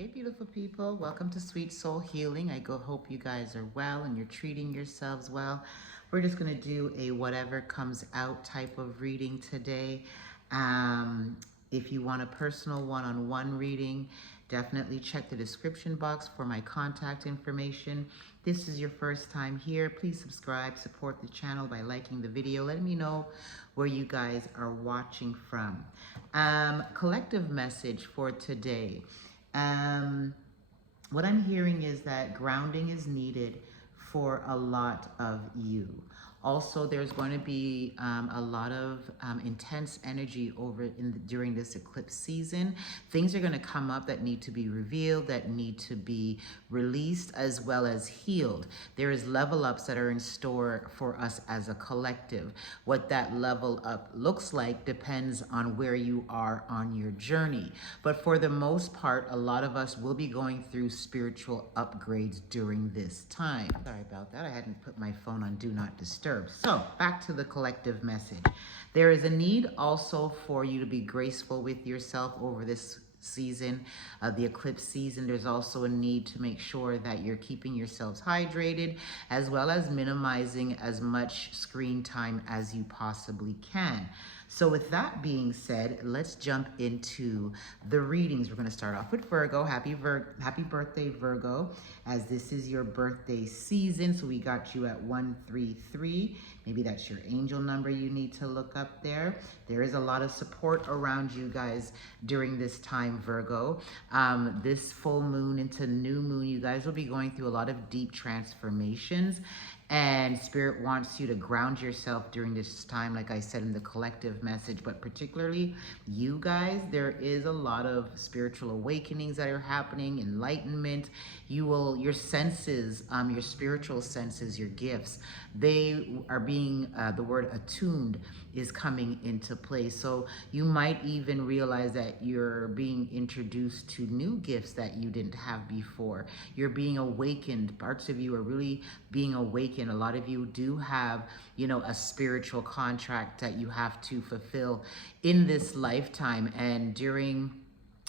Hey beautiful people, welcome to Sweet Soul Healing. Hope you guys are well and you're treating yourselves well. We're just going to do a whatever comes out type of reading today. If you want a personal one-on-one reading, definitely check the description box for my contact information. This is your first time here, please subscribe, support the channel by liking the video. Let me know where you guys are watching from. Collective message for today. What I'm hearing is that grounding is needed for a lot of you. Also, there's going to be a lot of intense energy during this eclipse season. Things are going to come up that need to be revealed, that need to be released, as well as healed. There is level ups that are in store for us as a collective. What that level up looks like depends on where you are on your journey. But for the most part, a lot of us will be going through spiritual upgrades during this time. Sorry about that. I hadn't put my phone on Do Not Disturb. So back to the collective message. There is a need also for you to be graceful with yourself over this season, the eclipse season. There's also a need to make sure that you're keeping yourselves hydrated, as well as minimizing as much screen time as you possibly can. So with that being said, let's jump into the readings. We're going to start off with Virgo. Happy birthday, Virgo, as this is your birthday season. So we got you at 133. Maybe that's your angel number you need to look up there. There is a lot of support around you guys during this time, Virgo. This full moon into new moon, you guys will be going through a lot of deep transformations. And Spirit wants you to ground yourself during this time, like I said in the collective message, but particularly you guys, there is a lot of spiritual awakenings that are happening, enlightenment. Your senses, your spiritual senses, your gifts, they are being, the word attuned is coming into play. So you might even realize that you're being introduced to new gifts that you didn't have before. You're being awakened. Parts of you are really being awakened. A lot of you do have, a spiritual contract that you have to fulfill in this lifetime. And during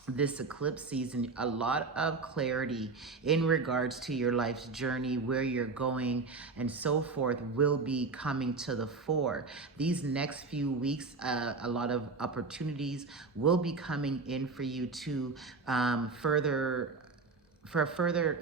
this eclipse season, a lot of clarity in regards to your life's journey, where you're going, and so forth will be coming to the fore. These next few weeks, a lot of opportunities will be coming in for you to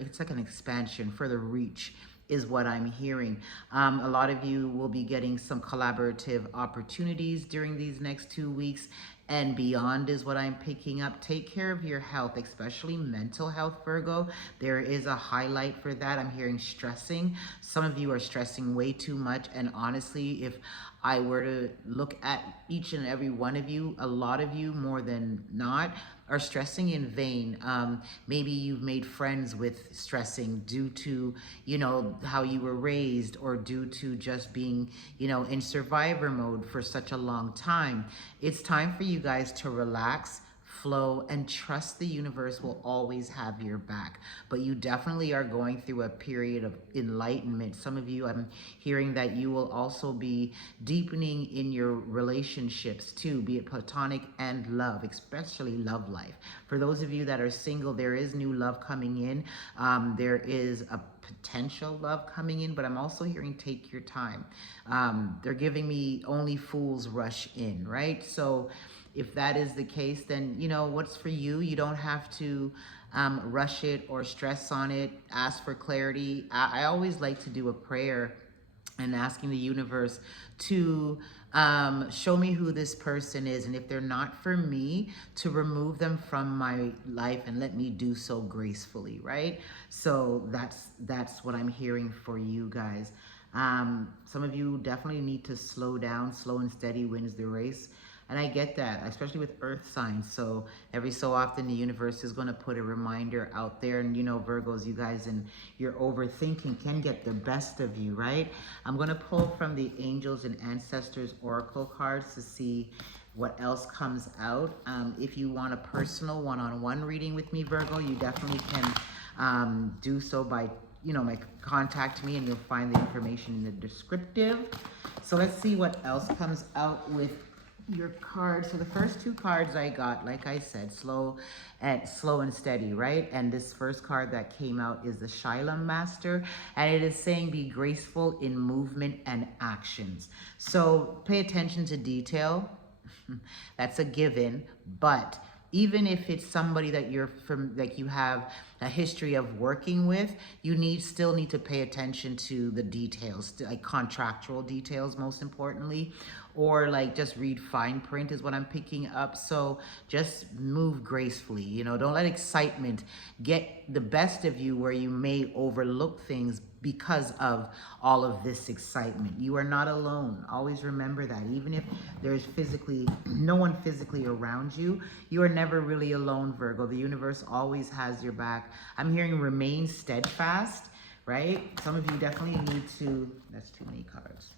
it's like an expansion, further reach is what I'm hearing. A lot of you will be getting some collaborative opportunities during these next 2 weeks and beyond is what I'm picking up. Take care of your health, especially mental health, Virgo. There is a highlight for that. I'm hearing stressing. Some of you are stressing way too much. And honestly, if I were to look at each and every one of you, a lot of you more than not are stressing in vain. Maybe you've made friends with stressing due to, how you were raised, or due to just being, in survivor mode for such a long time. It's time for you guys to relax, flow, and trust the universe will always have your back. But you definitely are going through a period of enlightenment. Some of you, I'm hearing that you will also be deepening in your relationships too, be it platonic and love, especially love life. For those of you that are single, there is new love coming in. There is a potential love coming in, but I'm also hearing take your time. They're giving me only fools rush in, right? So if that is the case, then what's for you. You don't have to rush it or stress on it. Ask for clarity. I always like to do a prayer and asking the universe to show me who this person is, and if they're not for me, to remove them from my life and let me do so gracefully, right? So that's what I'm hearing for you guys. Some of you definitely need to slow down. Slow and steady wins the race. And I get that, especially with earth signs. So every so often the universe is going to put a reminder out there. And Virgos, you guys and your overthinking can get the best of you, right? I'm going to pull from the Angels and Ancestors Oracle cards to see what else comes out. If you want a personal one-on-one reading with me, Virgo, you definitely can do so by contact me, and you'll find the information in the descriptive. So let's see what else comes out with your cards. So the first two cards I got, like I said, slow and steady, right? And this first card that came out is the Shylum Master, and it is saying be graceful in movement and actions. So pay attention to detail. That's a given, but even if it's somebody that you're from, like you have a history of working with, you still need to pay attention to the details, like contractual details, most importantly, or like just read fine print is what I'm picking up. So just move gracefully, you know, don't let excitement get the best of you where you may overlook things because of all of this excitement. You are not alone. Always remember that. Even if there's no one physically around you, you are never really alone, Virgo. The universe always has your back. I'm hearing remain steadfast, right? Some of you definitely need to, that's too many cards.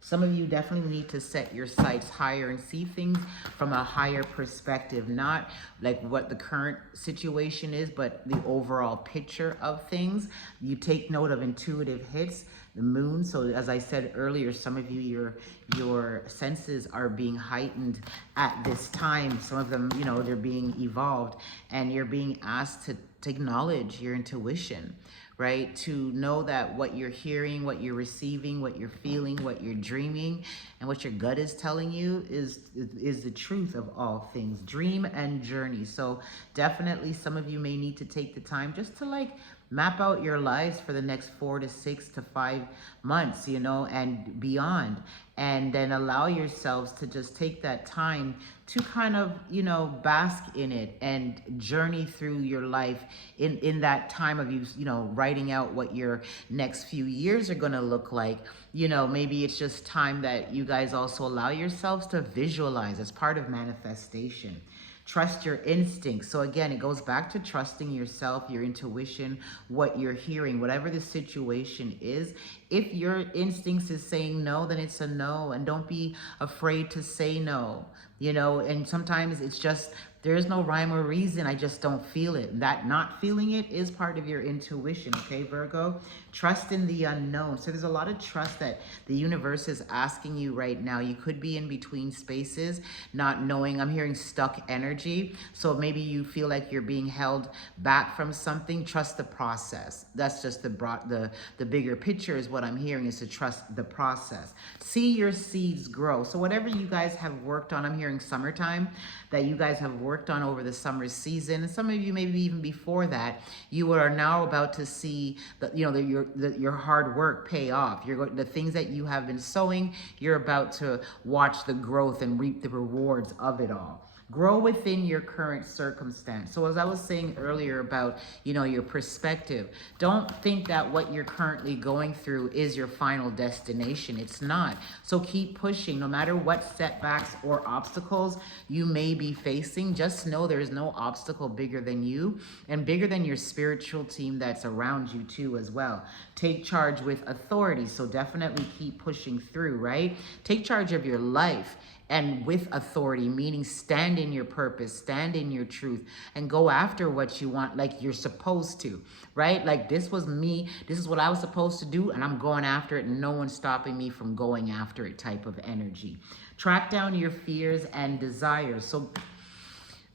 Some of you definitely need to set your sights higher and see things from a higher perspective, not like what the current situation is, but the overall picture of things. You take note of intuitive hits, the moon. So as I said earlier, some of you, your senses are being heightened at this time. Some of them, you know, they're being evolved, and you're being asked to acknowledge your intuition, right? To know that what you're hearing, what you're receiving, what you're feeling, what you're dreaming, and what your gut is telling you is the truth of all things. Dream and journey. So definitely some of you may need to take the time just to like map out your lives for the next 4 to 6 to 5 months, you know, and beyond. And then allow yourselves to just take that time to kind of, you know, bask in it and journey through your life in that time of you know, writing out what your next few years are going to look like. You know, maybe it's just time that you guys also allow yourselves to visualize as part of manifestation. Trust your instincts. So again, it goes back to trusting yourself, your intuition, what you're hearing, whatever the situation is. If your instincts is saying no, then it's a no, and don't be afraid to say no, you know. And sometimes it's just, there's no rhyme or reason. I just don't feel it. That not feeling it is part of your intuition, okay, Virgo? Trust in the unknown. So there's a lot of trust that the universe is asking you right now. You could be in between spaces, not knowing. I'm hearing stuck energy. So maybe you feel like you're being held back from something. Trust the process. That's just the bigger picture is what I'm hearing, is to trust the process. See your seeds grow. So whatever you guys have worked on, I'm hearing summertime, that you guys have worked on over the summer season, and some of you maybe even before that, you are now about to see your hard work pay off. The things that you have been sowing, you're about to watch the growth and reap the rewards of it all. Grow within your current circumstance. So as I was saying earlier about, you know, your perspective, don't think that what you're currently going through is your final destination. It's not. So keep pushing. No matter what setbacks or obstacles you may be facing, just know there is no obstacle bigger than you and bigger than your spiritual team that's around you too as well. Take charge with authority. So definitely keep pushing through, right? Take charge of your life. And with authority, meaning stand in your purpose, stand in your truth, and go after what you want like you're supposed to, right? Like this was me, this is what I was supposed to do, and I'm going after it, and no one's stopping me from going after it type of energy. Track down your fears and desires. So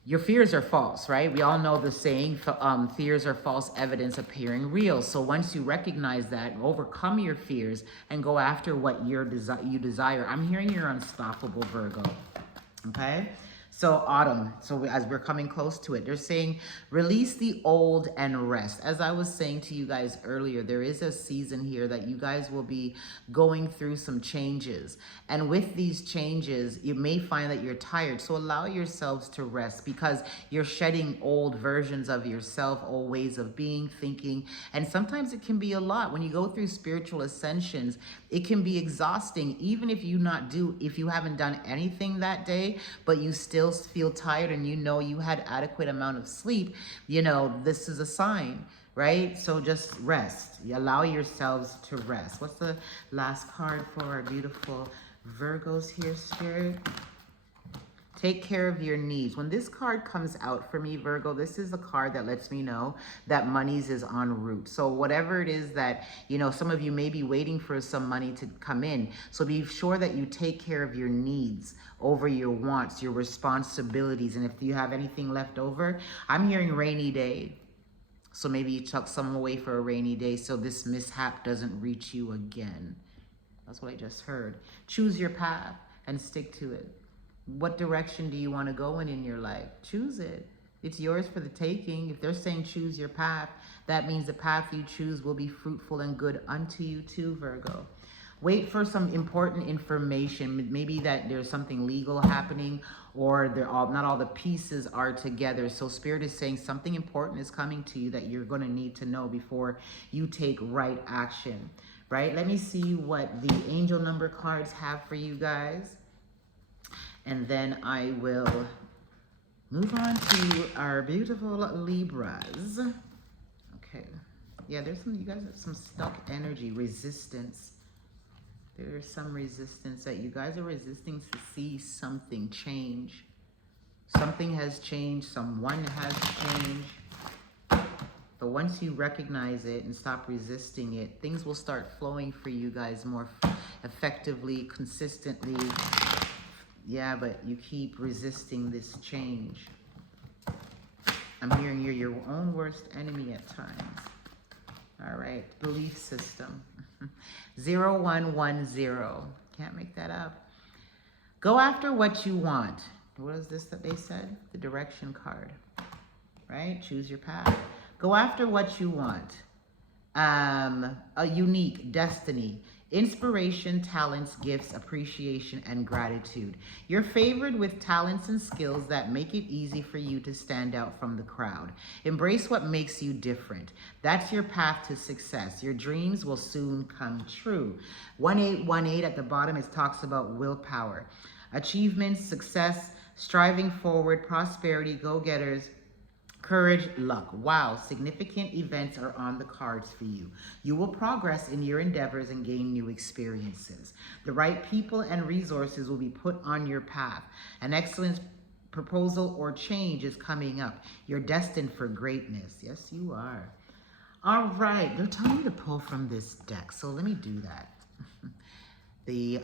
your fears are false, right? We all know the saying, fears are false evidence appearing real. So once you recognize that, overcome your fears and go after what you desire. I'm hearing you're unstoppable, Virgo, okay? So autumn, so as we're coming close to it, they're saying release the old and rest. As I was saying to you guys earlier, there is a season here that you guys will be going through some changes. And with these changes, you may find that you're tired. So allow yourselves to rest, because you're shedding old versions of yourself, old ways of being, thinking. And sometimes it can be a lot. When you go through spiritual ascensions, it can be exhausting, even if you haven't done anything that day, but you still feel tired and you know you had adequate amount of sleep, you know, this is a sign, right? So just rest. You allow yourselves to rest. What's the last card for our beautiful Virgos here, Spirit? Take care of your needs. When this card comes out for me, Virgo, this is a card that lets me know that monies is en route. So whatever it is that, you know, some of you may be waiting for some money to come in. So be sure that you take care of your needs over your wants, your responsibilities. And if you have anything left over, I'm hearing rainy day. So maybe you tuck some away for a rainy day so this mishap doesn't reach you again. That's what I just heard. Choose your path and stick to it. What direction do you want to go in your life? Choose it. It's yours for the taking. If they're saying choose your path, that means the path you choose will be fruitful and good unto you too, Virgo. Wait for some important information. Maybe that there's something legal happening, or not all the pieces are together. So Spirit is saying something important is coming to you that you're going to need to know before you take right action, right? Let me see what the angel number cards have for you guys. And then I will move on to our beautiful Libras. Okay. Yeah, you guys have some stuck energy, resistance. There's some resistance that you guys are resisting to see something change. Something has changed. Someone has changed. But once you recognize it and stop resisting it, things will start flowing for you guys more effectively, consistently. Yeah, but you keep resisting this change. I'm hearing you're your own worst enemy at times. All right, belief system. 0110. Can't make that up. Go after what you want. What is this that they said? The direction card, right? Choose your path. Go after what you want. A unique destiny. Inspiration, talents, gifts, appreciation, and gratitude. You're favored with talents and skills that make it easy for you to stand out from the crowd. Embrace what makes you different. That's your path to success. Your dreams will soon come true. 1818 at the bottom, it talks about willpower. Achievements, success, striving forward, prosperity, go-getters, courage, luck. Wow, significant events are on the cards for you. You will progress in your endeavors and gain new experiences. The right people and resources will be put on your path. An excellent proposal or change is coming up. You're destined for greatness. Yes, you are. All right, they're telling me to pull from this deck, so let me do that. The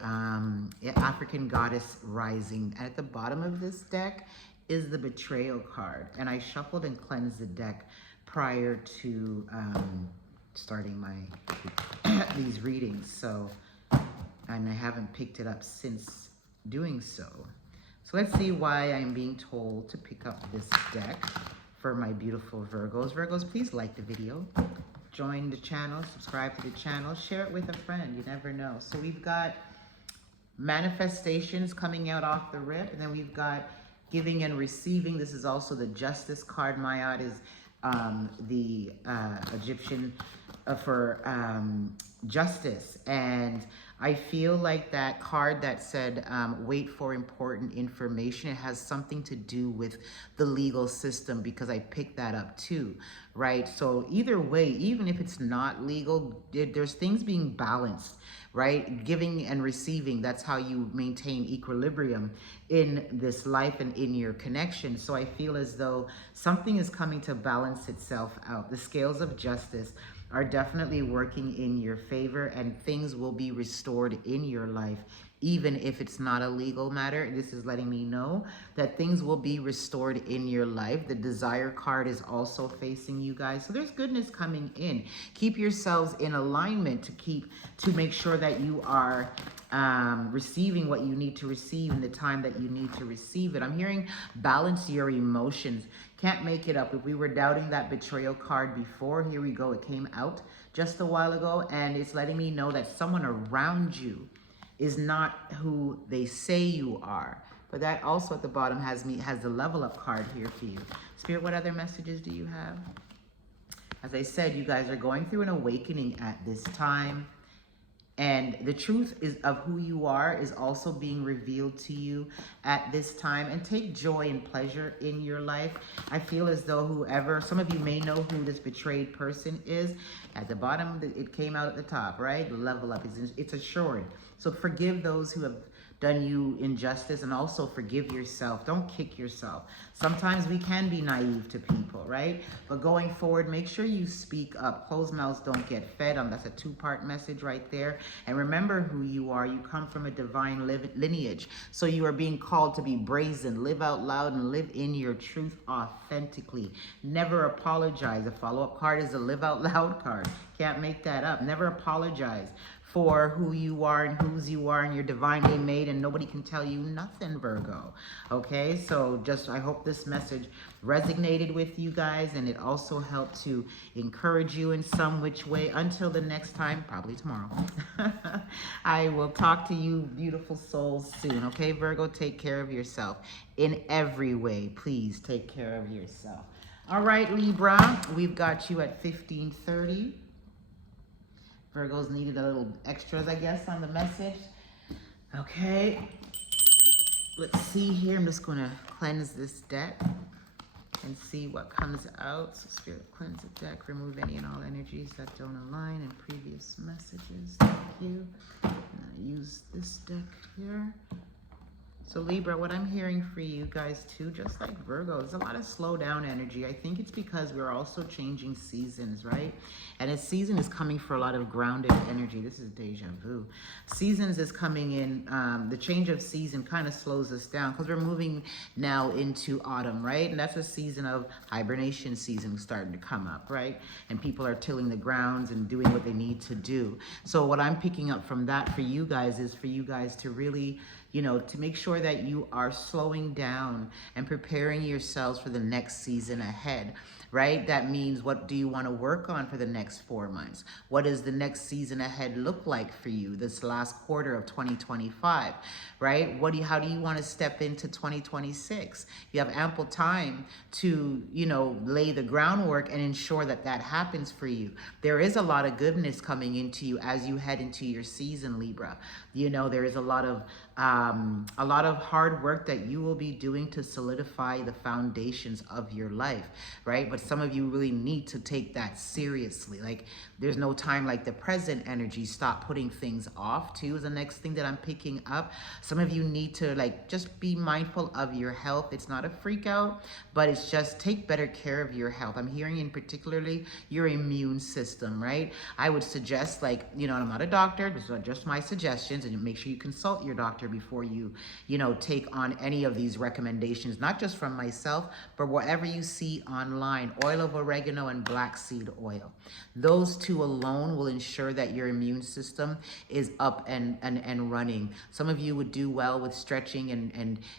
African Goddess Rising. At the bottom of this deck is the Betrayal card, and I shuffled and cleansed the deck prior to starting my these readings, so, and I haven't picked it up since doing so. So let's see why I'm being told to pick up this deck for my beautiful Virgos. Virgos, please like the video, join the channel, subscribe to the channel, share it with a friend. You never know. So we've got manifestations coming out off the rip, and then we've got giving and receiving. This is also the Justice card. Mayat is the Egyptian for justice. And I feel like that card that said, wait for important information, it has something to do with the legal system, because I picked that up too, right? So either way, even if it's not legal, there's things being balanced, right? Giving and receiving, that's how you maintain equilibrium in this life and in your connection. So I feel as though something is coming to balance itself out. The scales of justice are definitely working in your favor, and things will be restored in your life, even if it's not a legal matter. This is letting me know that things will be restored in your life. The Desire card is also facing you guys. So there's goodness coming in. Keep yourselves in alignment to make sure that you are receiving what you need to receive in the time that you need to receive it. I'm hearing balance your emotions. Can't make it up. If we were doubting that Betrayal card before, here we go. It came out just a while ago, and it's letting me know that someone around you is not who they say you are. But that also at the bottom has the Level Up card here for you. Spirit, what other messages do you have? As I said, you guys are going through an awakening at this time. And the truth of who you are is also being revealed to you at this time. And take joy and pleasure in your life. I feel as though some of you may know who this betrayed person is. At the bottom, it came out at the top, right? The Level Up, it's assured. So forgive those who have done you injustice, and also forgive yourself. Don't kick yourself. Sometimes we can be naive to people, right? But going forward, make sure you speak up. Closed mouths don't get fed. That's a two-part message right there. And remember who you are. You come from a divine lineage. So you are being called to be brazen, live out loud, and live in your truth authentically. Never apologize. The follow-up card is a live out loud card. Can't make that up. Never apologize for who you are and whose you are, and you're divinely made, and nobody can tell you nothing, Virgo. Okay, so just I hope this message resonated with you guys, and it also helped to encourage you in some which way. Until the next time, probably tomorrow, I will talk to you beautiful souls soon. Okay, Virgo, take care of yourself in every way. Please take care of yourself. All right, Libra, we've got you at 15:30. Virgos needed a little extras, I guess, on the message. Okay, let's see here. I'm just going to cleanse this deck and see what comes out. So Spirit, cleanse the deck. Remove any and all energies that don't align in previous messages. Thank you. And I use this deck here. So Libra, what I'm hearing for you guys too, just like Virgo, there's a lot of slow down energy. I think it's because we're also changing seasons, right? And a season is coming for a lot of grounded energy. This is deja vu. Seasons is coming in. The change of season kind of slows us down because we're moving now into autumn, right? And that's a season of hibernation season starting to come up, right? And people are tilling the grounds and doing what they need to do. So what I'm picking up from that for you guys is for you guys to really, you know, to make sure that you are slowing down and preparing yourselves for the next season ahead, right? That means, what do you want to work on for the next 4 months? What does the next season ahead look like for you this last quarter of 2025, right? How do you want to step into 2026? You have ample time to, you know, lay the groundwork and ensure that that happens for you. There is a lot of goodness coming into you as you head into your season, Libra. You know, there is a lot of hard work that you will be doing to solidify the foundations of your life, right? But some of you really need to take that seriously. Like, there's no time like the present energy. Stop putting things off too is the next thing that I'm picking up. Some of you need to like just be mindful of your health. It's not a freak out, but it's just take better care of your health. I'm hearing in particularly your immune system, right? I would suggest, like, you know, I'm not a doctor, this is just my suggestions, and make sure you consult your doctor before you know, take on any of these recommendations, not just from myself, but whatever you see online. Oil of oregano and black seed oil. Those two alone will ensure that your immune system is up and running. Some of you would do well with stretching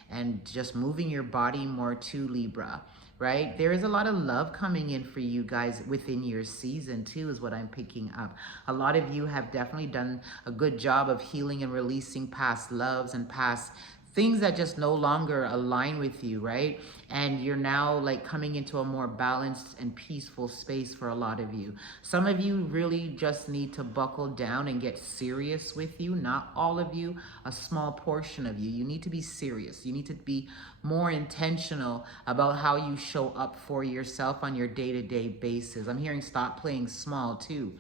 and just moving your body more too, Libra. Right? There is a lot of love coming in for you guys within your season too, is what I'm picking up. A lot of you have definitely done a good job of healing and releasing past loves and past things that just no longer align with you, right? And you're now like coming into a more balanced and peaceful space for a lot of you. Some of you really just need to buckle down and get serious with you. Not all of you, a small portion of you. You need to be serious. You need to be more intentional about how you show up for yourself on your day-to-day basis. I'm hearing stop playing small too.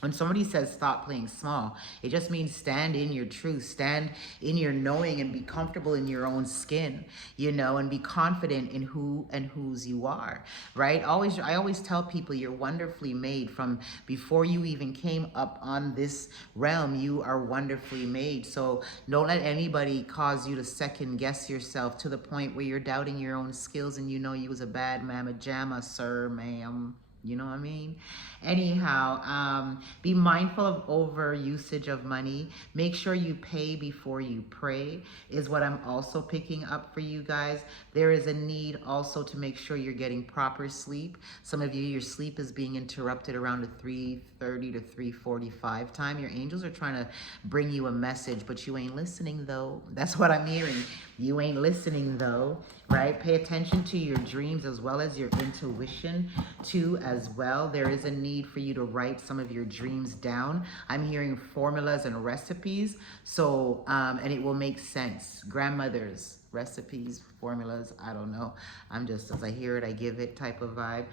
When somebody says stop playing small, it just means stand in your truth, stand in your knowing, and be comfortable in your own skin, you know, and be confident in who and whose you are, right? I always tell people you're wonderfully made. From before you even came up on this realm, you are wonderfully made. So don't let anybody cause you to second guess yourself to the point where you're doubting your own skills and you know you was a bad mamma jamma, sir, ma'am. You know what I mean? Anyhow, be mindful of over usage of money. Make sure you pay before you pray is what I'm also picking up for you guys. There is a need also to make sure you're getting proper sleep. Some of you, your sleep is being interrupted around the 3:30 to 3:45 time. Your angels are trying to bring you a message, but you ain't listening though. That's what I'm hearing. You ain't listening though, right? Pay attention to your dreams as well as your intuition too as well. There is a need for you to write some of your dreams down. I'm hearing formulas and recipes. So, and it will make sense. Grandmothers, recipes, formulas, I don't know. I'm just, as I hear it, I give it type of vibe.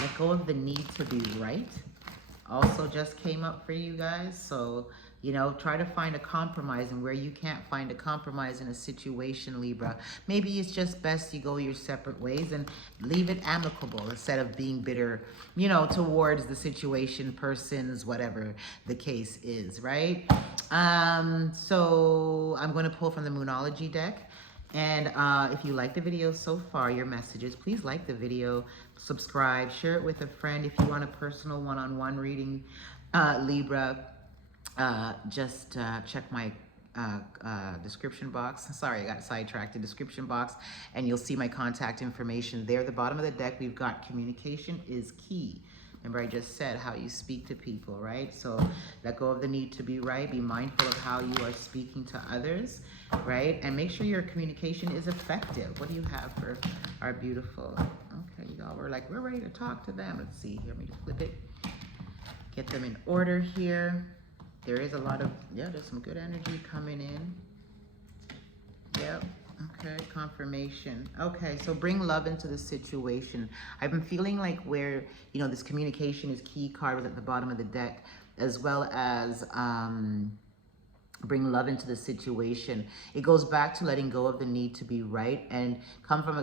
Let go of the need to be right. Also just came up for you guys. So You know, try to find a compromise, and where you can't find a compromise in a situation, Libra, maybe it's just best you go your separate ways and leave it amicable instead of being bitter, you know, towards the situation, persons, whatever the case is, right? So I'm going to pull from the Moonology deck. And if you like the video so far, your messages, please like the video, subscribe, share it with a friend. If you want a personal one-on-one reading, Libra, just check my description box. Sorry, I got sidetracked. The description box, and you'll see my contact information there. The bottom of the deck, we've got communication is key. Remember, I just said how you speak to people, right? So let go of the need to be right. Be mindful of how you are speaking to others, right? And make sure your communication is effective. What do you have for our beautiful? Okay, y'all, we're ready to talk to them. Let's see here. Let me just flip it. Get them in order here. There is a lot of, there's some good energy coming in. Yep. Okay, confirmation. Okay, so bring love into the situation. I've been feeling like where, you know, this communication is key card was at the bottom of the deck, as well as bring love into the situation. It goes back to letting go of the need to be right and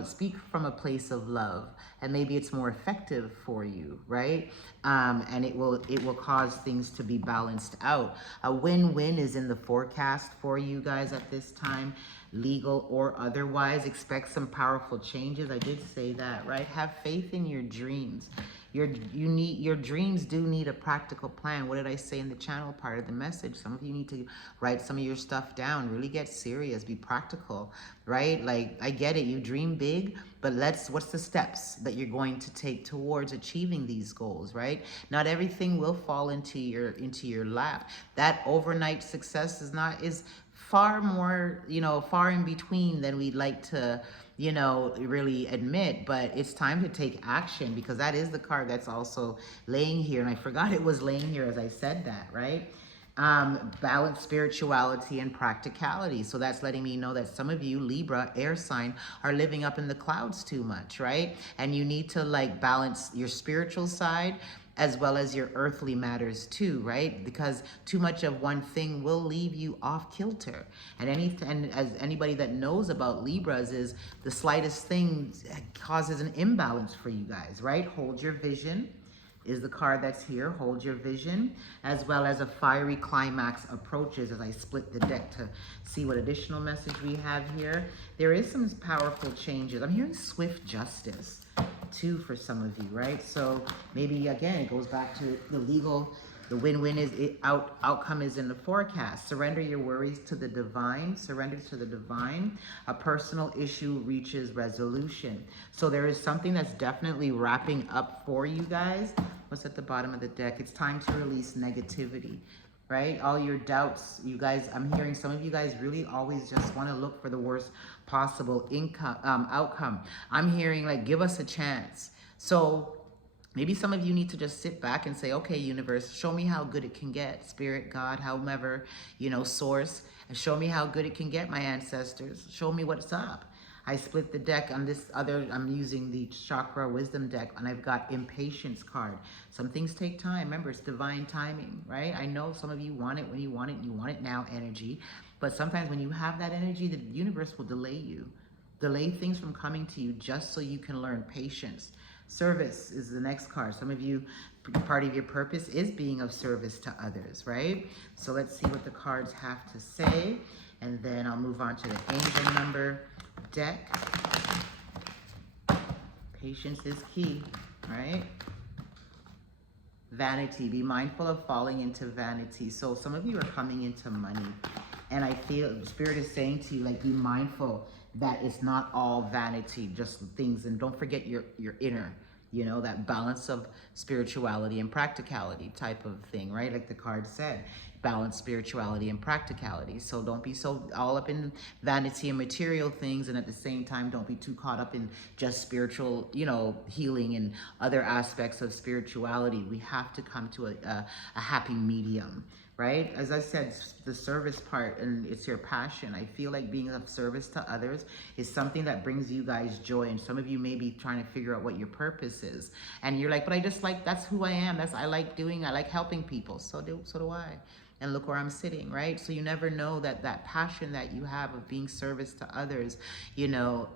speak from a place of love, and maybe it's more effective for you, right? And it will cause things to be balanced out. A win-win is in the forecast for you guys at this time, legal or otherwise. Expect some powerful changes. I did say that, right? Have faith in your dreams. Your dreams do need a practical plan. What did I say in the channel part of the message? Some of you need to write some of your stuff down. Really get serious. Be practical, right? Like, I get it. You dream big, but what's the steps that you're going to take towards achieving these goals, right? Not everything will fall into your lap. That overnight success is far more, far in between than we'd like to, really admit. But it's time to take action, because that is the card that's also laying here. And I forgot it was laying here as I said that, right? Balance spirituality and practicality. So that's letting me know that some of you, Libra, air sign, are living up in the clouds too much, right? And you need to balance your spiritual side as well as your earthly matters too, right? Because too much of one thing will leave you off kilter. And as anybody that knows about Libras, is the slightest thing causes an imbalance for you guys, right? Hold your vision is the card that's here. Hold your vision, as well as a fiery climax approaches, as I split the deck to see what additional message we have here. There is some powerful changes. I'm hearing swift justice too for some of you, right? So maybe again it goes back to the legal. The win-win is outcome is in the forecast. Surrender your worries to the divine. Surrender to the divine. A personal issue reaches resolution. So there is something that's definitely wrapping up for you guys. What's at the bottom of the deck? It's time to release negativity, right? All your doubts, you guys, I'm hearing some of you guys really always just want to look for the worst possible outcome. I'm hearing give us a chance. So maybe some of you need to just sit back and say, okay, universe, show me how good it can get. Spirit, God, however, source, and show me how good it can get, my ancestors. Show me what's up. I split the deck on this I'm using the Chakra Wisdom deck, and I've got Impatience card. Some things take time. Remember, it's divine timing, right? I know some of you want it when you want it, and you want it now energy. But sometimes when you have that energy, the universe will delay you. Delay things from coming to you just so you can learn patience. Service is the next card. Some of you, part of your purpose is being of service to others, right? So let's see what the cards have to say. And then I'll move on to the angel number deck. Patience is key, right? Vanity. Be mindful of falling into vanity. So some of you are coming into money, and I feel Spirit is saying to you, be mindful that it's not all vanity, just things, and don't forget your inner, that balance of spirituality and practicality type of thing, right? Like the card said, balance spirituality and practicality. So don't be so all up in vanity and material things, and at the same time don't be too caught up in just spiritual, healing and other aspects of spirituality. We have to come to a happy medium, right? As I said, the service part, and it's your passion. I feel like being of service to others is something that brings you guys joy. And some of you may be trying to figure out what your purpose is. And you're like, but I just that's who I am. I like helping people. So do I. and look where I'm sitting, right? So you never know that passion that you have of being service to others, you know,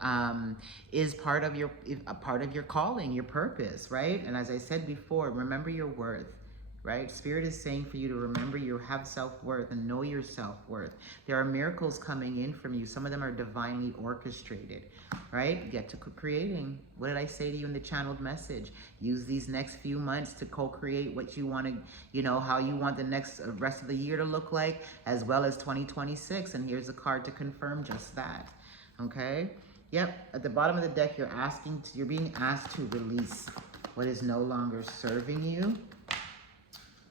is a part of your calling, your purpose, right? And as I said before, remember your worth. Right? Spirit is saying for you to remember you have self-worth and know your self-worth. There are miracles coming in from you. Some of them are divinely orchestrated, right? Get to creating. What did I say to you in the channeled message? Use these next few months to co-create what you want to, you know, how you want the next rest of the year to look like, as well as 2026. And here's a card to confirm just that. Okay? Yep. At the bottom of the deck, you're being asked to release what is no longer serving you.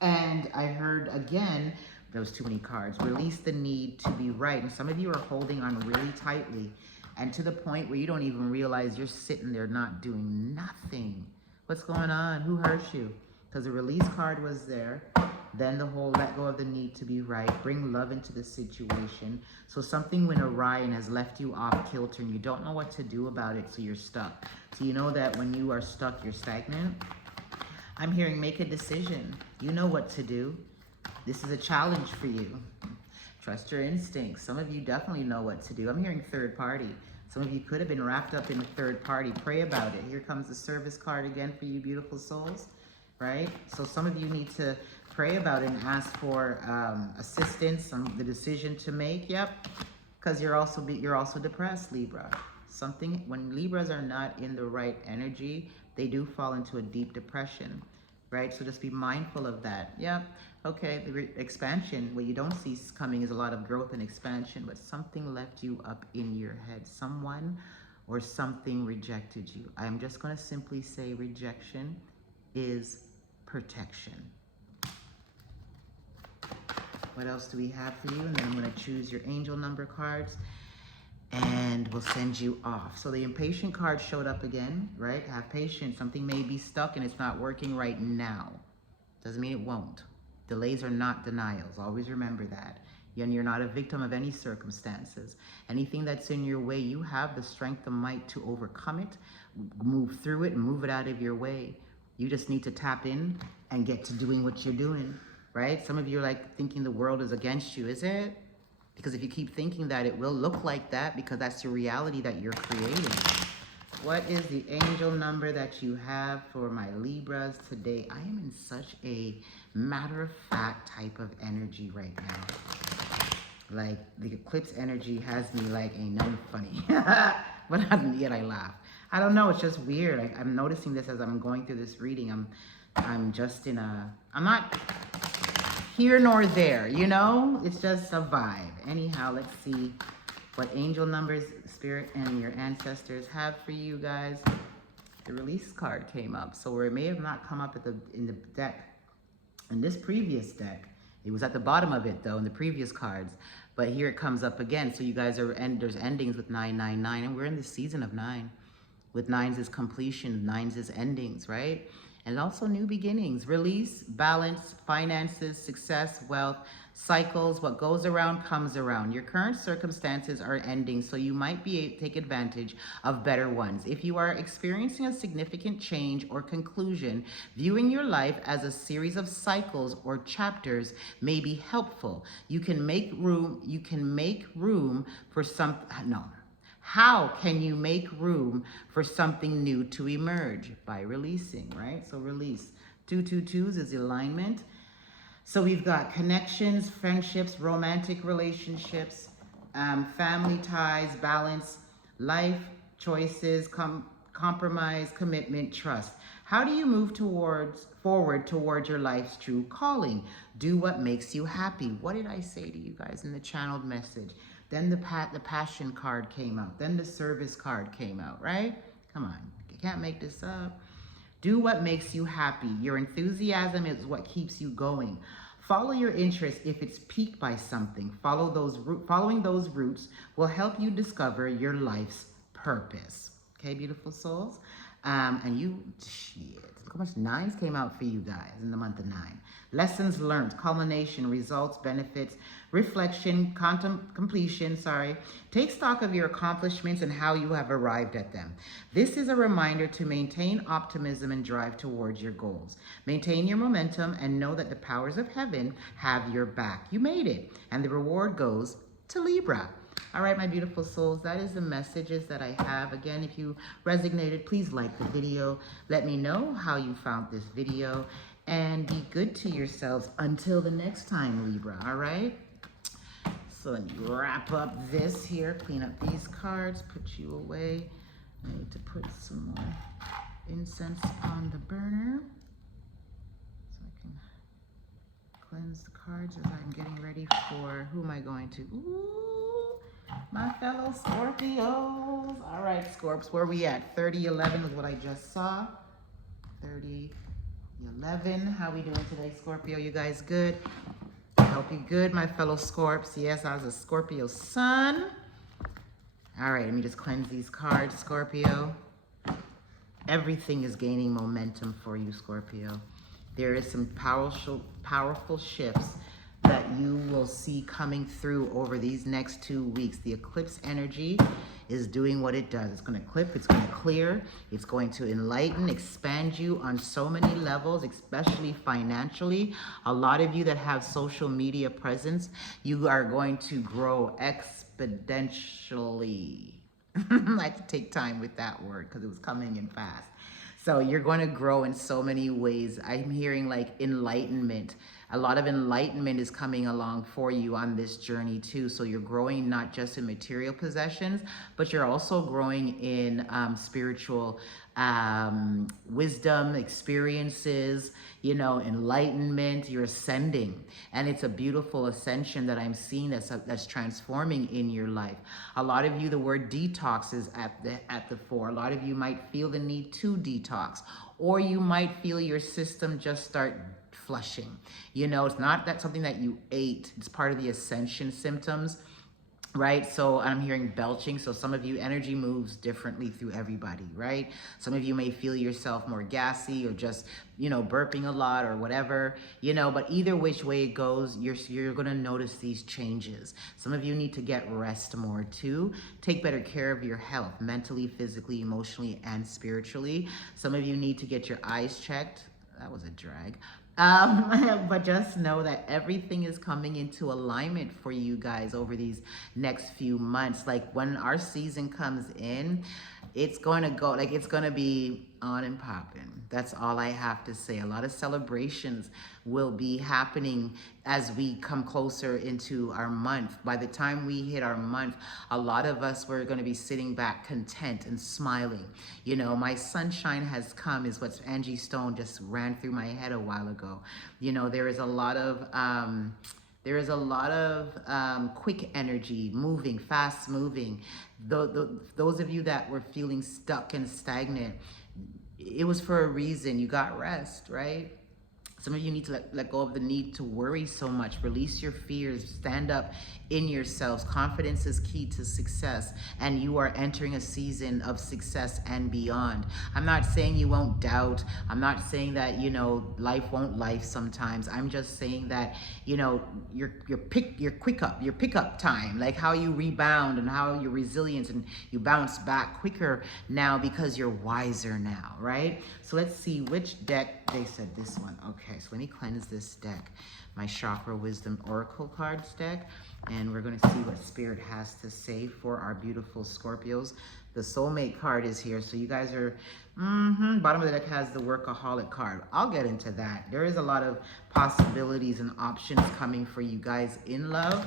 And I heard again, there was too many cards, release the need to be right. And some of you are holding on really tightly and to the point where you don't even realize you're sitting there not doing nothing. What's going on? Who hurt you? Because the release card was there. Then the whole let go of the need to be right. Bring love into the situation. So something went awry and has left you off kilter and you don't know what to do about it, so you're stuck. So you know that when you are stuck, you're stagnant. I'm hearing make a decision. You know what to do. This is a challenge for you. Trust your instincts. Some of you definitely know what to do. I'm hearing third party. Some of you could have been wrapped up in a third party. Pray about it. Here comes the service card again for you beautiful souls, right? So some of you need to pray about it and ask for assistance on the decision to make. Yep, because you're also depressed, Libra. Something, when Libras are not in the right energy, they do fall into a deep depression, right? So just be mindful of that. Yep. Okay, the expansion, what you don't see coming is a lot of growth and expansion, but something left you up in your head. Someone or something rejected you. I'm just going to simply say rejection is protection. What else do we have for you? And then I'm going to choose your angel number cards and we'll send you off. So the impatient card showed up again, right? Have patience. Something may be stuck and it's not working right now. Doesn't mean it won't. Delays are not denials. Always remember that. And you're not a victim of any circumstances. Anything that's in your way, you have the strength and might to overcome it, move through it, and move it out of your way. You just need to tap in and get to doing what you're doing, right? Some of you are like thinking the world is against you. Is it? Because if you keep thinking that, it will look like that because that's the reality that you're creating. What is the angel number that you have for my Libras today? I am in such a matter-of-fact type of energy right now. Like, the eclipse energy has me like, ain't nothing funny. But yet I laugh. I don't know, it's just weird. I'm noticing this as I'm going through this reading. I'm just in a, I'm not here nor there, you know? It's just a vibe. Anyhow, let's see what angel numbers Spirit and your ancestors have for you guys. The release card came up, so where it may have not come up in the deck, in this previous deck, it was at the bottom of it though in the previous cards, but here it comes up again. So you guys are, and there's endings with 999, and we're in the season of 9. With 9s is completion, 9s is endings, right? And also new beginnings, release, balance, finances, success, wealth, cycles. What goes around comes around. Your current circumstances are ending, so you might take advantage of better ones. If you are experiencing a significant change or conclusion, viewing your life as a series of cycles or chapters may be helpful. You can make room for How can you make room for something new to emerge? By releasing, right? So release. 222s is alignment. So we've got connections, friendships, romantic relationships, family ties, balance, life choices, compromise, commitment, trust. How do you move forward towards your life's true calling? Do what makes you happy. What did I say to you guys in the channeled message? Then the passion card came out. Then the service card came out, right? Come on, you can't make this up. Do what makes you happy. Your enthusiasm is what keeps you going. Follow your interests if it's piqued by something. Following those roots will help you discover your life's purpose. Okay, beautiful souls? And you, shit, look how much nines came out for you guys in the month of 9. Lessons learned, culmination, results, benefits, reflection, completion, sorry. Take stock of your accomplishments and how you have arrived at them. This is a reminder to maintain optimism and drive towards your goals. Maintain your momentum and know that the powers of heaven have your back. You made it. And the reward goes to Libra. All right, my beautiful souls, that is the messages that I have. Again, if you resonated, please like the video. Let me know how you found this video. And be good to yourselves until the next time, Libra, all right? So let me wrap up this here, clean up these cards, put you away. I need to put some more incense on the burner so I can cleanse the cards as I'm getting ready for, who am I going to? Ooh, my fellow Scorpios. All right, Scorps, where are we at? 3011 is what I just saw. 3011. How we doing today, Scorpio? You guys good? I hope you good, my fellow Scorps. Yes, I was a Scorpio sun. All right, let me just cleanse these cards, Scorpio. Everything is gaining momentum for you, Scorpio. There is some powerful shifts that you will see coming through over these next 2 weeks. The eclipse energy is doing what it does. It's going to clip, it's going to clear, it's going to enlighten, expand you on so many levels, especially financially. A lot of you that have social media presence, you are going to grow exponentially. I like to take time with that word because it was coming in fast. So you're going to grow in so many ways. I'm hearing like enlightenment. A lot of enlightenment is coming along for you on this journey too. So you're growing not just in material possessions, but you're also growing in spiritual wisdom, experiences, you know, enlightenment. You're ascending, and it's a beautiful ascension that I'm seeing that's transforming in your life. A lot of you, the word detox is at the fore. A lot of you might feel the need to detox, or you might feel your system just start flushing. You know, it's not that something that you ate. It's part of the ascension symptoms, right? So I'm hearing belching. So some of you, energy moves differently through everybody, right? Some of you may feel yourself more gassy or just, you know, burping a lot or whatever, you know, but either which way it goes, you're going to notice these changes. Some of you need to get rest more too. Take better care of your health, mentally, physically, emotionally, and spiritually. Some of you need to get your eyes checked. That was a drag. But just know that everything is coming into alignment for you guys over these next few months. Like when our season comes in, it's going to go, like it's going to be on and popping. That's all I have to say. A lot of celebrations will be happening as we come closer into our month. By the time we hit our month, a lot of us were going to be sitting back content and smiling. You know, my sunshine has come is what Angie Stone just ran through my head a while ago. You know, there is a lot of quick energy, moving, fast moving. Those of you that were feeling stuck and stagnant, it was for a reason. You got rest, right? Some of you need to let go of the need to worry so much. Release your fears. Stand up in yourselves. Confidence is key to success, and you are entering a season of success and beyond. I'm not saying you won't doubt. I'm not saying that, you know, life won't life sometimes. I'm just saying that, you know, your pickup time, like how you rebound and how you're resilient and you bounce back quicker now because you're wiser now, right? So let's see which deck. They said this one. Okay, so let me cleanse this deck. My Chakra Wisdom Oracle cards deck. And we're going to see what Spirit has to say for our beautiful Scorpios. The Soulmate card is here. So you guys are, bottom of the deck has the Workaholic card. I'll get into that. There is a lot of possibilities and options coming for you guys in love.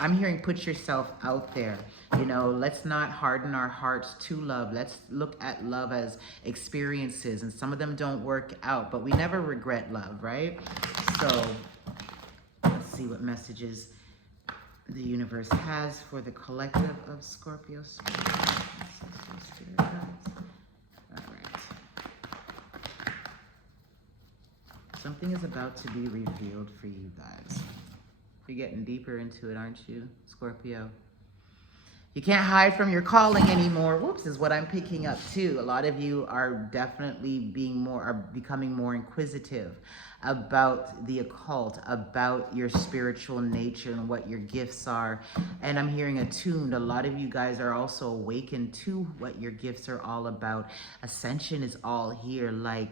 I'm hearing put yourself out there. You know, let's not harden our hearts to love. Let's look at love as experiences. And some of them don't work out, but we never regret love, right? So let's see what messages the universe has for the collective of Scorpio spirit. All right. Something is about to be revealed for you guys. You're getting deeper into it, aren't you, Scorpio? You can't hide from your calling anymore. Whoops, is what I'm picking up too. A lot of you are definitely becoming more inquisitive about the occult, about your spiritual nature and what your gifts are. And I'm hearing attuned. A lot of you guys are also awakened to what your gifts are all about. Ascension is all here. Like,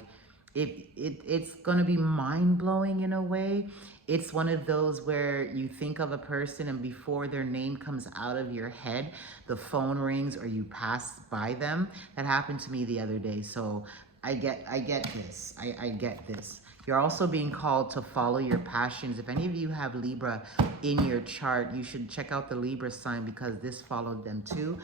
it's going to be mind-blowing in a way. It's one of those where you think of a person and before their name comes out of your head, the phone rings or you pass by them. That happened to me the other day. So I get this. I get this. You're also being called to follow your passions. If any of you have Libra in your chart, you should check out the Libra sign because this followed them too.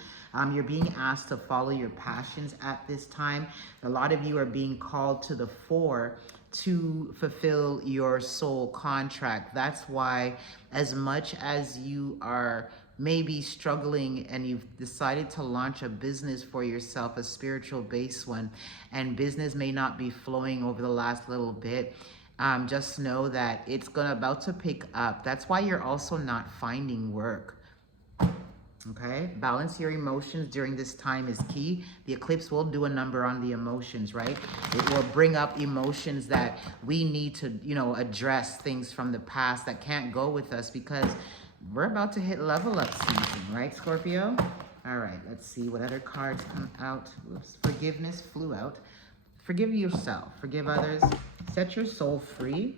You're being asked to follow your passions at this time. A lot of you are being called to the fore to fulfill your soul contract. That's why, as much as you are maybe struggling and you've decided to launch a business for yourself, a spiritual based one, and business may not be flowing over the last little bit, just know that it's about to pick up. That's why you're also not finding work. Okay, balance your emotions during this time is key. The eclipse will do a number on the emotions, right? It will bring up emotions that we need to, address things from the past that can't go with us because we're about to hit level up season, right, Scorpio? All right, let's see what other cards come out. Oops, forgiveness flew out. Forgive yourself, forgive others, set your soul free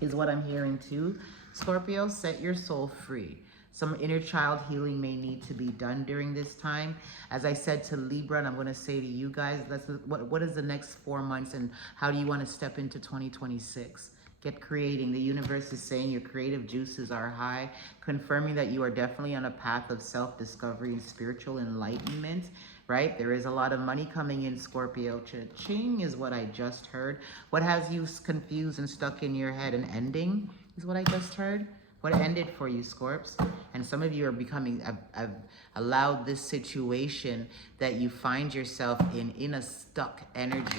is what I'm hearing too. Scorpio, set your soul free. Some inner child healing may need to be done during this time. As I said to Libra, and I'm going to say to you guys, what is the next 4 months and how do you want to step into 2026? Get creating. The universe is saying your creative juices are high, confirming that you are definitely on a path of self-discovery and spiritual enlightenment, right? There is a lot of money coming in, Scorpio. Cha-ching is what I just heard. What has you confused and stuck in your head? An ending is what I just heard. What ended for you, Scorps? And some of you are have allowed this situation that you find yourself in a stuck energy.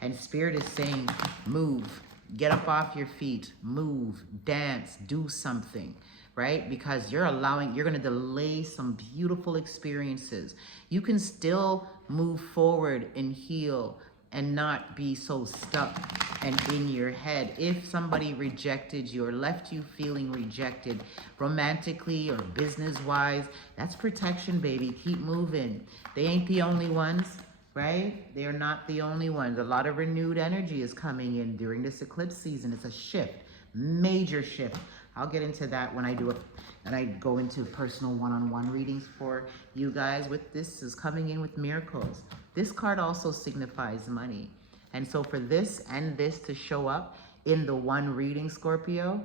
And Spirit is saying, move, get up off your feet, move, dance, do something, right? Because you're going to delay some beautiful experiences. You can still move forward and heal and not be so stuck and in your head. If somebody rejected you or left you feeling rejected romantically or business-wise, that's protection, baby. Keep moving. They ain't the only ones, right? They're not the only ones. A lot of renewed energy is coming in during this eclipse season. It's a shift, major shift. I'll get into that when I go into personal one-on-one readings for you guys. With this is coming in with miracles. This card also signifies money. And so for this and this to show up in the one reading, Scorpio,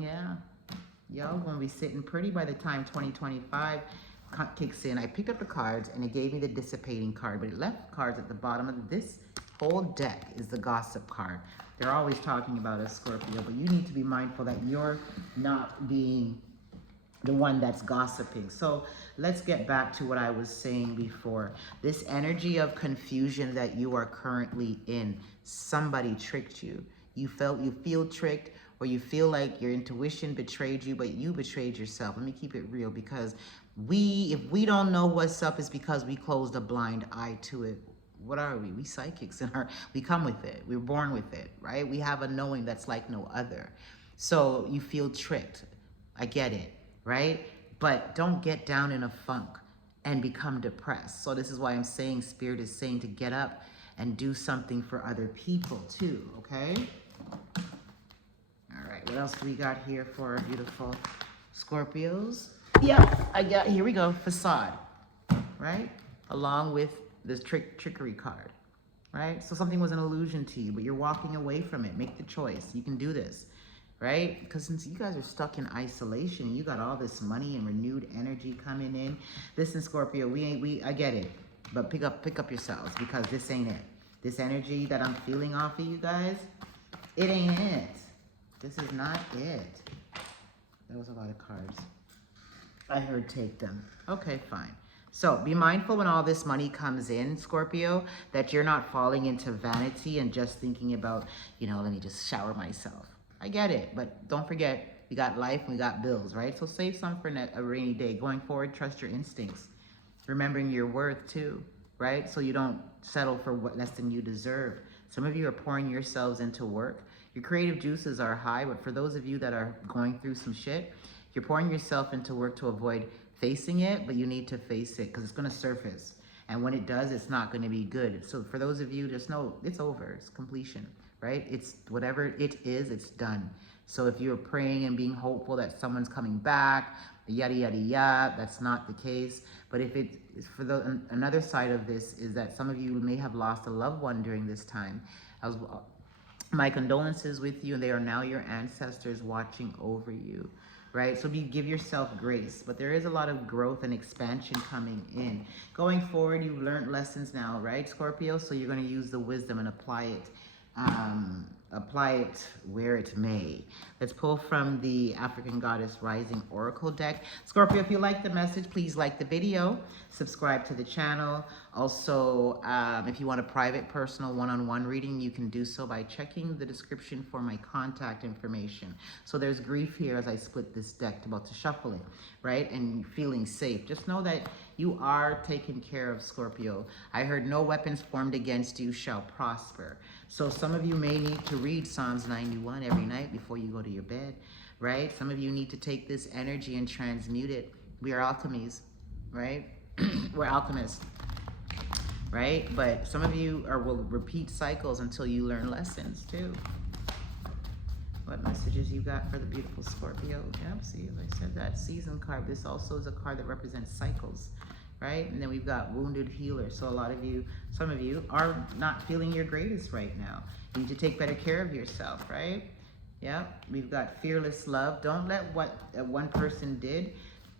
yeah, y'all gonna be sitting pretty by the time 2025 kicks in. I picked up the cards and it gave me the dissipating card, but it left cards at the bottom of this whole deck is the gossip card. They're always talking about us, Scorpio, but you need to be mindful that you're not being the one that's gossiping. So let's get back to what I was saying before. This energy of confusion that you are currently in, somebody tricked you. You feel tricked, or you feel like your intuition betrayed you, but you betrayed yourself. Let me keep it real, because if we don't know what's up, it's because we closed a blind eye to it. What are we? We psychics, and we come with it. We're born with it, right? We have a knowing that's like no other. So you feel tricked. I get it, right? But don't get down in a funk and become depressed. So this is why I'm saying Spirit is saying to get up and do something for other people too, okay? All right, what else do we got here for our beautiful Scorpios? Yeah, here we go, facade, right? Along with this trickery card, right? So something was an illusion to you, but you're walking away from it. Make the choice. You can do this, right? Because since you guys are stuck in isolation, you got all this money and renewed energy coming in. Listen, Scorpio, I get it, but pick up yourselves, because this ain't it. This energy that I'm feeling off of you guys, it ain't it. This is not it. That was a lot of cards. I heard take them. Okay, fine. So be mindful when all this money comes in, Scorpio, that you're not falling into vanity and just thinking about, let me just shower myself. I get it, but don't forget, We got life and we got bills, right? So save some for a rainy day. Going forward, trust your instincts. Remembering your worth too, right? So you don't settle for what less than you deserve. Some of you are pouring yourselves into work. Your creative juices are high, but for those of you that are going through some shit, you're pouring yourself into work to avoid facing it, but you need to face it because it's going to surface. And when it does, it's not going to be good. So for those of you, just know it's over. It's completion, right? It's whatever it is, it's done. So if you're praying and being hopeful that someone's coming back, yada, yada, yada, that's not the case. But if it's for another side of this is that some of you may have lost a loved one during this time. My condolences with you, and they are now your ancestors watching over you, right? So give yourself grace, but there is a lot of growth and expansion coming in. Going forward, you've learned lessons now, right, Scorpio? So you're going to use the wisdom and apply it where it may. Let's pull from the African Goddess Rising Oracle deck. Scorpio, if you like the message, please like the video, subscribe to the channel. Also, if you want a private, personal, one-on-one reading, you can do so by checking the description for my contact information. So there's grief here as I split this deck, about to shuffle it, right? And feeling safe. Just know that you are taken care of, Scorpio. I heard no weapons formed against you shall prosper. So some of you may need to read Psalms 91 every night before you go to your bed, right? Some of you need to take this energy and transmute it. We are alchemies, right? We're alchemists, right? But some of you will repeat cycles until you learn lessons too. What messages you got for the beautiful Scorpio? Yep, see, as I said, that season card. This also is a card that represents cycles, right? And then we've got wounded healer. So a lot of you, some of you are not feeling your greatest right now. You need to take better care of yourself, right? Yeah, we've got fearless love. Don't let what one person did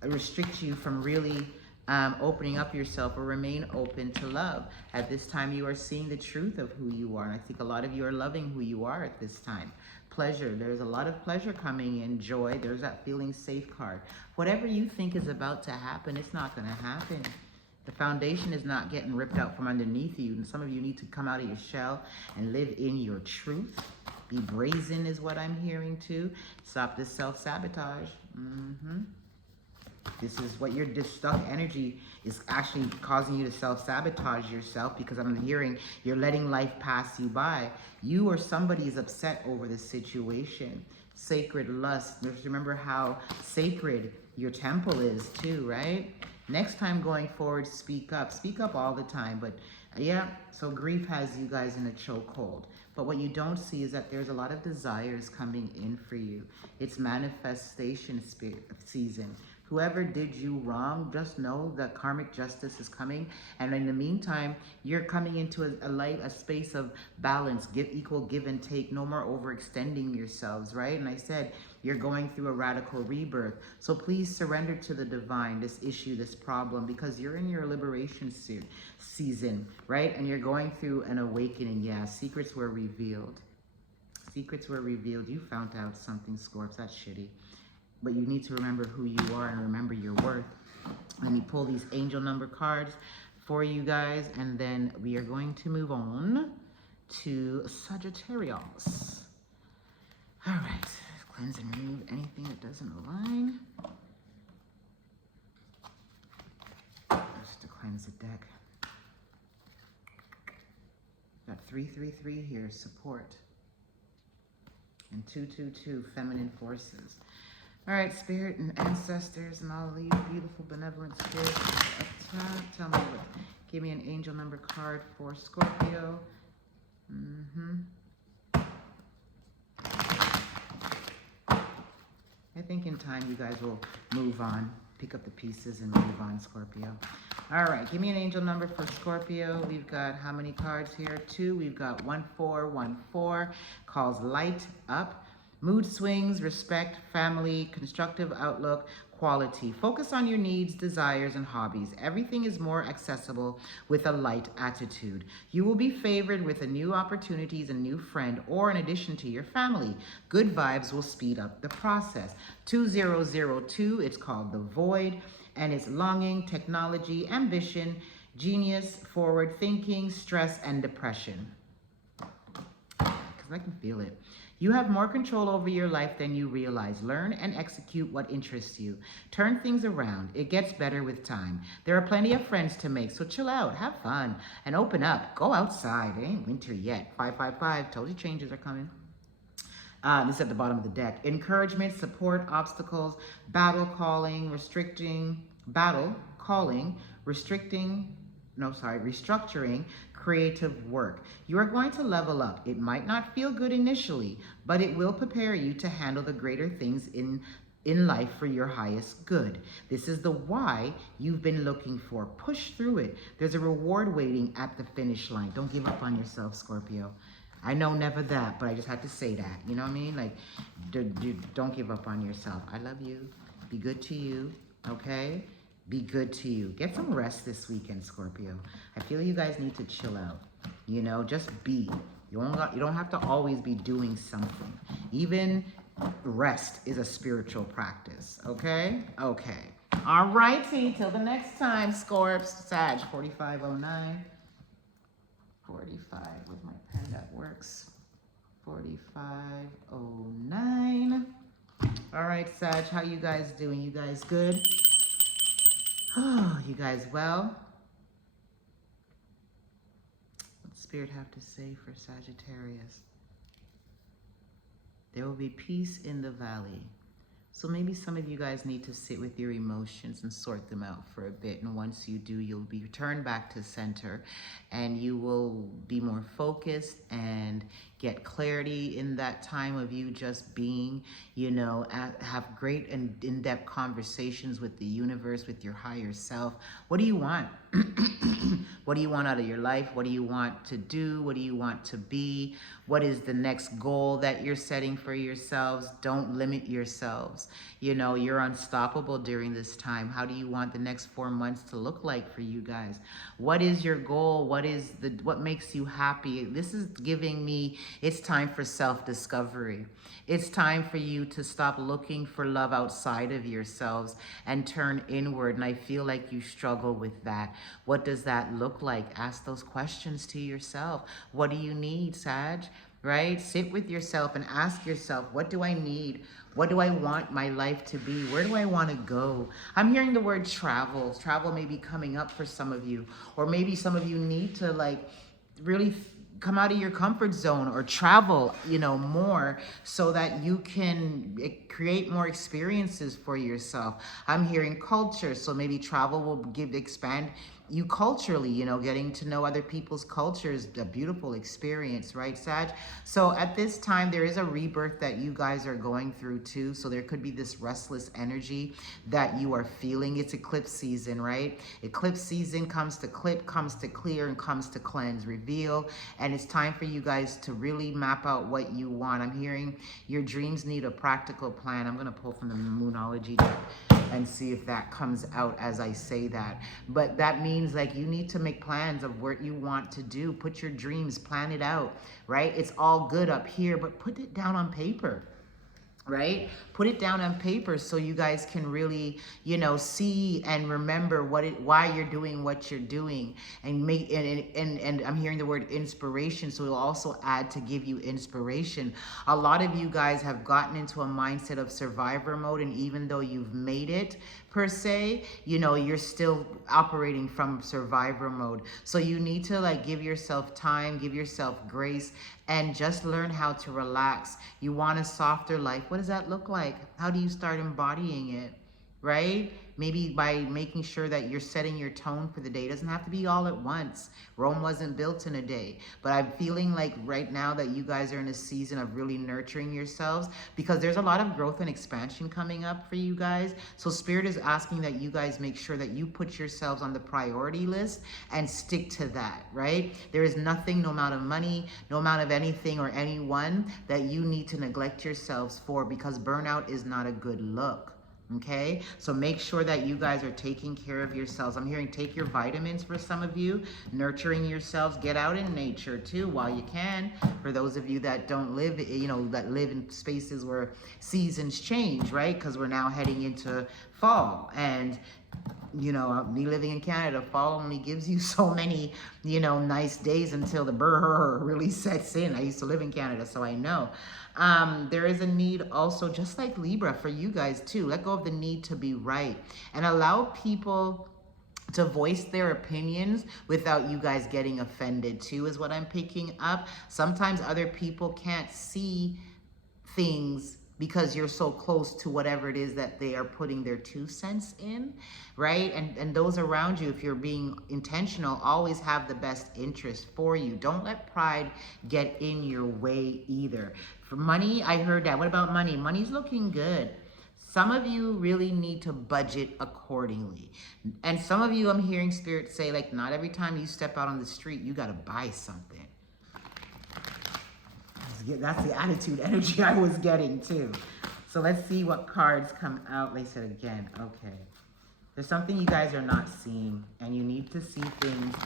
restrict you from really opening up yourself, or remain open to love. At this time, you are seeing the truth of who you are. And I think a lot of you are loving who you are at this time. Pleasure. There's a lot of pleasure coming in. Joy. There's that feeling safe card. Whatever you think is about to happen, it's not going to happen. The foundation is not getting ripped out from underneath you. And some of you need to come out of your shell and live in your truth. Be brazen is what I'm hearing too. Stop this self-sabotage. This is what your stuck energy is actually causing you to self-sabotage yourself, because I'm hearing you're letting life pass you by. You or somebody is upset over this situation. Sacred lust. Just remember how sacred your temple is too, right? Next time going forward, speak up. Speak up all the time. But yeah, so grief has you guys in a chokehold. But what you don't see is that there's a lot of desires coming in for you. It's manifestation season. Whoever did you wrong, just know that karmic justice is coming. And in the meantime, you're coming into a space of balance, equal give and take, no more overextending yourselves, right? And I said, you're going through a radical rebirth. So please surrender to the divine, this issue, this problem, because you're in your liberation season, right? And you're going through an awakening. Yeah, secrets were revealed. Secrets were revealed. You found out something, Scorps. That's shitty. But you need to remember who you are and remember your worth. Let me pull these angel number cards for you guys, and then we are going to move on to Sagittarius. All right, cleanse and remove anything that doesn't align. Just to cleanse the deck. Got 333 here, support. And 222, feminine forces. All right, spirit and ancestors and all these beautiful benevolent spirits up top. Tell me what. Give me an angel number card for Scorpio. I think in time you guys will move on. Pick up the pieces and move on, Scorpio. All right, give me an angel number for Scorpio. We've got how many cards here? 2. We've got 1414. Calls light up. Mood swings, respect, family, constructive outlook, quality. Focus on your needs, desires, and hobbies. Everything is more accessible with a light attitude. You will be favored with new opportunities, a new friend, or in addition to your family. Good vibes will speed up the process. 2002, it's called The Void, and it's longing, technology, ambition, genius, forward thinking, stress, and depression. I can feel it. You have more control over your life than you realize. Learn and execute what interests you. Turn things around. It gets better with time. There are plenty of friends to make, so chill out, have fun, and open up. Go outside. It ain't winter yet. 555. Told you changes are coming. This is at the bottom of the deck. Encouragement, support, obstacles, restructuring, creative work. You are going to level up. It might not feel good initially, but it will prepare you to handle the greater things in life for your highest good. This is the why you've been looking for. Push through it. There's a reward waiting at the finish line. Don't give up on yourself, Scorpio. I know never that, but I just had to say that. You know what I mean? Like, don't give up on yourself. I love you. Be good to you, okay? Be good to you. Get some rest this weekend, Scorpio. I feel you guys need to chill out. You know, just be. You don't have to always be doing something. Even rest is a spiritual practice, okay? Okay. All righty. Till the next time, Scorps. Sag, 4509. 45 with my pen that works. 4509. All right, Sag, how you guys doing? You guys good? Oh, you guys well? What does Spirit have to say for Sagittarius? There will be peace in the valley. So maybe some of you guys need to sit with your emotions and sort them out for a bit. And once you do, you'll be returned back to center and you will be more focused and get clarity in that time of you just being, you know, have great and in-depth conversations with the universe, with your higher self. What do you want? What do you want out of your life? What do you want to do? What do you want to be? What is the next goal that you're setting for yourselves? Don't limit yourselves. You know, you're unstoppable during this time. How do you want the next 4 months to look like for you guys? What is your goal? What makes you happy? This is giving me, it's time for self-discovery. It's time for you to stop looking for love outside of yourselves and turn inward. And I feel like you struggle with that. What does that look like? Ask those questions to yourself. What do you need, Sag? Right? Sit with yourself and ask yourself, what do I need? What do I want my life to be? Where do I want to go? I'm hearing the word travel. Travel may be coming up for some of you. Or maybe some of you need to like really come out of your comfort zone or travel, you know, more so that you can create more experiences for yourself. I'm hearing culture. So maybe travel will expand you culturally, you know, getting to know other people's cultures, a beautiful experience, right, Sag? So at this time, there is a rebirth that you guys are going through too. So there could be this restless energy that you are feeling. It's eclipse season, right? Eclipse season comes to clip, comes to clear, and comes to cleanse, reveal. And it's time for you guys to really map out what you want. I'm hearing your dreams need a practical plan. I'm going to pull from the Moonology deck and see if that comes out as I say that. But that means like you need to make plans of what you want to do. Put your dreams, plan it out, right? It's all good up here, but put it down on paper. Right? Put it down on paper so you guys can really, you know, see and remember why you're doing what you're doing, and make and I'm hearing the word inspiration, so it'll also add to give you inspiration. A lot of you guys have gotten into a mindset of survivor mode, and even though you've made it per se, you know, you're still operating from survivor mode. So you need to like give yourself time, give yourself grace, and just learn how to relax. You want a softer life. What does that look like? How do you start embodying it, right? Maybe by making sure that you're setting your tone for the day. It doesn't have to be all at once. Rome wasn't built in a day. But I'm feeling like right now that you guys are in a season of really nurturing yourselves, because there's a lot of growth and expansion coming up for you guys. So Spirit is asking that you guys make sure that you put yourselves on the priority list and stick to that, right? There is nothing, no amount of money, no amount of anything or anyone that you need to neglect yourselves for, because burnout is not a good look. Okay, so make sure that you guys are taking care of yourselves. I'm hearing take your vitamins for some of you, nurturing yourselves. Get out in nature too while you can. For those of you that don't live, you know, that live in spaces where seasons change, right? Because we're now heading into fall, and You know, me living in Canada, fall only gives you so many, you know, nice days until the brr really sets in. I used to live in Canada, so I know. There is a need also, just like Libra, for you guys too. Let go of the need to be right and allow people to voice their opinions without you guys getting offended too, is what I'm picking up. Sometimes other people can't see things because you're so close to whatever it is that they are putting their 2 cents in, right? And those around you, if you're being intentional, always have the best interest for you. Don't let pride get in your way either. For money, I heard that. What about money? Money's looking good. Some of you really need to budget accordingly. And some of you, I'm hearing Spirit say, like, not every time you step out on the street, you got to buy something. That's the attitude energy I was getting too. So let's see what cards come out. They said again, okay. There's something you guys are not seeing, and you need to see things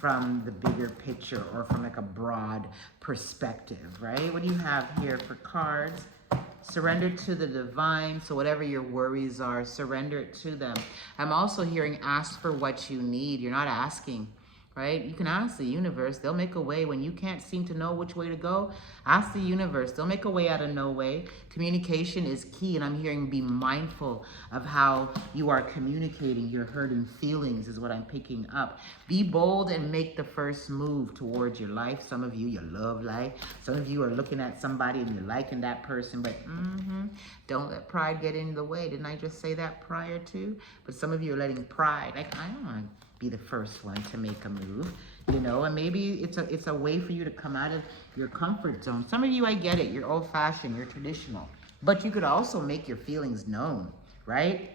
from the bigger picture or from like a broad perspective, right? What do you have here for cards? Surrender to the divine. So whatever your worries are, surrender it to them. I'm also hearing ask for what you need. You're not asking. Right? You can ask the universe. They'll make a way. When you can't seem to know which way to go, ask the universe. They'll make a way out of no way. Communication is key, and I'm hearing be mindful of how you are communicating your hurting feelings is what I'm picking up. Be bold and make the first move towards your life. Some of you, your love life. Some of you are looking at somebody and you're liking that person, but don't let pride get in the way. Didn't I just say that prior to? But some of you are letting pride, like, I don't want to be the first one to make a move, you know, and maybe it's a way for you to come out of your comfort zone. Some of you, I get it, you're old-fashioned, you're traditional, but you could also make your feelings known, right?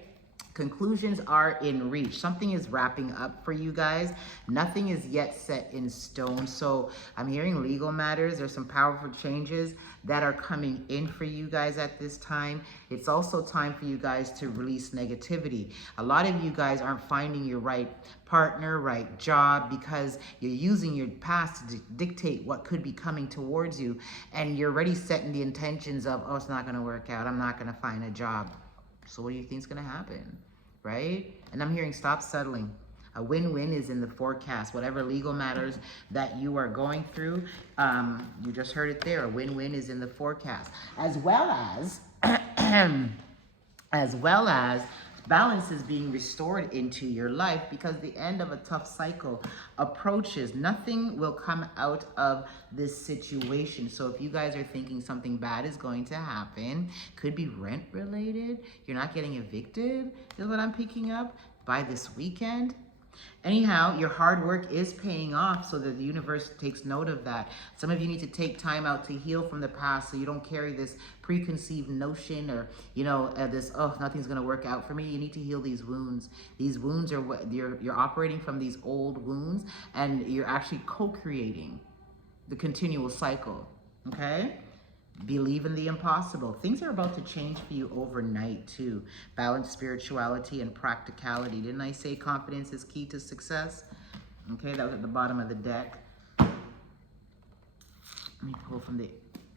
Conclusions are in reach. Something is wrapping up for you guys. Nothing is yet set in stone. So I'm hearing legal matters. There's some powerful changes that are coming in for you guys at this time. It's also time for you guys to release negativity. A lot of you guys aren't finding your right partner, right job, because you're using your past to dictate what could be coming towards you. And you're already setting the intentions of, oh, it's not going to work out. I'm not going to find a job. So what do you think is going to happen, right? And I'm hearing stop settling. A win-win is in the forecast. Whatever legal matters that you are going through, you just heard it there. A win-win is in the forecast. As well as balance is being restored into your life because the end of a tough cycle approaches. Nothing will come out of this situation. So if you guys are thinking something bad is going to happen, could be rent related, you're not getting evicted, is what I'm picking up, by this weekend. Anyhow, your hard work is paying off, so that the universe takes note of that. Some of you need to take time out to heal from the past so you don't carry this preconceived notion or, you know, this, oh, nothing's going to work out for me. You need to heal these wounds. These wounds are what you're operating from, these old wounds, and you're actually co-creating the continual cycle, okay? Believe in the impossible. Things are about to change for you overnight too. Balance spirituality and practicality. Didn't I say confidence is key to success? Okay, that was at the bottom of the deck. Let me pull from the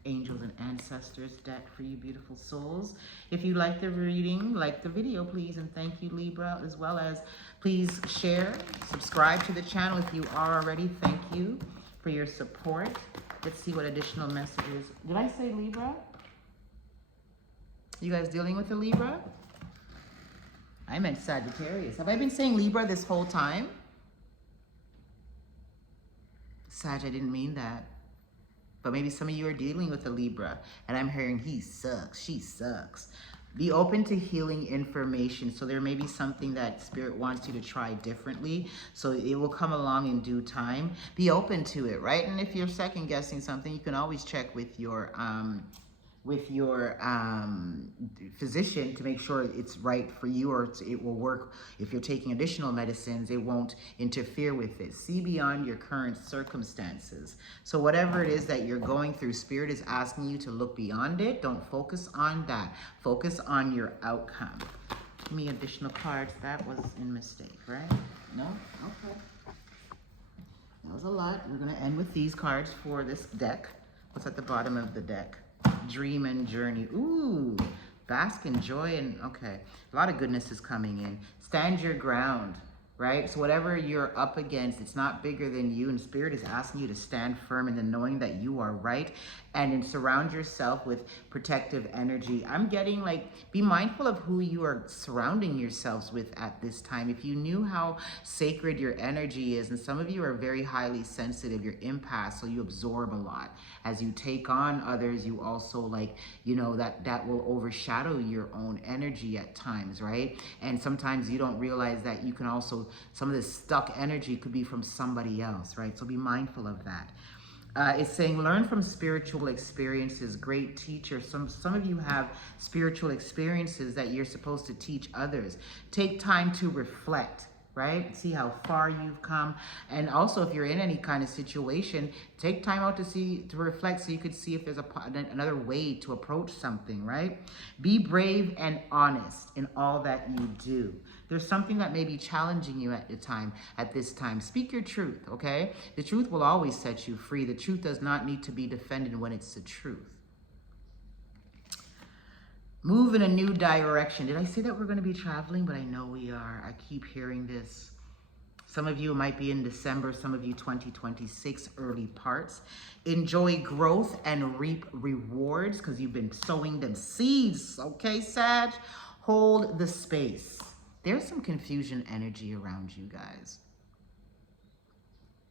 Angels and Ancestors deck for you beautiful souls. If you like the reading, like the video, please, and thank you, Libra, as well as please share, subscribe to the channel if you are already. Thank you for your support. Let's see what additional messages. Did I say Libra? You guys dealing with a Libra? I meant Sagittarius. Have I been saying Libra this whole time? Sag, I didn't mean that. But maybe some of you are dealing with a Libra, and I'm hearing he sucks, she sucks. Be open to healing information. So there may be something that Spirit wants you to try differently. So it will come along in due time. Be open to it, right? And if you're second guessing something, you can always check with your physician to make sure it's right for you, or it will work. If you're taking additional medicines, it won't interfere with it. See beyond your current circumstances. So whatever it is that you're going through, Spirit is asking you to look beyond it. Don't focus on that. Focus on your outcome. Give me additional cards. That was a mistake, right? No? Okay. That was a lot. We're going to end with these cards for this deck. What's at the bottom of the deck? Dream and journey. Ooh, Bask in joy and, okay. A lot of goodness is coming in. Stand your ground, right? So whatever you're up against, it's not bigger than you. And Spirit is asking you to stand firm in the knowing that you are right. And then surround yourself with protective energy. I'm getting like, be mindful of who you are surrounding yourselves with at this time. If you knew how sacred your energy is, and some of you are very highly sensitive, you're empaths, so you absorb a lot. As you take on others, you also like, you know, that will overshadow your own energy at times, right? And sometimes you don't realize that you can also, some of this stuck energy could be from somebody else, right? So be mindful of that. It's saying learn from spiritual experiences. Great teacher. Some of you have spiritual experiences that you're supposed to teach others. Take time to reflect, right? See how far you've come. And also, if you're in any kind of situation, take time out to reflect so you could see if there's another way to approach something, right? Be brave and honest in all that you do. There's something that may be challenging you at this time. Speak your truth, okay? The truth will always set you free. The truth does not need to be defended when it's the truth. Move in a new direction. Did I say that we're going to be traveling? But I know we are. I keep hearing this. Some of you might be in December, some of you 2026, early parts. Enjoy growth and reap rewards because you've been sowing them seeds, okay, Sag? Hold the space. There's some confusion energy around you guys.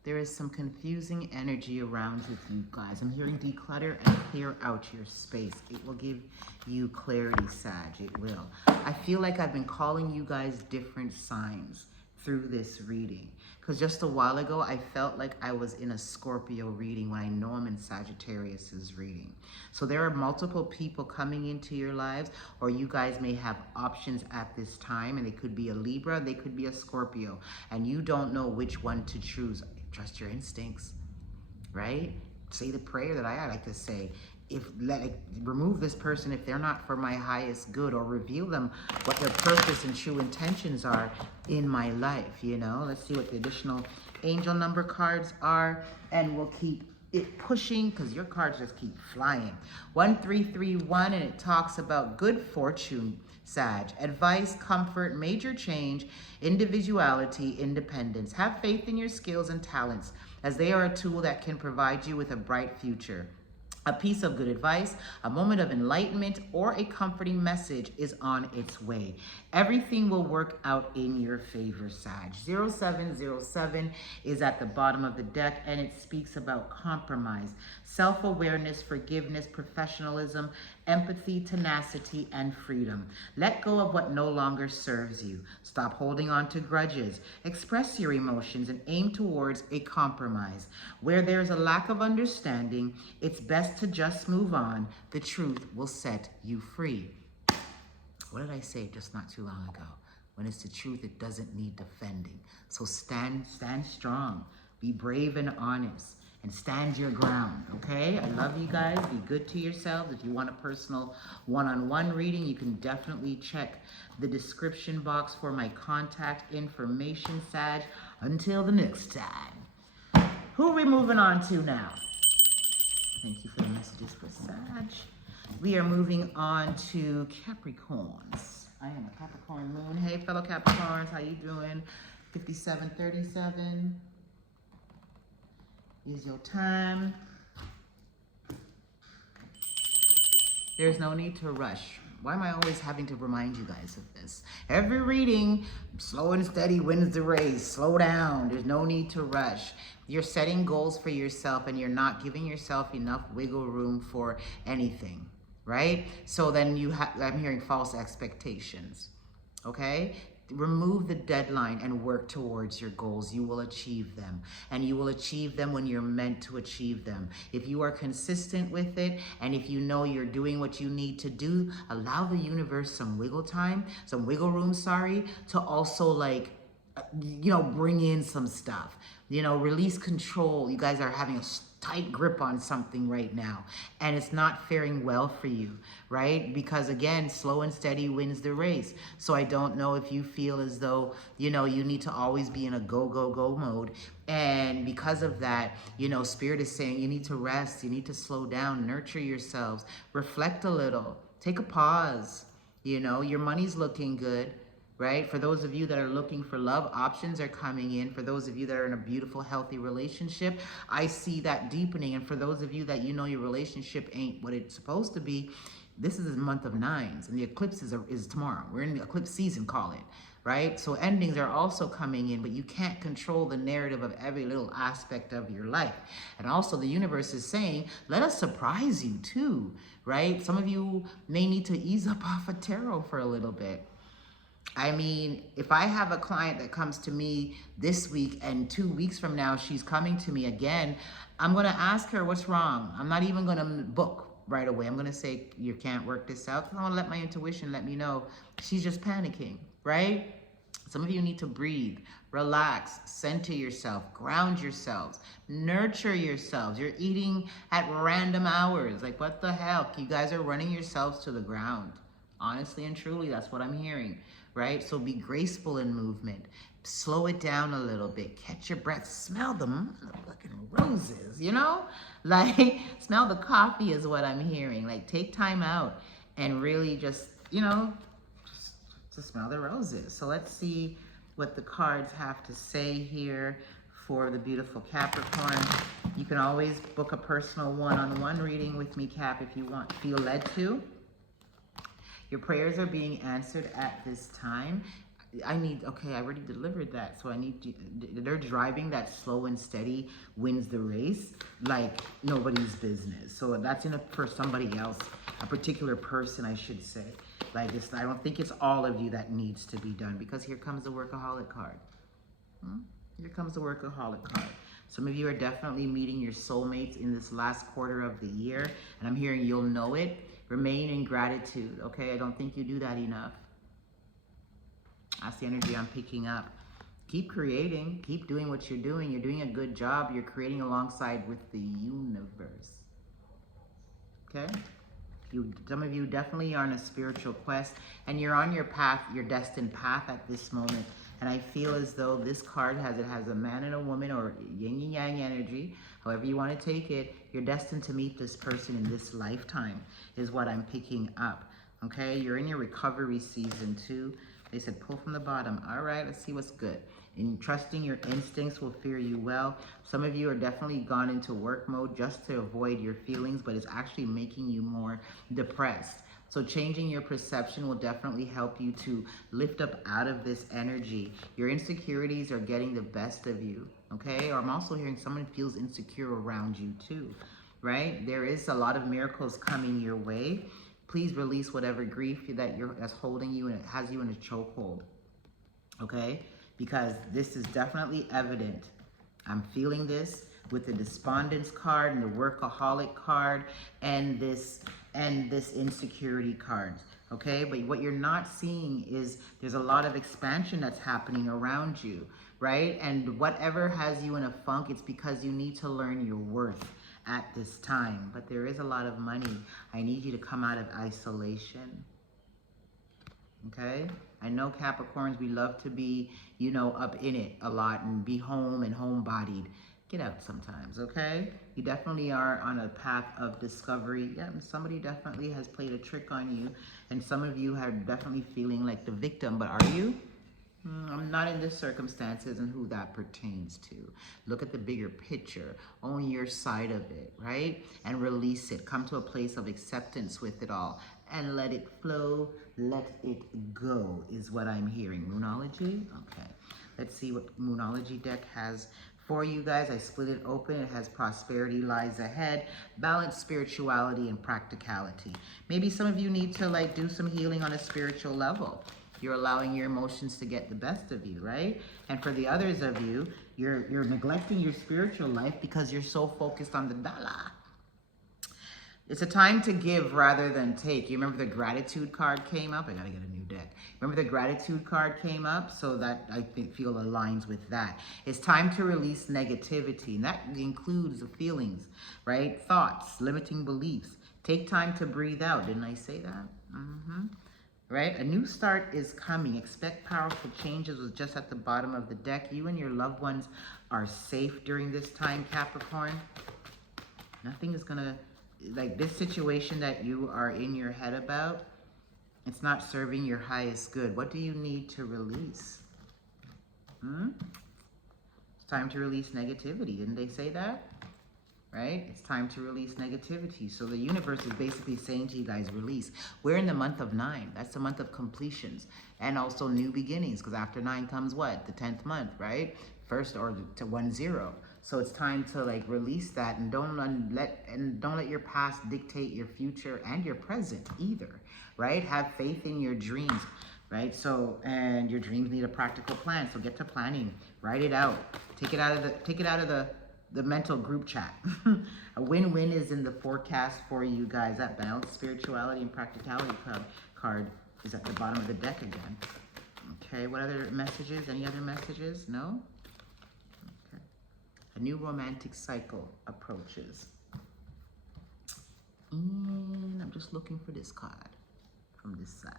There is some confusing energy around with you guys. I'm hearing declutter and clear out your space. It will give you clarity, Sag. It will. I feel like I've been calling you guys different signs through this reading. Because just a while ago, I felt like I was in a Scorpio reading when I know I'm in Sagittarius's reading. So there are multiple people coming into your lives, or you guys may have options at this time, and they could be a Libra, they could be a Scorpio, and you don't know which one to choose. Trust your instincts, right? Say the prayer that I like to say. Remove this person if they're not for my highest good, or reveal them what their purpose and true intentions are in my life, you know? Let's see what the additional angel number cards are, and we'll keep it pushing because your cards just keep flying. 1331, and it talks about good fortune, Sag. Advice, comfort, major change, individuality, independence. Have faith in your skills and talents, as they are a tool that can provide you with a bright future. A piece of good advice, a moment of enlightenment, or a comforting message is on its way. Everything will work out in your favor, Sag. 0707 is at the bottom of the deck, and it speaks about compromise, self-awareness, forgiveness, professionalism, empathy, tenacity, and freedom. Let go of what no longer serves you. Stop holding on to grudges. Express your emotions and aim towards a compromise. Where there's a lack of understanding, it's best to just move on. The truth will set you free. What did I say just not too long ago? When it's the truth, it doesn't need defending. So stand strong. Be brave and honest. And stand your ground, okay? I love you guys. Be good to yourselves. If you want a personal one-on-one reading, you can definitely check the description box for my contact information, Sag. Until the next time. Who are we moving on to now? Thank you for the messages for Sag. We are moving on to Capricorns. I am a Capricorn moon. Hey, fellow Capricorns, how you doing? 5737. Is your time. There's no need to rush. Why am I always having to remind you guys of this? Every reading, slow and steady wins the race. Slow down. There's no need to rush. You're setting goals for yourself, and you're not giving yourself enough wiggle room for anything, right? So then I'm hearing false expectations, okay? Remove the deadline and work towards your goals. You will achieve them, and you will achieve them when you're meant to achieve them. If you are consistent with it, and if you know you're doing what you need to do, allow the universe some wiggle room, to also bring in some stuff, release control. You guys are having a tight grip on something right now, and it's not faring well for you, right? Because again, slow and steady wins the race. So I don't know if you feel as though, you need to always be in a go, go, go mode. And because of that, Spirit is saying you need to rest, you need to slow down, nurture yourselves, reflect a little. Take a pause. You know, your money's looking good, right? For those of you that are looking for love, options are coming in. For those of you that are in a beautiful, healthy relationship, I see that deepening. And for those of you that you know your relationship ain't what it's supposed to be, this is a month of nines, and the eclipse is tomorrow. We're in the eclipse season, call it, right? So endings are also coming in, but you can't control the narrative of every little aspect of your life. And also the universe is saying, let us surprise you too, right? Some of you may need to ease up off of tarot for a little bit. I mean, if I have a client that comes to me this week and 2 weeks from now, she's coming to me again, I'm going to ask her what's wrong. I'm not even going to book right away. I'm going to say, you can't work this out. I want to let my intuition let me know she's just panicking, right? Some of you need to breathe, relax, center yourself, ground yourselves, nurture yourselves. You're eating at random hours. Like, what the hell? You guys are running yourselves to the ground. Honestly and truly, that's what I'm hearing, right? So be graceful in movement. Slow it down a little bit. Catch your breath. Smell the fucking roses, you know? Like, smell the coffee is what I'm hearing. Like, take time out and really just, you know, to smell the roses. So let's see what the cards have to say here for the beautiful Capricorn. You can always book a personal one-on-one reading with me, Cap, if you feel led to. Your prayers are being answered at this time. Okay, I already delivered that. So I need you, they're driving that slow and steady wins the race like nobody's business. So that's for somebody else, a particular person, I should say. Like, I don't think it's all of you that needs to be done, because here comes the workaholic card. Here comes the workaholic card. Some of you are definitely meeting your soulmates in this last quarter of the year, and I'm hearing you'll know it. Remain in gratitude, okay? I don't think you do that enough. That's the energy I'm picking up. Keep creating. Keep doing what you're doing. You're doing a good job. You're creating alongside with the universe. Okay? Some of you definitely are on a spiritual quest, and you're on your path, your destined path at this moment. And I feel as though this card has a man and a woman, or yin and yang energy, however you want to take it. You're destined to meet this person in this lifetime is what I'm picking up. Okay, you're in your recovery season too. They said pull from the bottom. All right, let's see what's good. And trusting your instincts will fare you well. Some of you are definitely gone into work mode just to avoid your feelings, but it's actually making you more depressed. So changing your perception will definitely help you to lift up out of this energy. Your insecurities are getting the best of you, okay? Or I'm also hearing someone feels insecure around you too, right? There is a lot of miracles coming your way. Please release whatever grief that's holding you and it has you in a chokehold, okay? Because this is definitely evident. I'm feeling this with the despondence card and the workaholic card and this insecurity card, okay? But what you're not seeing is there's a lot of expansion that's happening around you, right? And whatever has you in a funk, it's because you need to learn your worth at this time. But there is a lot of money. I need you to come out of isolation, okay? I know Capricorns, we love to be, you know, up in it a lot and be home and homebodied. Get out sometimes, okay? You definitely are on a path of discovery. Yeah, somebody definitely has played a trick on you, and some of you are definitely feeling like the victim, but are you? I'm not in the circumstances and who that pertains to. Look at the bigger picture. Own your side of it, right? And release it. Come to a place of acceptance with it all. And let it flow. Let it go is what I'm hearing. Moonology? Okay. Let's see what Moonology deck has for you guys. I split it open. It has prosperity lies ahead, balance, spirituality, and practicality. Maybe some of you need to like do some healing on a spiritual level. You're allowing your emotions to get the best of you, right? And for the others of you, you're neglecting your spiritual life because you're so focused on the dollar. It's a time to give rather than take. You remember the gratitude card came up? I gotta get a new deck. Remember the gratitude card came up? So that I feel aligns with that. It's time to release negativity. And that includes the feelings, right? Thoughts, limiting beliefs. Take time to breathe out. Didn't I say that? Right? A new start is coming. Expect powerful changes was just at the bottom of the deck. You and your loved ones are safe during this time, Capricorn. Nothing is gonna like this situation that you are in your head about, it's not serving your highest good. What do you need to release? It's time to release negativity. Didn't they say that? Right? It's time to release negativity. So the universe is basically saying to you guys, release. We're in the month of 9. That's the month of completions and also new beginnings, because after 9 comes what? The 10th month, right? First or to 1-0. So it's time to like release that, and don't let your past dictate your future and your present either, right? Have faith in your dreams, right? So, and your dreams need a practical plan. So get to planning. Write it out. Take it out of the mental group chat. A win-win is in the forecast for you guys. That balance, spirituality, and practicality card is at the bottom of the deck again. Okay, what other messages? Any other messages? No? Okay. A new romantic cycle approaches. And I'm just looking for this card from this side.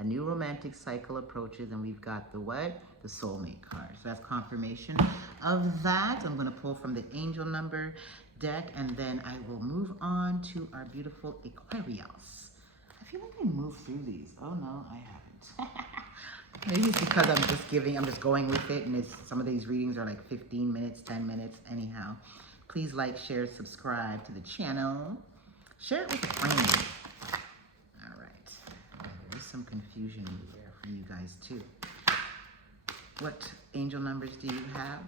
A new romantic cycle approaches, and we've got the what? The soulmate card. So that's confirmation of that. I'm going to pull from the angel number deck, and then I will move on to our beautiful Aquarius. I feel like I moved through these. Oh no, I haven't. Maybe it's because I'm just going with it, and some of these readings are like 15 minutes, 10 minutes, anyhow. Please like, share, subscribe to the channel. Share it with a friend. Some confusion in there for you guys too. What angel numbers do you have?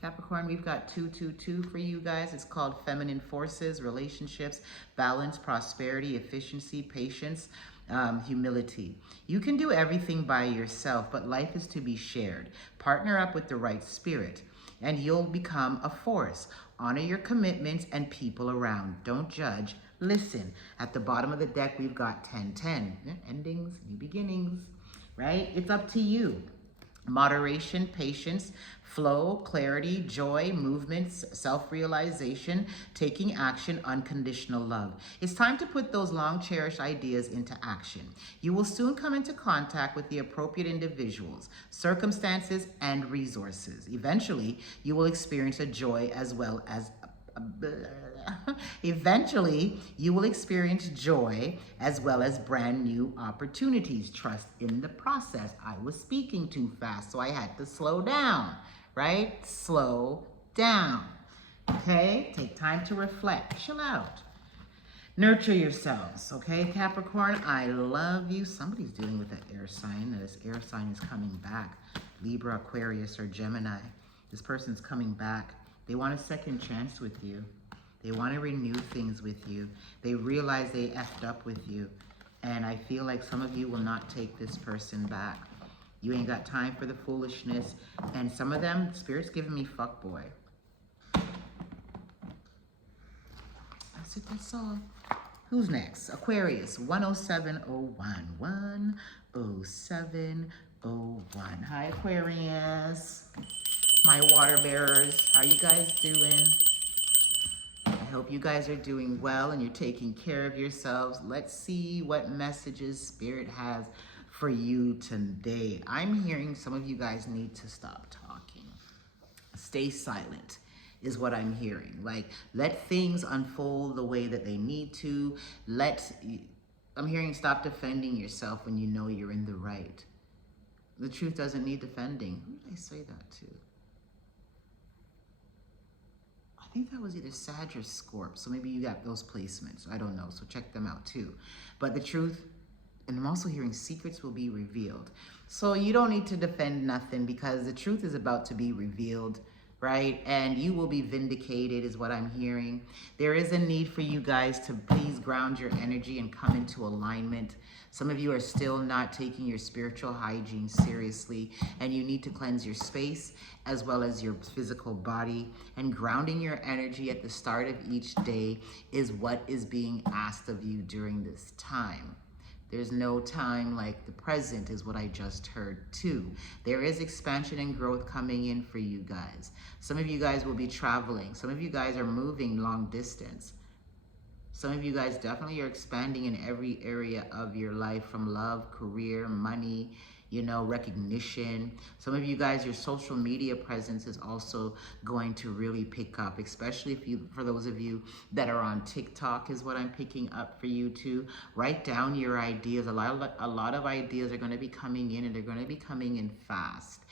Capricorn, we've got 222 for you guys. It's called feminine forces, relationships, balance, prosperity, efficiency, patience, humility. You can do everything by yourself, but life is to be shared. Partner up with the right spirit, and you'll become a force. Honor your commitments and people around. Don't judge. Listen. At the bottom of the deck, we've got 10-10. Endings, new beginnings, right? It's up to you. Moderation, patience, flow, clarity, joy, movements, self-realization, taking action, unconditional love. It's time to put those long-cherished ideas into action. You will soon come into contact with the appropriate individuals, circumstances, and resources. Eventually, you will experience a joy as well as Eventually, you will experience joy as well as brand new opportunities. Trust in the process. I was speaking too fast, so I had to slow down, right? Slow down, okay? Take time to reflect. Chill out. Nurture yourselves, okay? Capricorn, I love you. Somebody's dealing with an air sign. This air sign is coming back. Libra, Aquarius, or Gemini. This person's coming back. They want a second chance with you. They want to renew things with you. They realize they effed up with you. And I feel like some of you will not take this person back. You ain't got time for the foolishness. And some of them, Spirit's giving me fuckboy. That's it, that's all. Who's next? Aquarius, 10701. 10701. Hi, Aquarius. My water bearers, how you guys doing? I hope you guys are doing well and you're taking care of yourselves. Let's see what messages Spirit has for you today. I'm hearing some of you guys need to stop talking. Stay silent is what I'm hearing. Like, let things unfold the way that they need to. I'm hearing stop defending yourself when you know you're in the right. The truth doesn't need defending. Who did I say that to? I think that was either Sag or Scorp. So maybe you got those placements. I don't know. So check them out too. But the truth, and I'm also hearing secrets will be revealed. So you don't need to defend nothing because the truth is about to be revealed, right? And you will be vindicated is what I'm hearing. There is a need for you guys to please ground your energy and come into alignment. Some of you are still not taking your spiritual hygiene seriously, and you need to cleanse your space as well as your physical body. And grounding your energy at the start of each day is what is being asked of you during this time. There's no time like the present is what I just heard too. There is expansion and growth coming in for you guys. Some of you guys will be traveling. Some of you guys are moving long distance. Some of you guys definitely are expanding in every area of your life, from love, career, money, you know, recognition. Some of you guys, your social media presence is also going to really pick up, especially if you, for those of you that are on TikTok is what I'm picking up for you too. Write down your ideas. A lot of ideas are going to be coming in, and they're going to be coming in fast.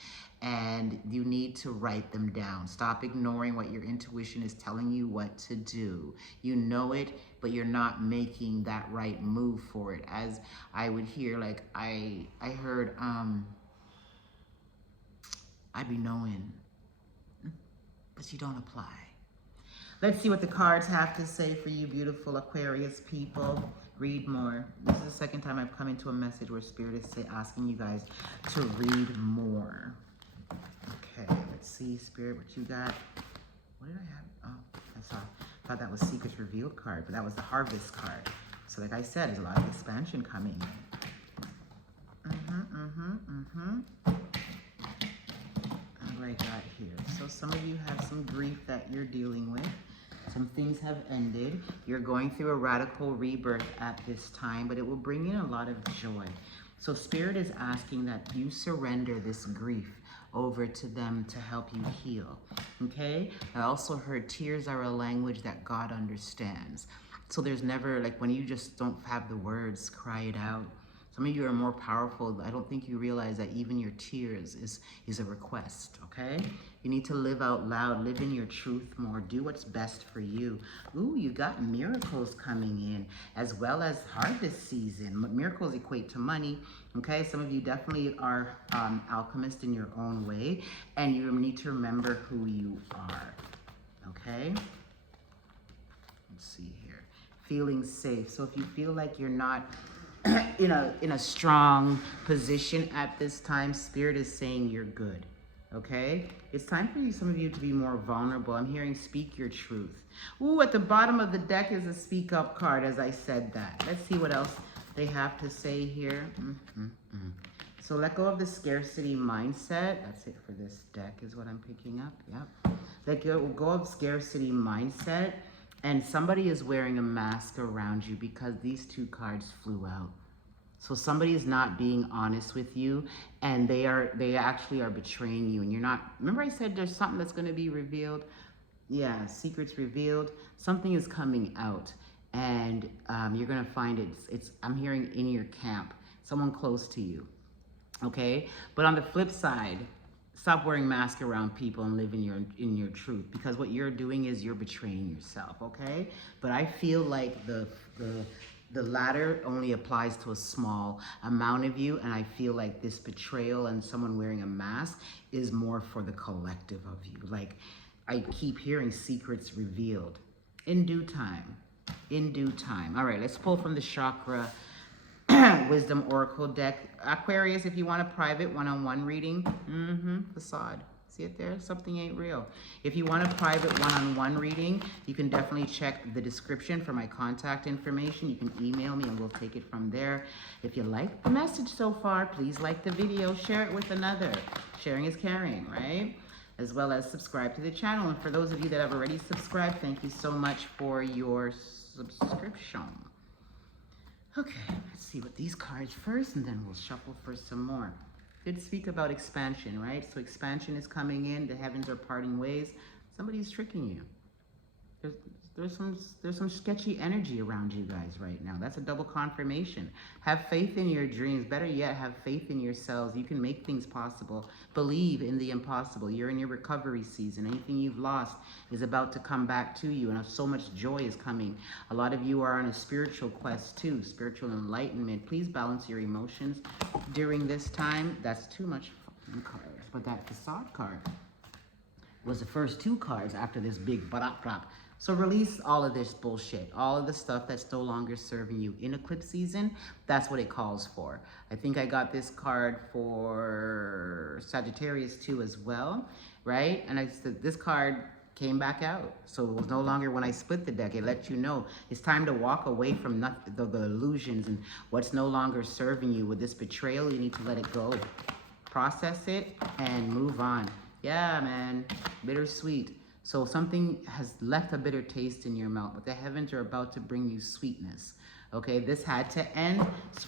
And you need to write them down. Stop ignoring what your intuition is telling you what to do. You know it, but you're not making that right move for it. As I would hear, like I heard, I be knowing, but you don't apply. Let's see what the cards have to say for you, beautiful Aquarius people. Read more. This is the second time I've come into a message where Spirit is asking you guys to read more. Okay, let's see, Spirit, what you got. What did I have? Oh, I thought that was Secrets Revealed card, but that was the Harvest card. So like I said, there's a lot of expansion coming in. What do I got here? So some of you have some grief that you're dealing with. Some things have ended. You're going through a radical rebirth at this time, but it will bring in a lot of joy. So Spirit is asking that you surrender this grief over to them to help you heal, okay? I also heard tears are a language that God understands. So there's never, like when you just don't have the words, cry it out. Some of you are more powerful. I don't think you realize that even your tears is a request, okay? You need to live out loud, live in your truth more, do what's best for you. Ooh, you got miracles coming in, as well as harvest season. Miracles equate to money, okay? Some of you definitely are alchemists in your own way, and you need to remember who you are, okay? Let's see here. Feeling safe. So if you feel like you're not in a strong position at this time, Spirit is saying you're good, okay? It's time for you, some of you, to be more vulnerable. I'm hearing speak your truth. Ooh, at the bottom of the deck is a speak up card, as I said that. Let's see what else they have to say here. So let go of the scarcity mindset. That's it for this deck is what I'm picking up. Yep. Let go of scarcity mindset. And somebody is wearing a mask around you because these two cards flew out. So somebody is not being honest with you, and they actually are betraying you, and you're not. Remember I said there's something that's going to be revealed? Yeah, secrets revealed. Something is coming out, and you're going to find it's I'm hearing in your camp, someone close to you. Okay? But on the flip side, stop wearing masks around people and live in your truth, because what you're doing is you're betraying yourself, okay? But I feel like the latter only applies to a small amount of you, and I feel like this betrayal and someone wearing a mask is more for the collective of you. Like, I keep hearing secrets revealed. In due time. In due time. All right, let's pull from the chakra Wisdom Oracle deck. Aquarius, if you want a private one-on-one reading, facade. See it there? Something ain't real. If you want a private one-on-one reading, you can definitely check the description for my contact information. You can email me and we'll take it from there. If you like the message so far, please like the video, share it with another. Sharing is caring, right? As well as subscribe to the channel. And for those of you that have already subscribed, thank you so much for your subscription. Okay, let's see what these cards first, and then we'll shuffle for some more. Did speak about expansion, right? So expansion is coming in. The heavens are parting ways. Somebody's tricking you. There's some sketchy energy around you guys right now. That's a double confirmation. Have faith in your dreams. Better yet, have faith in yourselves. You can make things possible. Believe in the impossible. You're in your recovery season. Anything you've lost is about to come back to you, and so much joy is coming. A lot of you are on a spiritual quest too, spiritual enlightenment. Please balance your emotions during this time. That's too much cards. But that facade card was the first two cards after this big barap. So release all of this bullshit, all of the stuff that's no longer serving you. In eclipse season, that's what it calls for. I think I got this card for Sagittarius too as well, right? And this card came back out. So it was no longer, when I split the deck, it let you know it's time to walk away from the illusions and what's no longer serving you. With this betrayal, you need to let it go. Process it and move on. Yeah, man, bittersweet. So something has left a bitter taste in your mouth, but the heavens are about to bring you sweetness. Okay, this had to end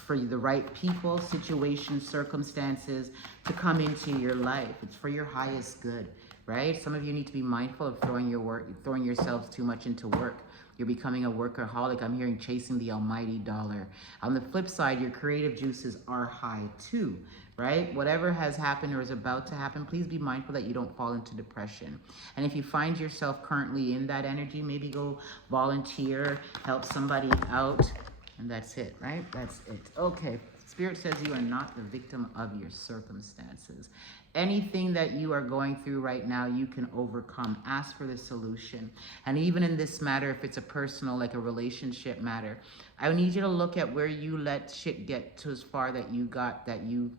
for the right people, situations, circumstances to come into your life. It's for your highest good, right? Some of you need to be mindful of throwing yourselves too much into work. You're becoming a workaholic. I'm hearing chasing the almighty dollar. On the flip side, your creative juices are high too, right? Whatever has happened or is about to happen, please be mindful that you don't fall into depression. And if you find yourself currently in that energy, maybe go volunteer, help somebody out, and that's it, right? That's it. Okay. Spirit says you are not the victim of your circumstances. Anything that you are going through right now, you can overcome. Ask for the solution. And even in this matter, if it's a personal, like a relationship matter, I need you to look at where you let shit get to as far that you got, that you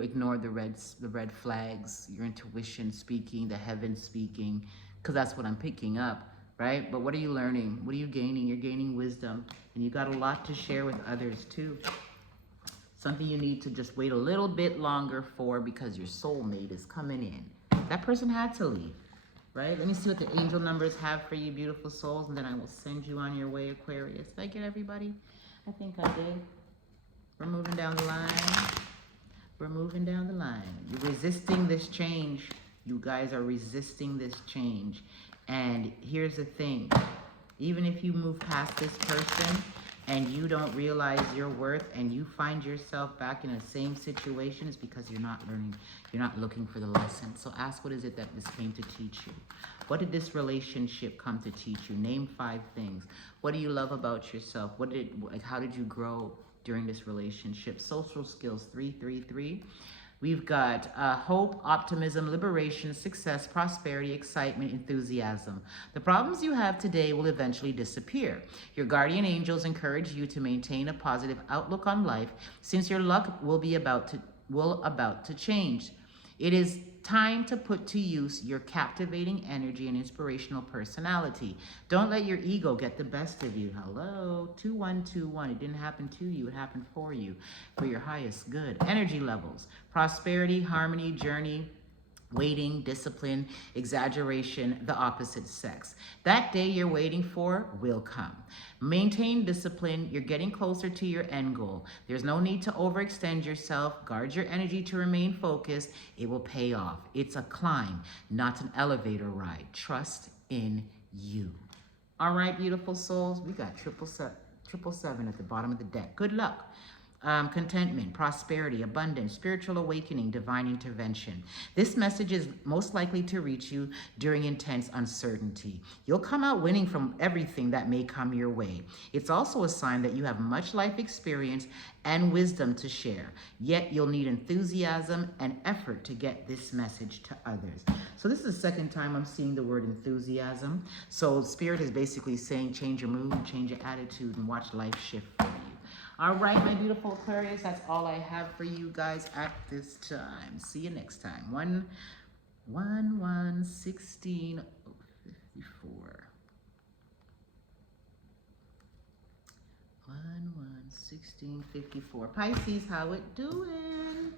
ignored the red flags, your intuition speaking, the heavens speaking, because that's what I'm picking up, right? But what are you learning? What are you gaining? You're gaining wisdom, and you got a lot to share with others too. Something you need to just wait a little bit longer for, because your soulmate is coming in. That person had to leave, right? Let me see what the angel numbers have for you, beautiful souls, and then I will send you on your way, Aquarius. Did I get everybody? I think I did. We're moving down the line. We're moving down the line. You're resisting this change. You guys are resisting this change. And here's the thing. Even if you move past this person and you don't realize your worth and you find yourself back in the same situation, it's because you're not learning, you're not looking for the lesson. So ask, what is it that this came to teach you? What did this relationship come to teach you? Name 5 things. What do you love about yourself? How did you grow during this relationship? Social skills, 333. We've got hope, optimism, liberation, success, prosperity, excitement, enthusiasm. The problems you have today will eventually disappear. Your guardian angels encourage you to maintain a positive outlook on life, since your luck will about to change. It is time to put to use your captivating energy and inspirational personality. Don't let your ego get the best of you. Hello, 2121. It didn't happen to you, it happened for you, for your highest good. Energy levels, prosperity, harmony, journey, waiting, discipline, exaggeration, the opposite sex. That day you're waiting for will come. Maintain discipline. You're getting closer to your end goal. There's no need to overextend yourself. Guard your energy to remain focused. It will pay off. It's a climb, not an elevator ride. Trust in you. All right, beautiful souls. We got 777 at the bottom of the deck. Good luck. Contentment, prosperity, abundance, spiritual awakening, divine intervention. This message is most likely to reach you during intense uncertainty. You'll come out winning from everything that may come your way. It's also a sign that you have much life experience and wisdom to share, yet you'll need enthusiasm and effort to get this message to others. So this is the second time I'm seeing the word enthusiasm. So Spirit is basically saying change your mood, change your attitude, and watch life shift for you. All right, my beautiful Aquarius, that's all I have for you guys at this time. See you next time. 1/1/16 54. 1/1/16 54. Pisces, how it doing?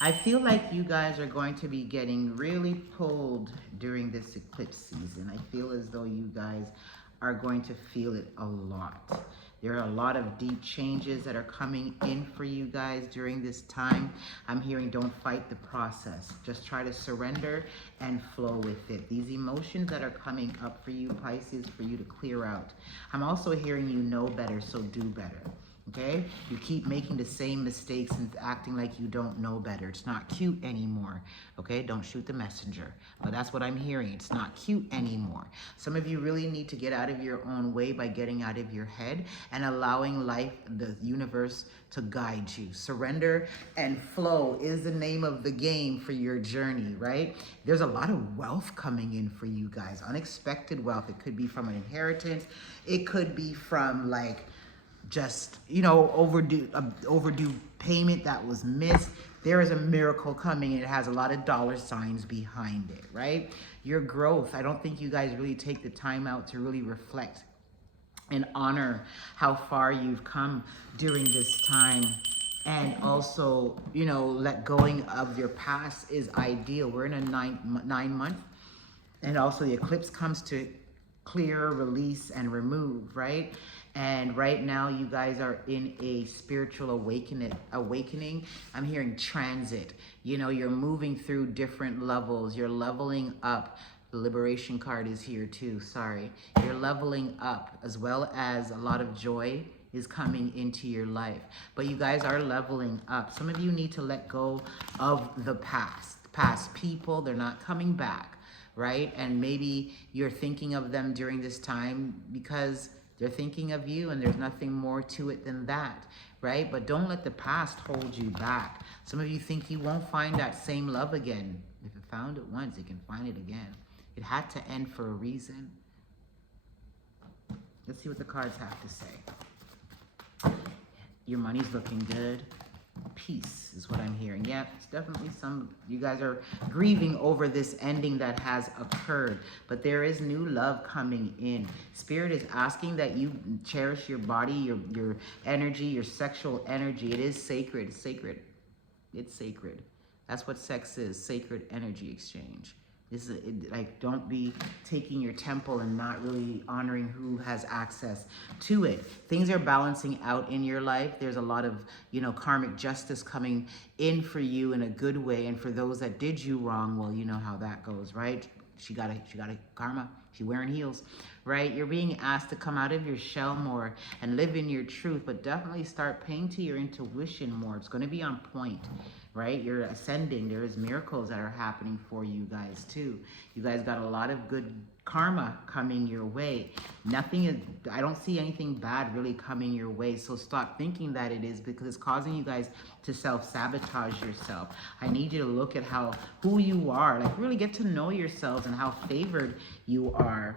I feel like you guys are going to be getting really pulled during this eclipse season. I feel as though you guys are going to feel it a lot. There are a lot of deep changes that are coming in for you guys during this time. I'm hearing don't fight the process. Just try to surrender and flow with it. These emotions that are coming up for you, Pisces, for you to clear out. I'm also hearing you know better, so do better. Okay? You keep making the same mistakes and acting like you don't know better. It's not cute anymore. Okay? Don't shoot the messenger. But that's what I'm hearing. It's not cute anymore. Some of you really need to get out of your own way by getting out of your head and allowing life, the universe, to guide you. Surrender and flow is the name of the game for your journey, right? There's a lot of wealth coming in for you guys. Unexpected wealth. It could be from an inheritance. It could be from just, overdue payment that was missed. There is a miracle coming, and it has a lot of dollar signs behind it, right? Your growth. I don't think you guys really take the time out to really reflect and honor how far you've come during this time. And also, let going of your past is ideal. We're in a nine month And also the eclipse comes to clear, release, and remove, right? And right now you guys are in a spiritual awakening. I'm hearing transit. You know, you're moving through different levels. You're leveling up. The liberation card is here too, sorry. You're leveling up, as well as a lot of joy is coming into your life. But you guys are leveling up. Some of you need to let go of the past people. They're not coming back, right? And maybe you're thinking of them during this time because they're thinking of you, and there's nothing more to it than that, right? But don't let the past hold you back. Some of you think you won't find that same love again. If you found it once, you can find it again. It had to end for a reason. Let's see what the cards have to say. Your money's looking good. Peace is what I'm hearing. Yeah, it's definitely you guys are grieving over this ending that has occurred, but there is new love coming in. Spirit is asking that you cherish your body, your energy, your sexual energy. It is sacred. It's sacred. It's sacred. That's what sex is, sacred energy exchange. This is like, don't be taking your temple and not really honoring who has access to it. Things are balancing out in your life. There's a lot of, you know, karmic justice coming in for you in a good way. And for those that did you wrong, well, you know how that goes, right? She got a karma. She wearing heels, right? You're being asked to come out of your shell more and live in your truth, but definitely start paying to your intuition more. It's going to be on point, right? You're ascending. There is miracles that are happening for you guys too. You guys got a lot of good karma coming your way. I don't see anything bad really coming your way. So stop thinking that it is, because it's causing you guys to self-sabotage yourself. I need you to look at who you are, like really get to know yourselves and how favored you are.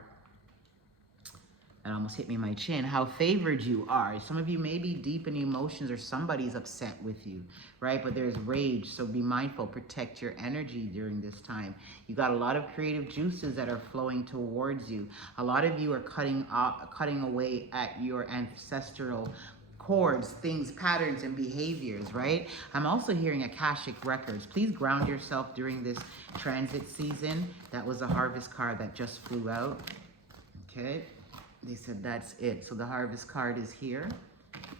That almost hit me in my chin. How favored you are. Some of you may be deep in emotions, or somebody's upset with you, right? But there's rage, so be mindful. Protect your energy during this time. You got a lot of creative juices that are flowing towards you. A lot of you are cutting away at your ancestral cords, things, patterns, and behaviors, right? I'm also hearing Akashic records. Please ground yourself during this transit season. That was a harvest card that just flew out. Okay. They said that's it. So the harvest card is here.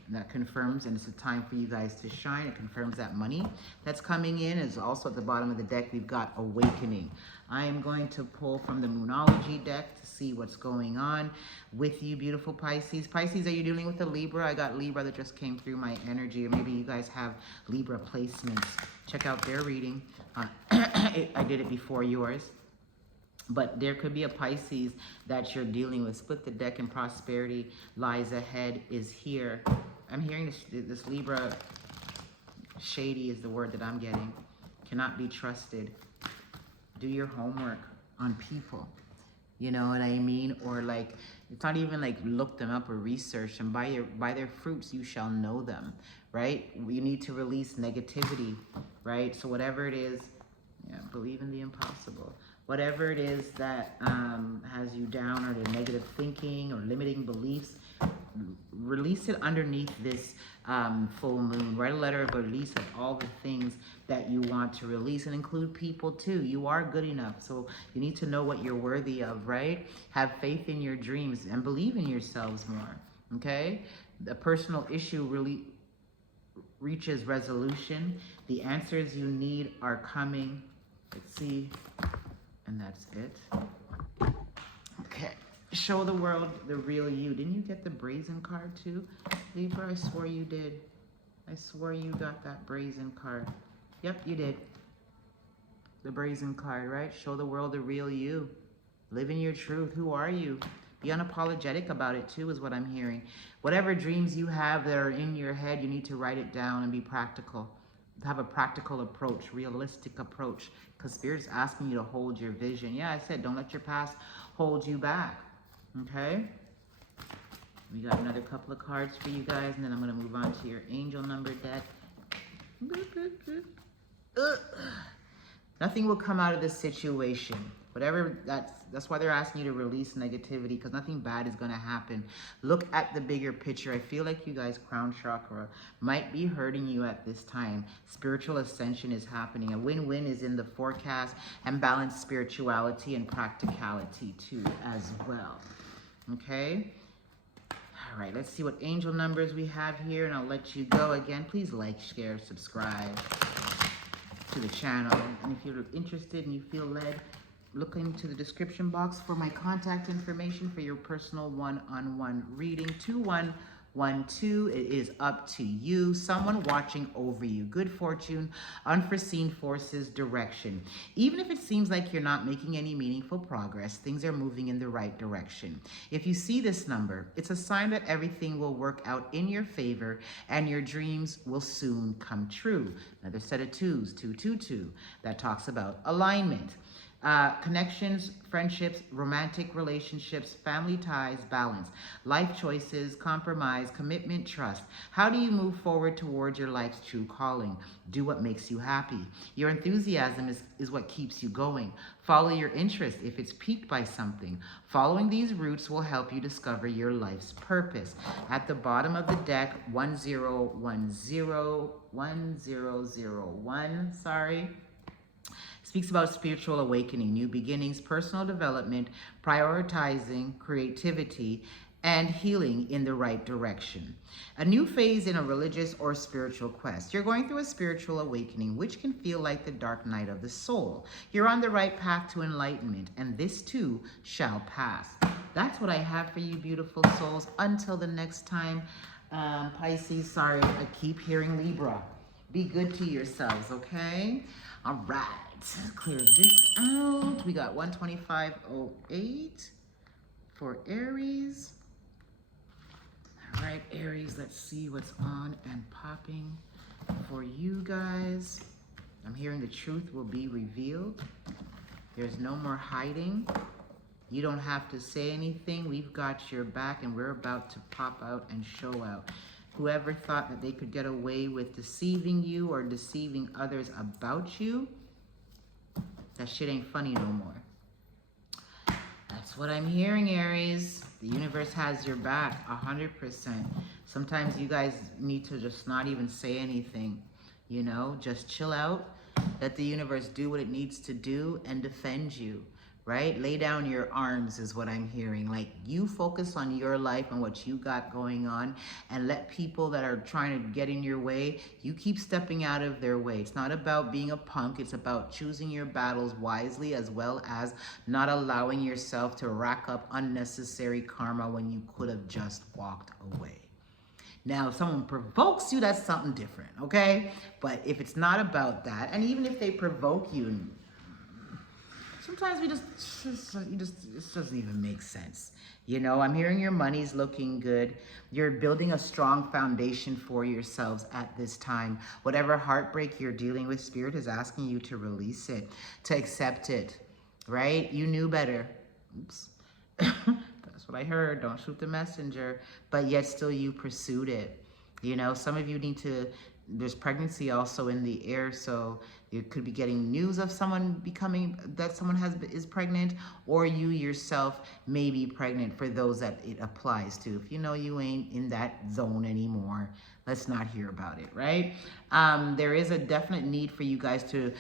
And that confirms, and it's a time for you guys to shine. It confirms that money that's coming in. Is also at the bottom of the deck, we've got awakening. I am going to pull from the Moonology deck to see what's going on with you, beautiful Pisces. Pisces, are you dealing with a Libra? I got Libra that just came through my energy, or maybe you guys have Libra placements. Check out their reading. I did it before yours. But there could be a Pisces that you're dealing with. Split the deck, and prosperity lies ahead is here. I'm hearing this Libra, shady is the word that I'm getting. Cannot be trusted. Do your homework on people. You know what I mean? Or like, it's not even like look them up or research them. By their fruits you shall know them, right? You need to release negativity, right? So whatever it is, yeah, believe in the impossible. Whatever it is that has you down, or the negative thinking or limiting beliefs, release it underneath this full moon. Write a letter of release of all the things that you want to release, and include people too. You are good enough, so you need to know what you're worthy of, right? Have faith in your dreams and believe in yourselves more, okay? The personal issue really reaches resolution. The answers you need are coming. Let's see. And that's it. Okay. Show the world the real you. Didn't you get the brazen card too, Libra? I swore you did. I swore you got that brazen card. Yep, you did. The brazen card, right? Show the world the real you. Live in your truth. Who are you? Be unapologetic about it too, is what I'm hearing. Whatever dreams you have that are in your head, you need to write it down and be practical. Have a practical approach, realistic approach, because Spirit's asking you to hold your vision. Yeah, I said don't let your past hold you back, okay? We got another couple of cards for you guys, and then I'm going to move on to your angel number deck. Nothing will come out of this situation. Whatever, that's why they're asking you to release negativity, because nothing bad is going to happen. Look at the bigger picture. I feel like you guys, crown chakra might be hurting you at this time. Spiritual ascension is happening. A win-win is in the forecast, and balanced spirituality and practicality too as well. Okay? All right, let's see what angel numbers we have here, and I'll let you go. Again, please like, share, subscribe to the channel. And if you're interested and you feel led, look into the description box for my contact information for your personal one-on-one reading. 2112, it is up to you. Someone watching over you. Good fortune, unforeseen forces, direction. Even if it seems like you're not making any meaningful progress, things are moving in the right direction. If you see this number, it's a sign that everything will work out in your favor and your dreams will soon come true. Another set of twos, 222, that talks about alignment. Connections, friendships, romantic relationships, family ties, balance, life choices, compromise, commitment, trust. How do you move forward towards your life's true calling? Do what makes you happy. Your enthusiasm is what keeps you going. Follow your interest if it's piqued by something. Following these routes will help you discover your life's purpose. At the bottom of the deck, 1001, speaks about spiritual awakening, new beginnings, personal development, prioritizing creativity, and healing in the right direction. A new phase in a religious or spiritual quest. You're going through a spiritual awakening, which can feel like the dark night of the soul. You're on the right path to enlightenment, and this too shall pass. That's what I have for you, beautiful souls. Until the next time, Pisces, sorry, I keep hearing Libra. Be good to yourselves, okay? All right. Clear this out. We got 125.08 for Aries. All right, Aries, let's see what's on and popping for you guys. I'm hearing the truth will be revealed. There's no more hiding. You don't have to say anything. We've got your back, and we're about to pop out and show out. Whoever thought that they could get away with deceiving you or deceiving others about you, that shit ain't funny no more. That's what I'm hearing, Aries. The universe has your back, 100%. Sometimes you guys need to just not even say anything, you know? Just chill out, let the universe do what it needs to do and defend you, right? Lay down your arms is what I'm hearing. Like, you focus on your life and what you got going on, and let people that are trying to get in your way, you keep stepping out of their way. It's not about being a punk. It's about choosing your battles wisely, as well as not allowing yourself to rack up unnecessary karma when you could have just walked away. Now, if someone provokes you, that's something different, okay? But if it's not about that, and even if they provoke you, sometimes it just doesn't even make sense. You know, I'm hearing your money's looking good. You're building a strong foundation for yourselves at this time. Whatever heartbreak you're dealing with, Spirit is asking you to release it, to accept it, right? You knew better. Oops. That's what I heard. Don't shoot the messenger. But yet still you pursued it. You know, some of you need to, there's pregnancy also in the air, so you could be getting news of someone is pregnant, or you yourself may be pregnant for those that it applies to. If you know you ain't in that zone anymore, let's not hear about it, right? There is a definite need for you guys to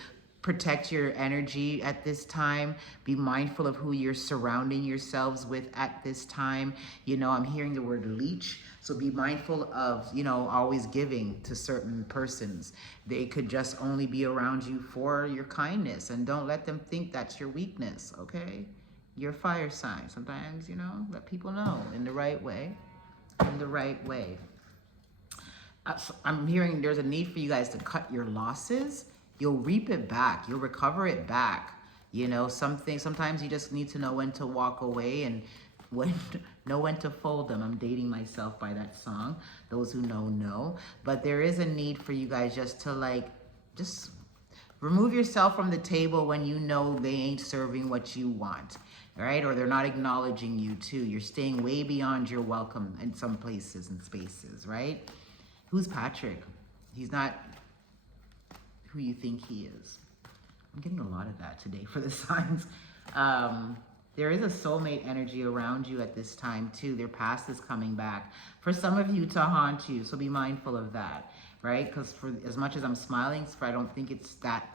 protect your energy at this time. Be mindful of who you're surrounding yourselves with at this time. You know, I'm hearing the word leech. So be mindful of, you know, always giving to certain persons. They could just only be around you for your kindness, and don't let them think that's your weakness, okay? You're a fire sign. Sometimes, you know, let people know in the right way, I'm hearing there's a need for you guys to cut your losses. You'll reap it back. You'll recover it back. You know, sometimes you just need to know when to walk away and know when to fold them. I'm dating myself by that song. Those who know. But there is a need for you guys just to just remove yourself from the table when you know they ain't serving what you want, right? Or they're not acknowledging you too. You're staying way beyond your welcome in some places and spaces, right? Who's Patrick? He's not who you think he is. I'm getting a lot of that today for the signs. There is a soulmate energy around you at this time too. Their past is coming back for some of you to haunt you. So be mindful of that, right? Because for as much as I'm smiling, I don't think it's that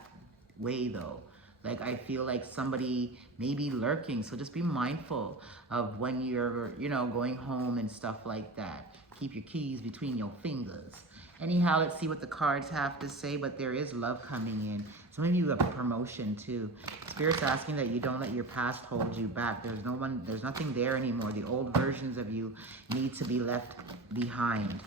way though. Like I feel like somebody may be lurking. So just be mindful of when you're, going home and stuff like that. Keep your keys between your fingers. Anyhow, let's see what the cards have to say, but there is love coming in. Some of you have a promotion too. Spirit's asking that you don't let your past hold you back. There's nothing there anymore. The old versions of you need to be left behind.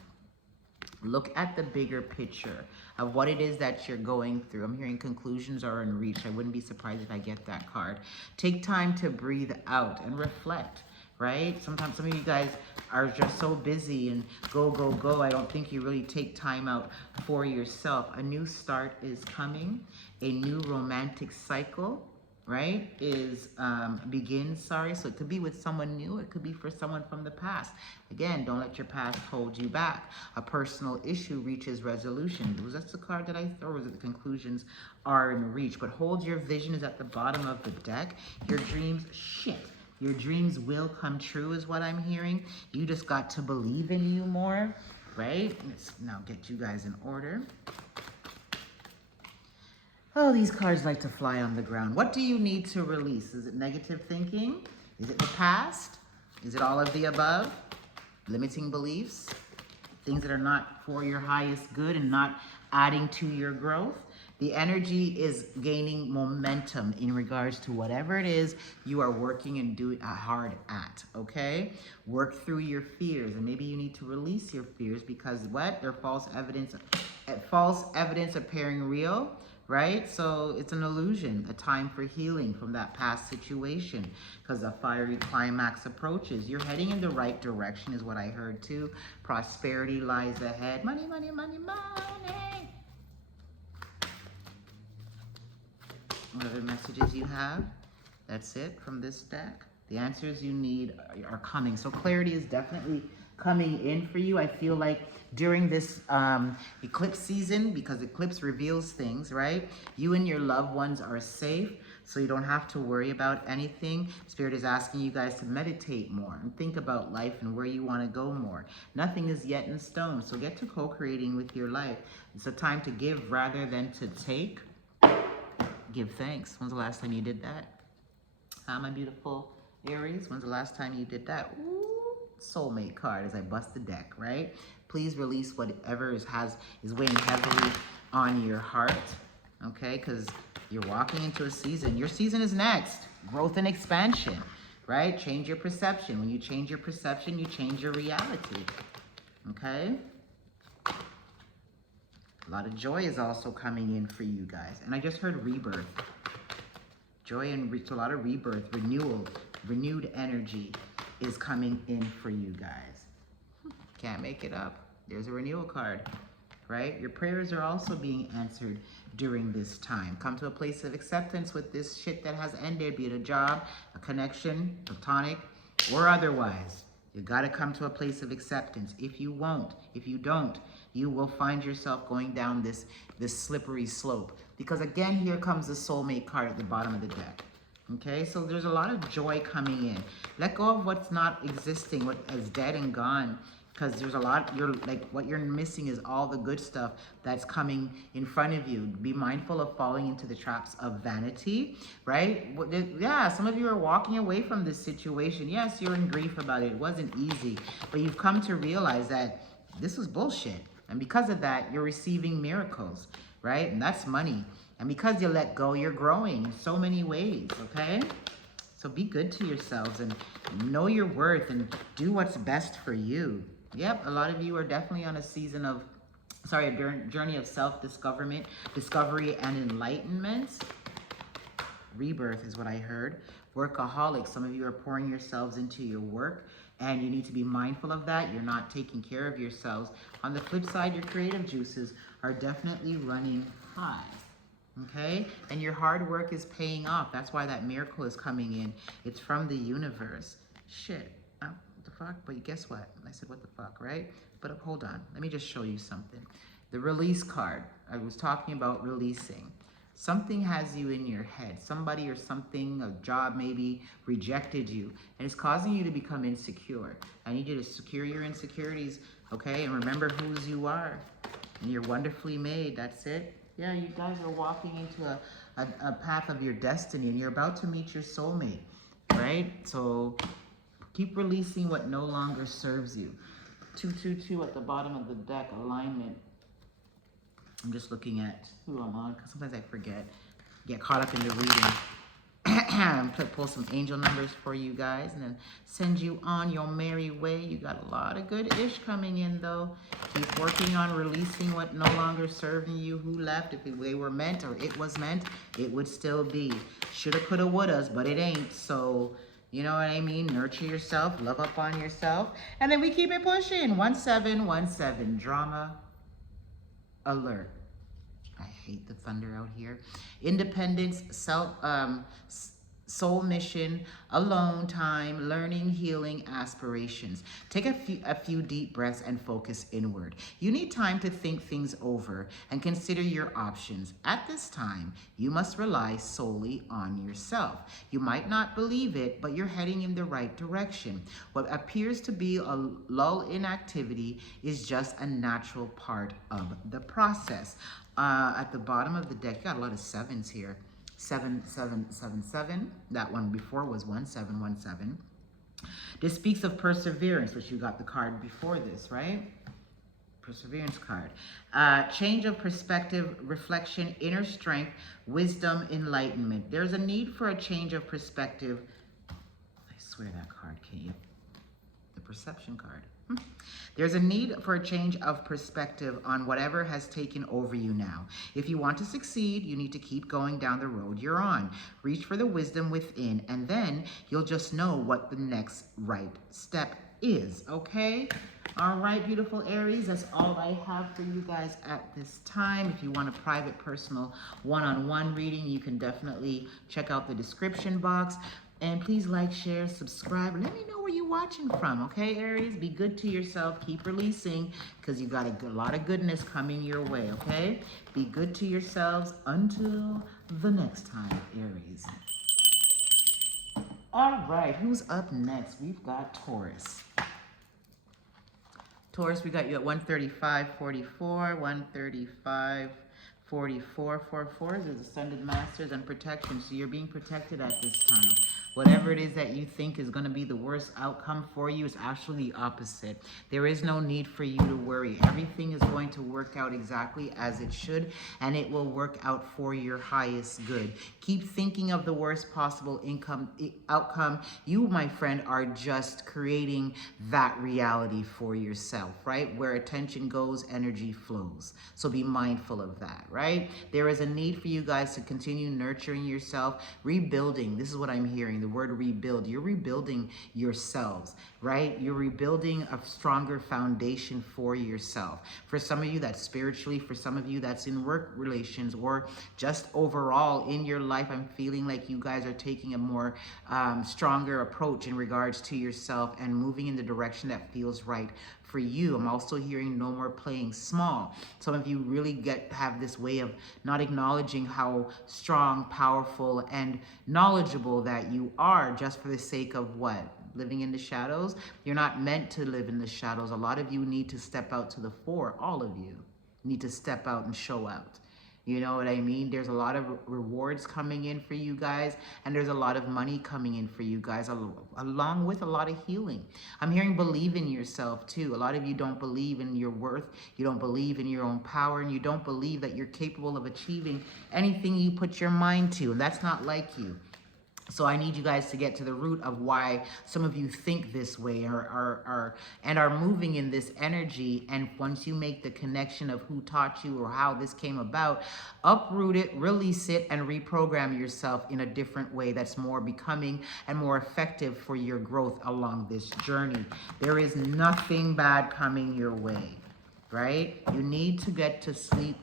Look at the bigger picture of what it is that you're going through. I'm hearing conclusions are in reach. I wouldn't be surprised if I get that card. Take time to breathe out and reflect, right? Sometimes some of you guys are just so busy and go, go, go. I don't think you really take time out for yourself. A new start is coming. A new romantic cycle, right, begins, so it could be with someone new, it could be for someone from the past. Again, don't let your past hold you back. A personal issue reaches resolution. Was that the card that I threw, or was it the conclusions are in reach? But hold your vision is at the bottom of the deck. Your dreams, your dreams will come true is what I'm hearing. You just got to believe in you more, right? Let's now get you guys in order. Oh, these cards like to fly on the ground. What do you need to release? Is it negative thinking? Is it the past? Is it all of the above? Limiting beliefs? Things that are not for your highest good and not adding to your growth? The energy is gaining momentum in regards to whatever it is you are working and doing hard at, okay? Work through your fears, and maybe you need to release your fears because what? They're false evidence appearing real, right? So it's an illusion, a time for healing from that past situation because a fiery climax approaches. You're heading in the right direction is what I heard too. Prosperity lies ahead. Money, money, money, money. What other messages you have? That's it from this deck. The answers you need are coming. So clarity is definitely coming in for you. I feel like during this eclipse season, because eclipse reveals things, right? You and your loved ones are safe, so you don't have to worry about anything. Spirit is asking you guys to meditate more and think about life and where you want to go more. Nothing is yet in stone, so get to co-creating with your life. It's a time to give rather than to take. Give thanks. When's the last time you did that? My beautiful Aries, when's the last time you did that? Ooh, soulmate card as I bust the deck, right? Please release whatever is weighing heavily on your heart, okay? Because you're walking into a season. Your season is next. Growth and expansion, right? Change your perception. When you change your perception, you change your reality, okay? A lot of joy is also coming in for you guys. And I just heard rebirth. Joy and a lot of rebirth, renewal, renewed energy is coming in for you guys. Can't make it up. There's a renewal card, right? Your prayers are also being answered during this time. Come to a place of acceptance with this shit that has ended, be it a job, a connection, platonic, or otherwise. You got to come to a place of acceptance. If you don't, you will find yourself going down this slippery slope. Because again, here comes the soulmate card at the bottom of the deck. Okay, so there's a lot of joy coming in. Let go of what's not existing, what is dead and gone. Because there's a lot, what you're missing is all the good stuff that's coming in front of you. Be mindful of falling into the traps of vanity, right? Yeah, some of you are walking away from this situation. Yes, you're in grief about it. It wasn't easy. But you've come to realize that this was bullshit. And because of that, you're receiving miracles, right? And that's money. And because you let go, you're growing in so many ways, okay? So be good to yourselves and know your worth and do what's best for you. Yep, a lot of you are definitely on a season of, a journey of self-discovery, discovery and enlightenment. Rebirth is what I heard. Workaholics, some of you are pouring yourselves into your work and you need to be mindful of that. You're not taking care of yourselves. On the flip side, your creative juices are definitely running high. Okay, and your hard work is paying off. That's why that miracle is coming in. It's from the universe. Shit, what the fuck? But guess what? I said what the fuck, right? But hold on, let me just show you something. The release card. I was talking about releasing. Something has you in your head. Somebody or something, a job maybe, rejected you. And it's causing you to become insecure. I need you to secure your insecurities, okay? And remember whose you are. And you're wonderfully made. That's it. Yeah, you guys are walking into a path of your destiny. And you're about to meet your soulmate, right? So keep releasing what no longer serves you. 222 at the bottom of the deck, alignment. I'm just looking at who I'm on because sometimes I forget. Get caught up in the reading. Pull some angel numbers for you guys and then send you on your merry way. You got a lot of good ish coming in though. Keep working on releasing what no longer serving you. Who left? If they were meant or it was meant, it would still be. Shoulda, coulda, wouldas, but it ain't. So, you know what I mean? Nurture yourself, love up on yourself. And then we keep it pushing. 1717, drama alert. I hate the thunder out here. Independence, soul mission, alone time, learning, healing, aspirations. Take a few deep breaths and focus inward. You need time to think things over and consider your options. At this time, you must rely solely on yourself. You might not believe it, but you're heading in the right direction. What appears to be a lull in activity is just a natural part of the process. At the bottom of the deck, you got a lot of sevens here. 7777. That one before was 1717. This speaks of perseverance, which you got the card before this, right? Perseverance card. Change of perspective, reflection, inner strength, wisdom, enlightenment. There's a need for a change of perspective. I swear that card came. The perception card. There's a need for a change of perspective on whatever has taken over you now. If you want to succeed, you need to keep going down the road you're on. Reach for the wisdom within, and then you'll just know what the next right step is, okay? All right, beautiful Aries, that's all I have for you guys at this time. If you want a private, personal, one-on-one reading, you can definitely check out the description box. And please like, share, subscribe. Let me know where you're watching from, okay, Aries? Be good to yourself. Keep releasing because you got a lot of goodness coming your way, okay? Be good to yourselves until the next time, Aries. All right, who's up next? We've got Taurus. Taurus, we got you at 135.44, 135. 4444 is ascended masters and protection. So you're being protected at this time. Whatever it is that you think is going to be the worst outcome for you is actually the opposite. There is no need for you to worry. Everything is going to work out exactly as it should, and it will work out for your highest good. Keep thinking of the worst possible outcome. You, my friend, are just creating that reality for yourself, right? Where attention goes, energy flows. So be mindful of that, right? There is a need for you guys to continue nurturing yourself, rebuilding. This is what I'm hearing, the word rebuild. You're rebuilding yourselves, right? You're rebuilding a stronger foundation for yourself. For some of you, that's spiritually. For some of you, that's in work relations or just overall in your life. I'm feeling like you guys are taking a more stronger approach in regards to yourself and moving in the direction that feels right for you. I'm also hearing no more playing small. Some of you really have this way of not acknowledging how strong, powerful, and knowledgeable that you are just for the sake of what? Living in the shadows? You're not meant to live in the shadows. A lot of you need to step out to the fore. All of you need to step out and show out. You know what I mean? There's a lot of rewards coming in for you guys, and there's a lot of money coming in for you guys, along with a lot of healing. I'm hearing believe in yourself too. A lot of you don't believe in your worth, you don't believe in your own power, and you don't believe that you're capable of achieving anything you put your mind to, and that's not like you. So I need you guys to get to the root of why some of you think this way or are moving in this energy. And once you make the connection of who taught you or how this came about, uproot it, release it, and reprogram yourself in a different way that's more becoming and more effective for your growth along this journey. There is nothing bad coming your way, right? You need to get to sleep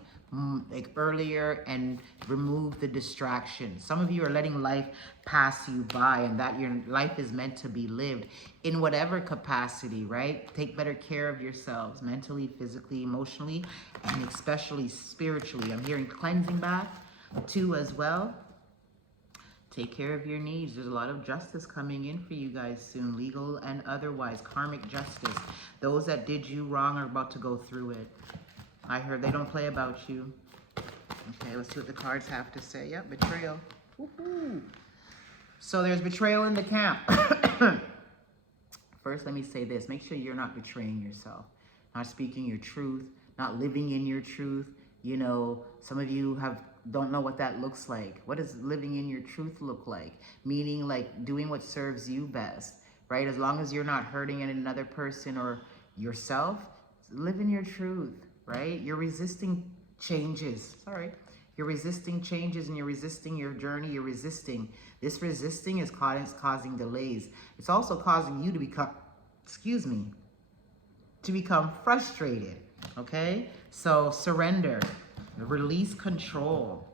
like earlier and remove the distractions. Some of you are letting life pass you by, and that your life is meant to be lived in whatever capacity, right? Take better care of yourselves mentally, physically, emotionally, and especially spiritually. I'm hearing cleansing bath, Two as well. Take care of your needs. There's a lot of justice coming in for you guys soon, legal and otherwise, karmic justice. Those that did you wrong are about to go through it. I heard they don't play about you. Okay, let's see what the cards have to say. Yep, betrayal. Woohoo! So there's betrayal in the camp. First, let me say this. Make sure you're not betraying yourself, not speaking your truth, not living in your truth. You know, some of you don't know what that looks like. What does living in your truth look like? Meaning like doing what serves you best, right? As long as you're not hurting another person or yourself, live in your truth, right? You're resisting changes. Sorry. You're resisting changes and you're resisting your journey. You're resisting. This resisting is causing delays. It's also causing you to become, to become frustrated, okay? So surrender. Release control.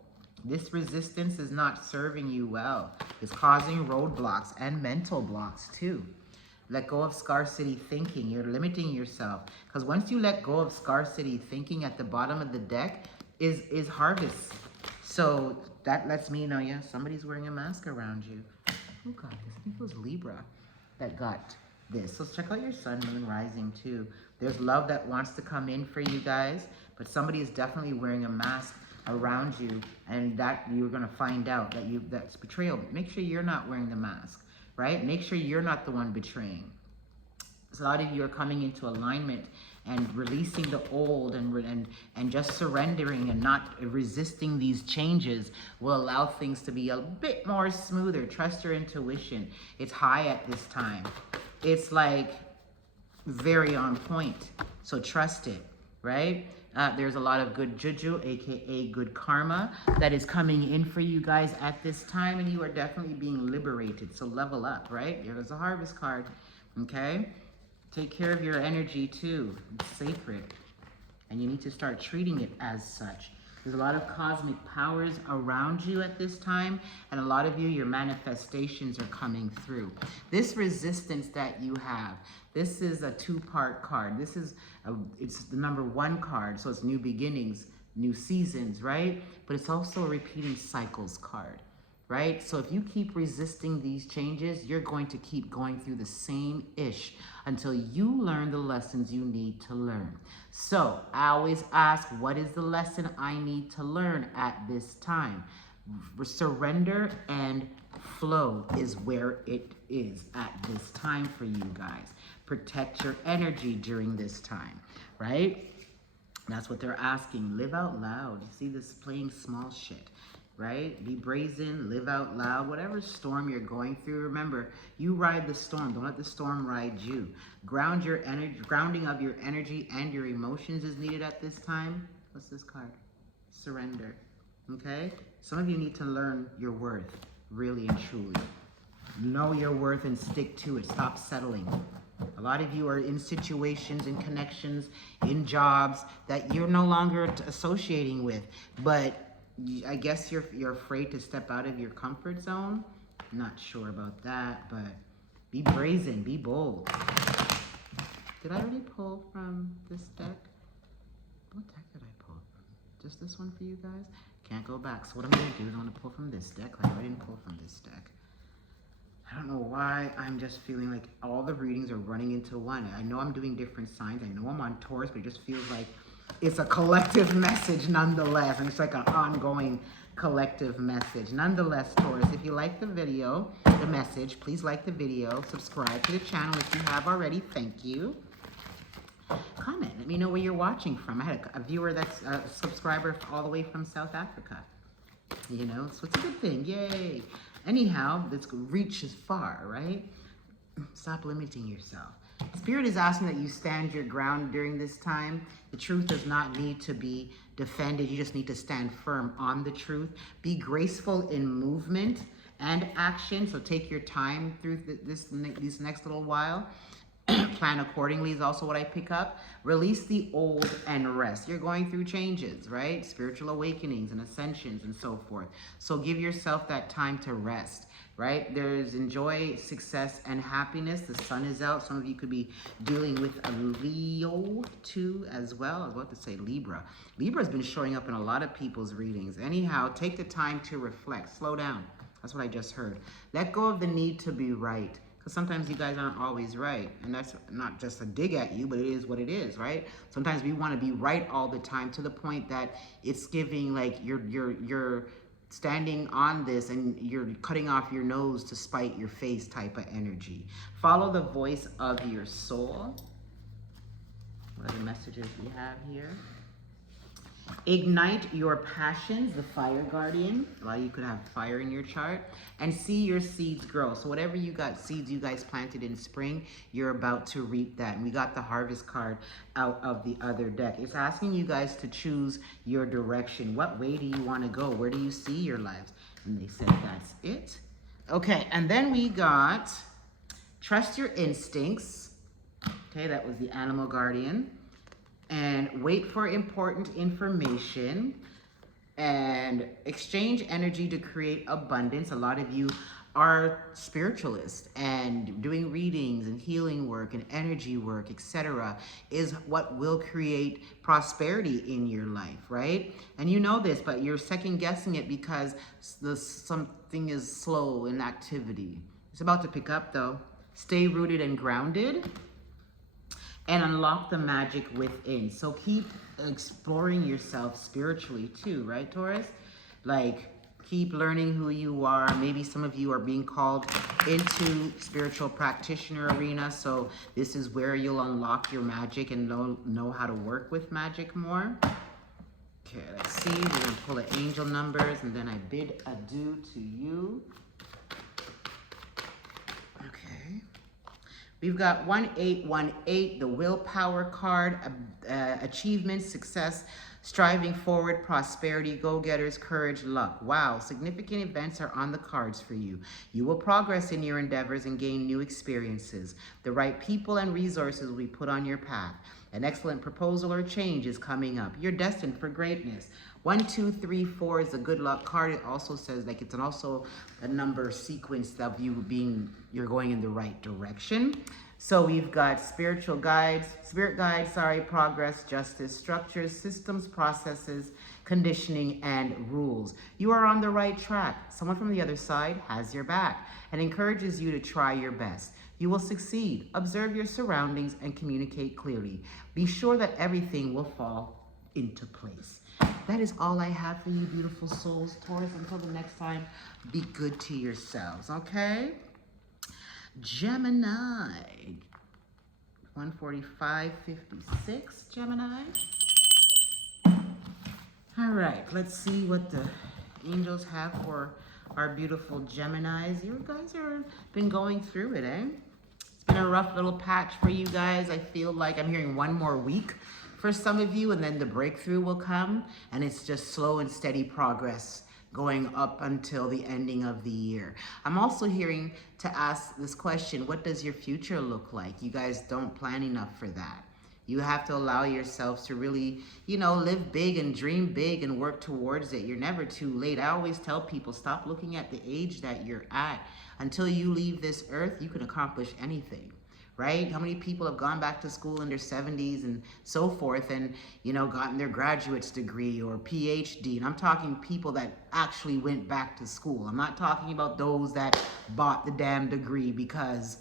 This resistance is not serving you well. It's causing roadblocks and mental blocks too. Let go of scarcity thinking. You're limiting yourself. Because once you let go of scarcity thinking, at the bottom of the deck is harvest. So that lets me know, yeah, somebody's wearing a mask around you. Who got this? I think it was Libra that got this. So check out your sun, moon, rising too. There's love that wants to come in for you guys, but somebody is definitely wearing a mask around you, and that you're going to find out that that's betrayal. Make sure you're not wearing the mask, right? Make sure you're not the one betraying. So a lot of you are coming into alignment and releasing the old and just surrendering and not resisting these changes will allow things to be a bit more smoother. Trust your intuition. It's high at this time. It's like very on point. So trust it, right? There's a lot of good juju, aka good karma, that is coming in for you guys at this time, and you are definitely being liberated. So level up, right? There's a harvest card, okay? Take care of your energy too. It's sacred, and you need to start treating it as such. There's a lot of cosmic powers around you at this time, and a lot of you, your manifestations are coming through. This resistance that you have, this is a two-part card. It's the number 1 card, so it's new beginnings, new seasons, right? But it's also a repeating cycles card, right? So if you keep resisting these changes, you're going to keep going through the same ish until you learn the lessons you need to learn. So I always ask, what is the lesson I need to learn at this time? Surrender and flow is where it is at this time for you guys. Protect your energy during this time, right? That's what they're asking. Live out loud. You see this playing small shit, right? Be brazen, live out loud. Whatever storm you're going through, remember, you ride the storm. Don't let the storm ride you. Ground your energy, grounding of your energy and your emotions is needed at this time. What's this card? Surrender, okay? Some of you need to learn your worth, really and truly. Know your worth and stick to it. Stop settling. A lot of you are in situations, in connections, in jobs that you're no longer associating with, but I guess you're afraid to step out of your comfort zone. I'm not sure about that, but be brazen, be bold. Did I already pull from this deck? What deck did I pull from? Just this one for you guys? Can't go back. So what I'm going to do is I'm going to pull from this deck. Like I didn't pull from this deck. I don't know why I'm just feeling like all the readings are running into one. I know I'm doing different signs. I know I'm on Taurus, but it just feels like it's a collective message nonetheless. And it's like an ongoing collective message. Nonetheless, Taurus, if you like the video, the message, please like the video. Subscribe to the channel if you have already. Thank you. Comment. Let me know where you're watching from. I had a viewer that's a subscriber all the way from South Africa. You know, so it's a good thing. Yay. Anyhow, this reaches far, right? Stop limiting yourself. Spirit is asking that you stand your ground during this time. The truth does not need to be defended. You just need to stand firm on the truth. Be graceful in movement and action. So take your time through this next little while. Plan accordingly is also what I pick up. Release the old and rest. You're going through changes, right? Spiritual awakenings and ascensions and so forth. So give yourself that time to rest, right? There's enjoy, success, and happiness. The sun is out. Some of you could be dealing with a Leo too as well. I was about to say Libra. Libra's been showing up in a lot of people's readings. Anyhow, take the time to reflect. Slow down. That's what I just heard. Let go of the need to be right. Because sometimes you guys aren't always right. And that's not just a dig at you, but it is what it is, right? Sometimes we want to be right all the time to the point that it's giving like you're standing on this and you're cutting off your nose to spite your face type of energy. Follow the voice of your soul. What are the messages we have here? Ignite your passions, the fire guardian. A lot of you could have fire in your chart. And see your seeds grow. So whatever you got, seeds you guys planted in spring, you're about to reap that. And we got the harvest card out of the other deck. It's asking you guys to choose your direction. What way do you want to go? Where do you see your lives? And they said that's it. Okay, and then we got trust your instincts. Okay, that was the animal guardian. And wait for important information, and exchange energy to create abundance. A lot of you are spiritualists, and doing readings and healing work and energy work, etc., is what will create prosperity in your life, right? And you know this, but you're second guessing it because something is slow in activity. It's about to pick up though. Stay rooted and grounded. And unlock the magic within. So keep exploring yourself spiritually too, right, Taurus? Like, keep learning who you are. Maybe some of you are being called into spiritual practitioner arena. So this is where you'll unlock your magic and know how to work with magic more. Okay, let's see. We're going to pull the angel numbers, and then I bid adieu to you. Okay. We've got 1818, the willpower card, achievement, success, striving forward, prosperity, go-getters, courage, luck. Wow, significant events are on the cards for you. You will progress in your endeavors and gain new experiences. The right people and resources will be put on your path. An excellent proposal or change is coming up. You're destined for greatness. 1, 2, 3, 4 is a good luck card. It also says like it's also a number sequence of you're going in the right direction. So we've got spirit guides, progress, justice, structures, systems, processes, conditioning, and rules. You are on the right track. Someone from the other side has your back and encourages you to try your best. You will succeed. Observe your surroundings and communicate clearly. Be sure that everything will fall into place. That is all I have for you, beautiful souls. Taurus, until the next time, be good to yourselves, okay? Gemini. 145.56, Gemini. All right, let's see what the angels have for our beautiful Geminis. You guys are been going through it, eh? It's been a rough little patch for you guys. I feel like I'm hearing one more week for some of you, and then the breakthrough will come, and it's just slow and steady progress going up until the ending of the year. I'm also hearing to ask this question: what does your future look like? You guys don't plan enough for that. You have to allow yourselves to really, live big and dream big and work towards it. You're never too late. I always tell people, stop looking at the age that you're at. Until you leave this earth, you can accomplish anything. Right? How many people have gone back to school in their 70s and so forth and, gotten their graduate's degree or PhD? And I'm talking people that actually went back to school. I'm not talking about those that bought the damn degree because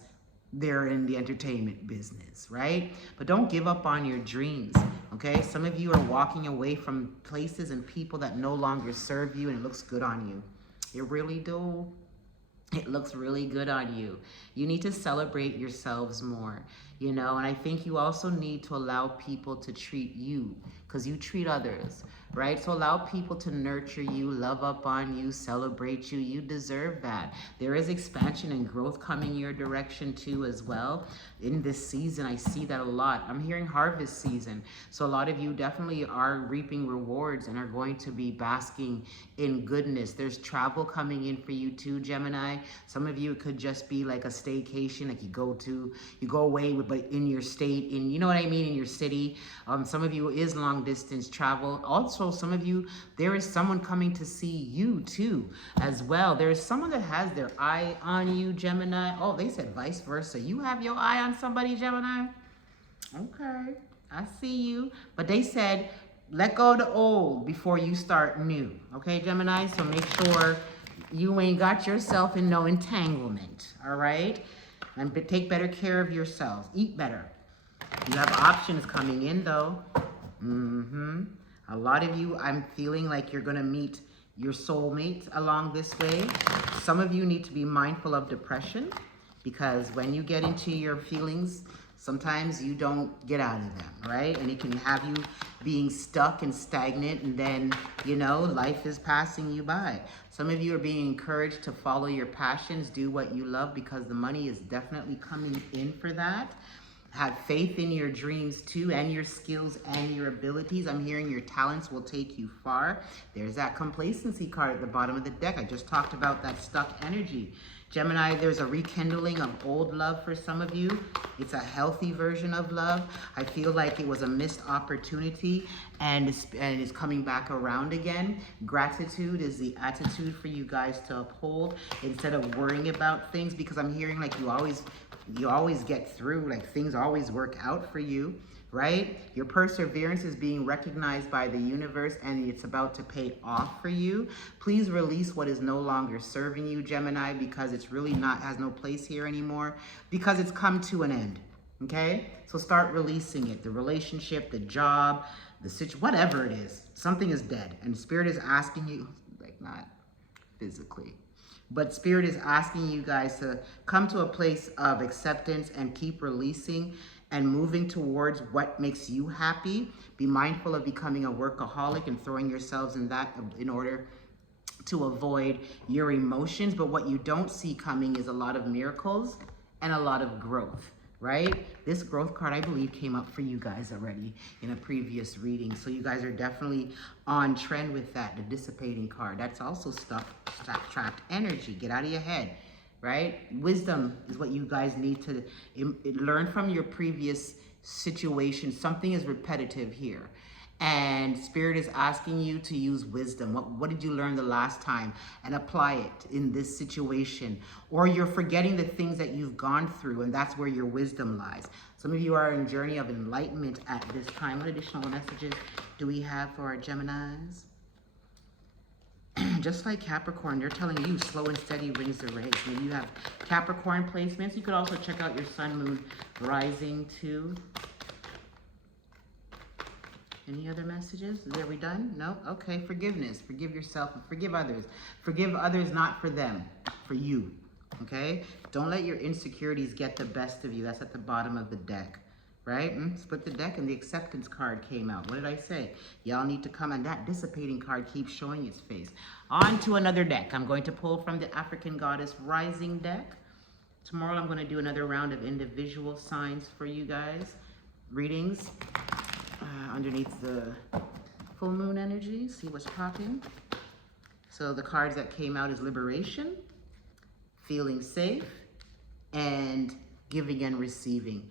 they're in the entertainment business, right? But don't give up on your dreams, okay? Some of you are walking away from places and people that no longer serve you, and it looks good on you. It really do. It looks really good on you. You need to celebrate yourselves more, and I think you also need to allow people to treat you because you treat others, right? So allow people to nurture you, love up on you, celebrate you. You deserve that. There is expansion and growth coming your direction too as well. In this season, I see that a lot. I'm hearing harvest season. So a lot of you definitely are reaping rewards and are going to be basking in goodness. There's travel coming in for you too, Gemini. Some of you, it could just be like a staycation, like you go away with but in your state, in, you know what I mean, in your city. Some of you is long distance travel. Also, some of you, there is someone coming to see you too, as well. There is someone that has their eye on you, Gemini. Oh, they said vice versa. You have your eye on somebody, Gemini? Okay, I see you. But they said, let go of the old before you start new. Okay, Gemini? So make sure you ain't got yourself in no entanglement. All right? And take better care of yourselves. Eat better. You have options coming in, though. A lot of you, I'm feeling like you're going to meet your soulmate along this way. Some of you need to be mindful of depression, because when you get into your feelings, sometimes you don't get out of them, right? And it can have you being stuck and stagnant, and then, you know, life is passing you by. Some of you are being encouraged to follow your passions, do what you love, because the money is definitely coming in for that. Have faith in your dreams too, and your skills and your abilities. I'm hearing your talents will take you far. There's that complacency card at the bottom of the deck. I just talked about that stuck energy. Gemini, there's a rekindling of old love for some of you. It's a healthy version of love. I feel like it was a missed opportunity, and it's coming back around again. Gratitude is the attitude for you guys to uphold instead of worrying about things, because I'm hearing like you always get through, like things always work out for you, right? Your perseverance is being recognized by the universe, and it's about to pay off for you. Please release what is no longer serving you, Gemini, because it's really has no place here anymore, because it's come to an end, okay? So start releasing it. The relationship, the job, the situation, whatever it is, something is dead, and Spirit is asking you, like not physically, but Spirit is asking you guys to come to a place of acceptance and keep releasing and moving towards what makes you happy. Be mindful of becoming a workaholic and throwing yourselves in that in order to avoid your emotions. But what you don't see coming is a lot of miracles and a lot of growth, right? This growth card, I believe, came up for you guys already in a previous reading. So you guys are definitely on trend with that, the dissipating card. That's also trapped energy. Get out of your head, right? Wisdom is what you guys need to learn from your previous situation. Something is repetitive here, and Spirit is asking you to use wisdom. What did you learn the last time, and apply it in this situation? Or you're forgetting the things that you've gone through, and that's where your wisdom lies. Some of you are in a journey of enlightenment at this time. What additional messages do we have for our Geminis? Just like Capricorn, they're telling you slow and steady wins the race. Maybe you have Capricorn placements. You could also check out your sun, moon, rising too. Any other messages? Are we done? No? Okay, forgiveness. Forgive yourself and forgive others. Forgive others, not for them, for you. Okay? Don't let your insecurities get the best of you. That's at the bottom of the deck. Right? Split the deck and the acceptance card came out. What did I say? Y'all need to come, and that dissipating card keeps showing its face. On to another deck. I'm going to pull from the African Goddess Rising deck. Tomorrow I'm going to do another round of individual signs for you guys. Readings underneath the full moon energy. See what's popping. So the cards that came out is liberation, feeling safe, and giving and receiving.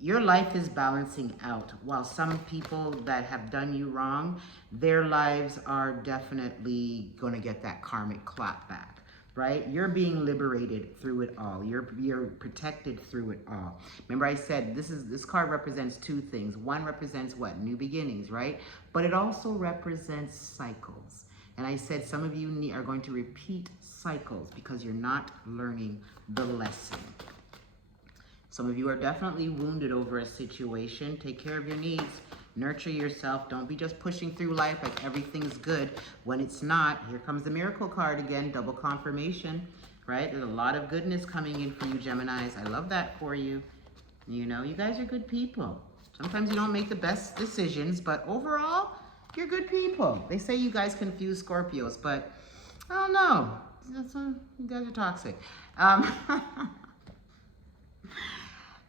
Your life is balancing out. While some people that have done you wrong, their lives are definitely going to get that karmic clap back, right? You're being liberated through it all. You're protected through it all. Remember I said this card represents two things. One represents what? New beginnings, right? But it also represents cycles. And I said some of you are going to repeat cycles because you're not learning the lesson. Some of you are definitely wounded over a situation. Take care of your needs. Nurture yourself. Don't be just pushing through life like everything's good when it's not. Here comes the miracle card again, double confirmation, right? There's a lot of goodness coming in for you, Geminis. I love that for you. You know, you guys are good people. Sometimes you don't make the best decisions, but overall, you're good people. They say you guys confuse Scorpios, but I don't know. You guys are toxic.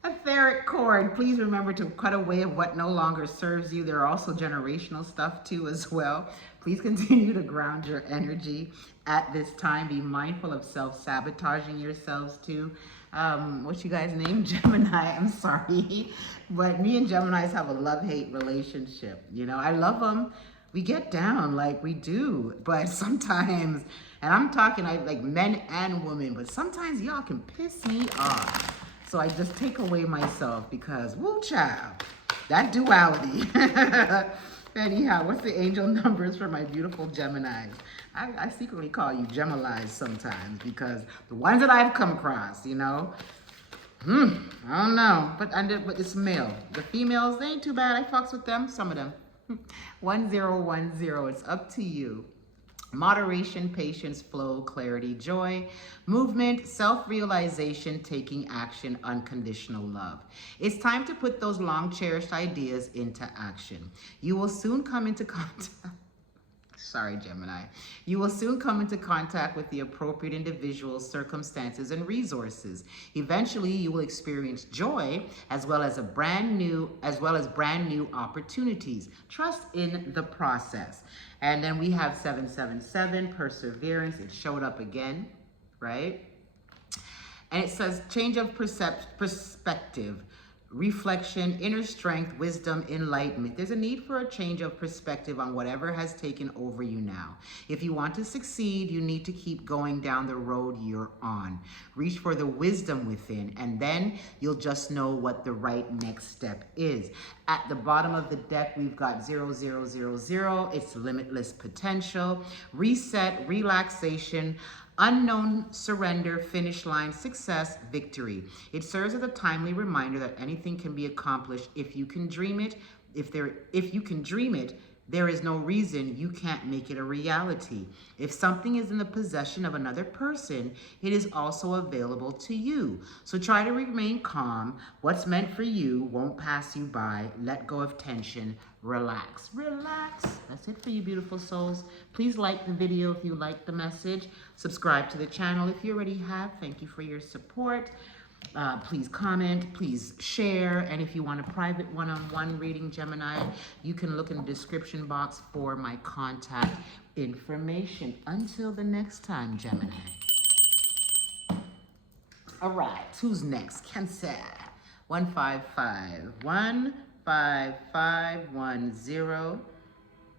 Etheric cord, please remember to cut away of what no longer serves you. There are also generational stuff too as well. Please continue to ground your energy at this time. Be mindful of self-sabotaging yourselves too. What you guys named Gemini, I'm sorry. But me and Geminis have a love-hate relationship. You know, I love them. We get down like we do. But sometimes, and I'm talking like men and women, but sometimes y'all can piss me off. So I just take away myself because, woo child, that duality. Anyhow, what's the angel numbers for my beautiful Geminis? I secretly call you Geminis sometimes because the ones that I've come across, you know, I don't know, but it's male. The females, they ain't too bad. I fucks with them, some of them. 1010, it's up to you. Moderation, patience, flow, clarity, joy, movement, self-realization, taking action, unconditional love. It's time to put those long-cherished ideas into action. You will soon come into contact. Sorry, Gemini. You will soon come into contact with the appropriate individuals, circumstances, and resources. Eventually, you will experience joy as well as brand new opportunities. Trust in the process. And then we have 777, perseverance. It showed up again, right? And it says change of perspective, reflection, inner strength, wisdom, enlightenment. There's a need for a change of perspective on whatever has taken over you now. If you want to succeed, you need to keep going down the road you're on. Reach for the wisdom within, and then you'll just know what the right next step is. At the bottom of the deck, we've got 0000. It's limitless potential, reset, relaxation, unknown, surrender, finish line, success, victory. It serves as a timely reminder that anything can be accomplished if you can dream it. If you can dream it, there is no reason you can't make it a reality. If something is in the possession of another person, it is also available to you. So try to remain calm. What's meant for you won't pass you by. Let go of tension. Relax. Relax. That's it for you, beautiful souls. Please like the video if you like the message. Subscribe to the channel if you already have. Thank you for your support. Please comment, please share, and if you want a private one-on-one reading, Gemini, you can look in the description box for my contact information. Until the next time, Gemini. All right, who's next? Cancer. 155. 15510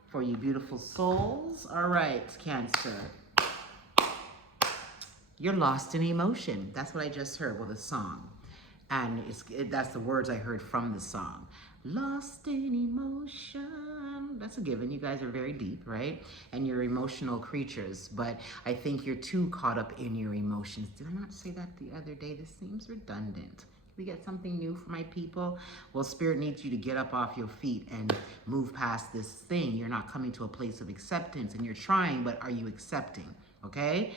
for you beautiful souls. All right, Cancer. You're lost in emotion. That's what I just heard with the song. And that's the words I heard from the song. Lost in emotion. That's a given. You guys are very deep, right? And you're emotional creatures. But I think you're too caught up in your emotions. Did I not say that the other day? This seems redundant. We get something new for my people? Well, Spirit needs you to get up off your feet and move past this thing. You're not coming to a place of acceptance. And you're trying, but are you accepting? Okay?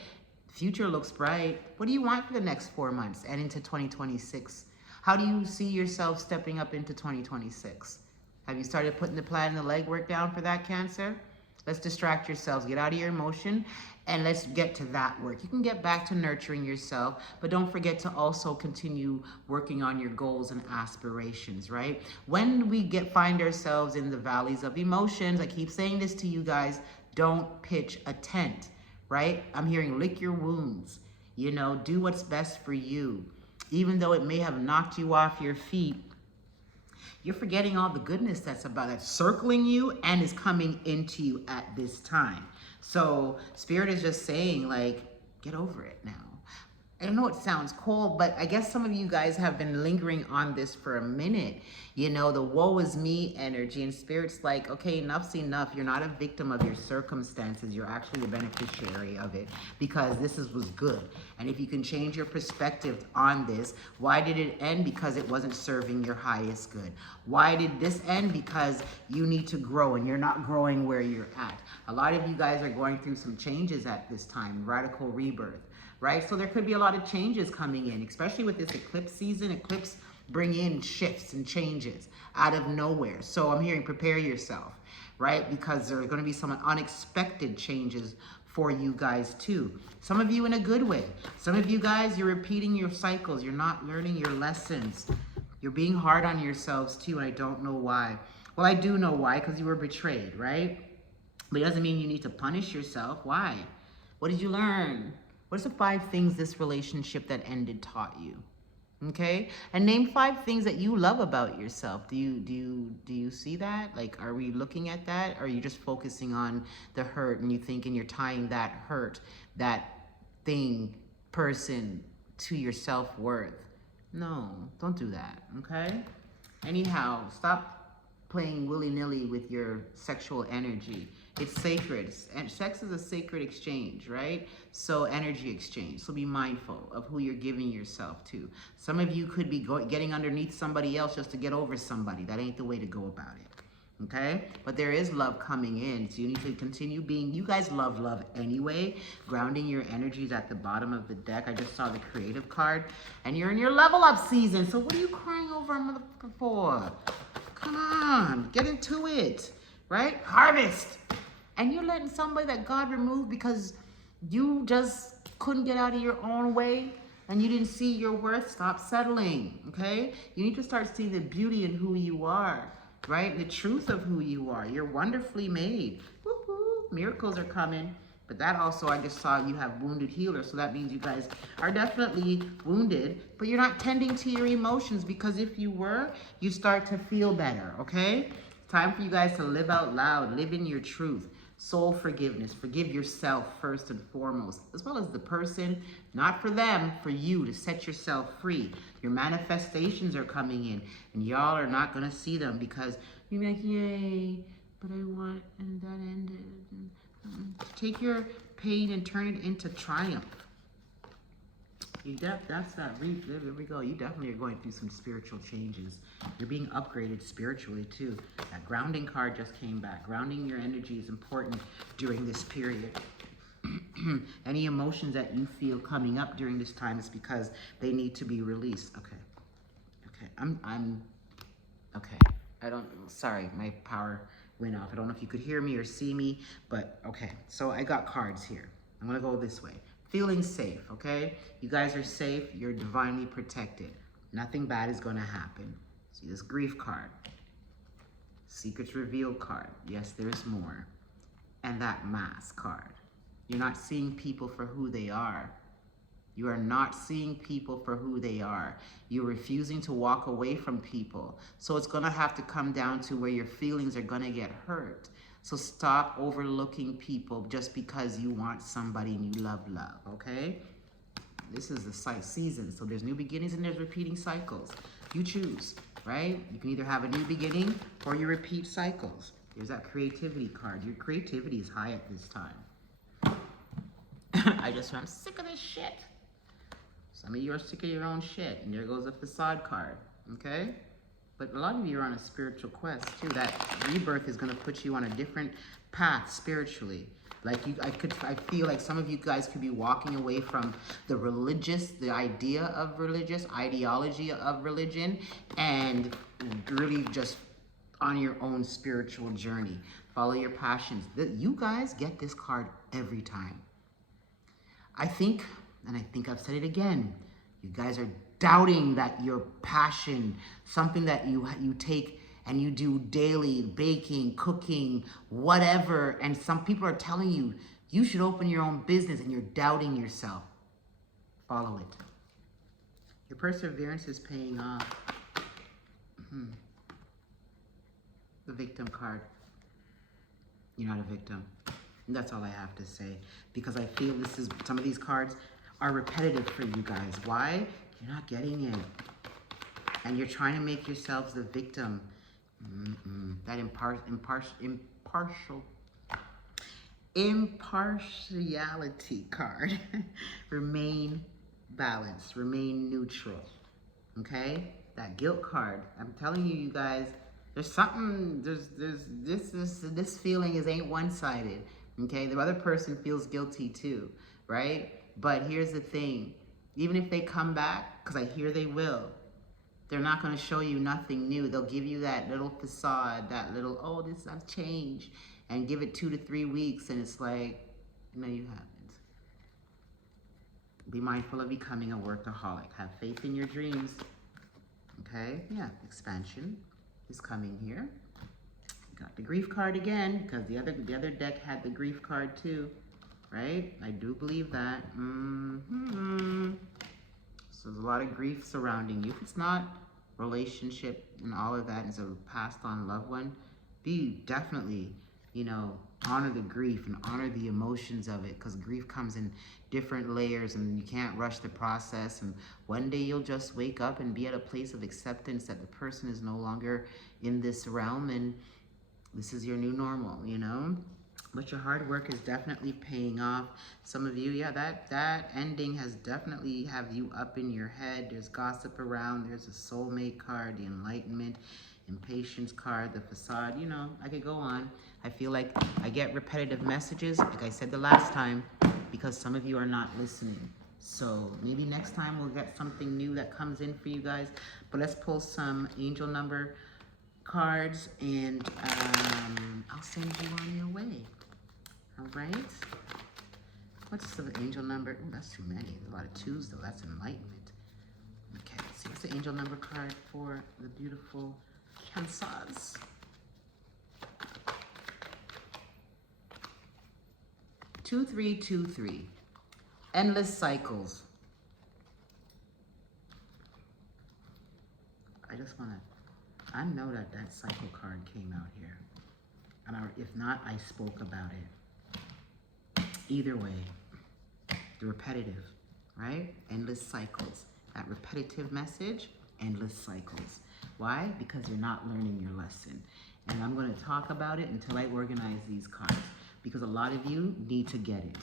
Future looks bright. What do you want for the next 4 months and into 2026? How do you see yourself stepping up into 2026? Have you started putting the plan and the legwork down for that, Cancer? Let's distract yourselves. Get out of your emotion and let's get to that work. You can get back to nurturing yourself, but don't forget to also continue working on your goals and aspirations, right? When we find ourselves in the valleys of emotions, I keep saying this to you guys, don't pitch a tent. Right? I'm hearing lick your wounds, you know, do what's best for you. Even though it may have knocked you off your feet, you're forgetting all the goodness that's circling you and is coming into you at this time. So Spirit is just saying, like, get over it now. I know it sounds cold, but I guess some of you guys have been lingering on this for a minute. You know, the woe is me energy, and Spirit's like, okay, enough's enough. You're not a victim of your circumstances. You're actually a beneficiary of it because this was good. And if you can change your perspective on this, why did it end? Because it wasn't serving your highest good. Why did this end? Because you need to grow and you're not growing where you're at. A lot of you guys are going through some changes at this time, radical rebirth. Right? So there could be a lot of changes coming in, especially with this eclipse season. Eclipse bring in shifts and changes out of nowhere. So I'm hearing prepare yourself, right? Because there are going to be some unexpected changes for you guys too. Some of you in a good way. Some of you guys, you're repeating your cycles. You're not learning your lessons. You're being hard on yourselves too, and I don't know why. Well, I do know why, because you were betrayed, right? But it doesn't mean you need to punish yourself. Why? What did you learn? What's the 5 things this relationship that ended taught you? Okay, and name 5 things that you love about yourself. Do you see that? Like, are we looking at that? Or are you just focusing on the hurt and you thinking you're tying that hurt, that thing, person to your self-worth? No, don't do that. Okay. Anyhow, stop playing willy-nilly with your sexual energy. It's sacred, and sex is a sacred exchange, right? So energy exchange. So be mindful of who you're giving yourself to. Some of you could be getting underneath somebody else just to get over somebody. That ain't the way to go about it. Okay? But there is love coming in, so you need to continue being, you guys love love anyway. Grounding your energies at the bottom of the deck. I just saw the creative card, and you're in your level up season, so what are you crying over a motherfucker for? Come on, get into it, right? Harvest. And you're letting somebody that God removed because you just couldn't get out of your own way and you didn't see your worth. Stop settling, okay? You need to start seeing the beauty in who you are, right? The truth of who you are. You're wonderfully made. Woo-hoo. Miracles are coming. But that also, I just saw you have wounded healer. So that means you guys are definitely wounded, but you're not tending to your emotions, because if you were, you start to feel better, okay? Time for you guys to live out loud, live in your truth. Soul forgiveness. Forgive yourself first and foremost, as well as the person, not for them, for you, to set yourself free. Your manifestations are coming in, and y'all are not going to see them because you're like, yay, but I want, and that ended. Take your pain and turn it into triumph. That's that. There we go. You definitely are going through some spiritual changes. You're being upgraded spiritually too. That grounding card just came back. Grounding your energy is important during this period. Any emotions that you feel coming up during this time is because they need to be released. Okay. I'm okay. Sorry, my power went off. I don't know if you could hear me or see me, but okay. So I got cards here. I'm gonna go this way. Feeling safe, okay? You guys are safe. You're divinely protected. Nothing bad is gonna happen. See this grief card. Secrets revealed card. Yes, there's more. And that mask card. You're not seeing people for who they are. You are not seeing people for who they are. You're refusing to walk away from people. So it's gonna have to come down to where your feelings are gonna get hurt. So stop overlooking people just because you want somebody and you love love, okay? This is the season, so there's new beginnings and there's repeating cycles. You choose, right? You can either have a new beginning or you repeat cycles. There's that creativity card. Your creativity is high at this time. I'm sick of this shit. Some of you are sick of your own shit, and there goes a facade card, okay? But a lot of you are on a spiritual quest too. That rebirth is gonna put you on a different path spiritually. Like I feel like some of you guys could be walking away from the idea of religious, ideology of religion, and really just on your own spiritual journey. Follow your passions. You guys get this card every time. I think I've said it again, you guys are doubting that your passion, something that you take and you do daily, baking, cooking, whatever, and some people are telling you, you should open your own business, and you're doubting yourself. Follow it. Your perseverance is paying off. The victim card. You're not a victim. And that's all I have to say, because I feel some of these cards are repetitive for you guys. Why? You're not getting it. And you're trying to make yourselves the victim. That impartiality card. Remain balanced, remain neutral. Okay? That guilt card. I'm telling you, you guys, there's something, this feeling ain't one-sided. Okay? The other person feels guilty too, right? But here's the thing, even if they come back, because I hear they will, they're not going to show you nothing new. They'll give you that little facade, that little, oh, I've changed, and give it 2 to 3 weeks, and it's like, no, you haven't. Be mindful of becoming a workaholic. Have faith in your dreams. Okay? Yeah, expansion is coming here. Got the grief card again, because the other deck had the grief card too. right? I do believe that. So there's a lot of grief surrounding you. If it's not relationship and all of that, is a passed on loved one, be definitely, you know, honor the grief and honor the emotions of it, because grief comes in different layers and you can't rush the process. And one day you'll just wake up and be at a place of acceptance that the person is no longer in this realm and this is your new normal, you know? But your hard work is definitely paying off. Some of you, yeah, that ending has definitely have you up in your head. There's gossip around. There's a soulmate card, the enlightenment, impatience card, the facade. You know, I could go on. I feel like I get repetitive messages, like I said the last time, because some of you are not listening. So maybe next time we'll get something new that comes in for you guys. But let's pull some angel number cards and I'll send you on your way. All right. What's the angel number? Oh, that's too many. There's a lot of twos though. That's enlightenment. Okay, let's see. What's the angel number card for the beautiful Cancers? Two, 3, 2, 3. Endless cycles. I just want to, I know that cycle card came out here. And if not, I spoke about it. Either way, the repetitive, right? Endless cycles. That repetitive message, endless cycles. Why? Because you're not learning your lesson. And I'm going to talk about it until I organize these cards, because a lot of you need to get it.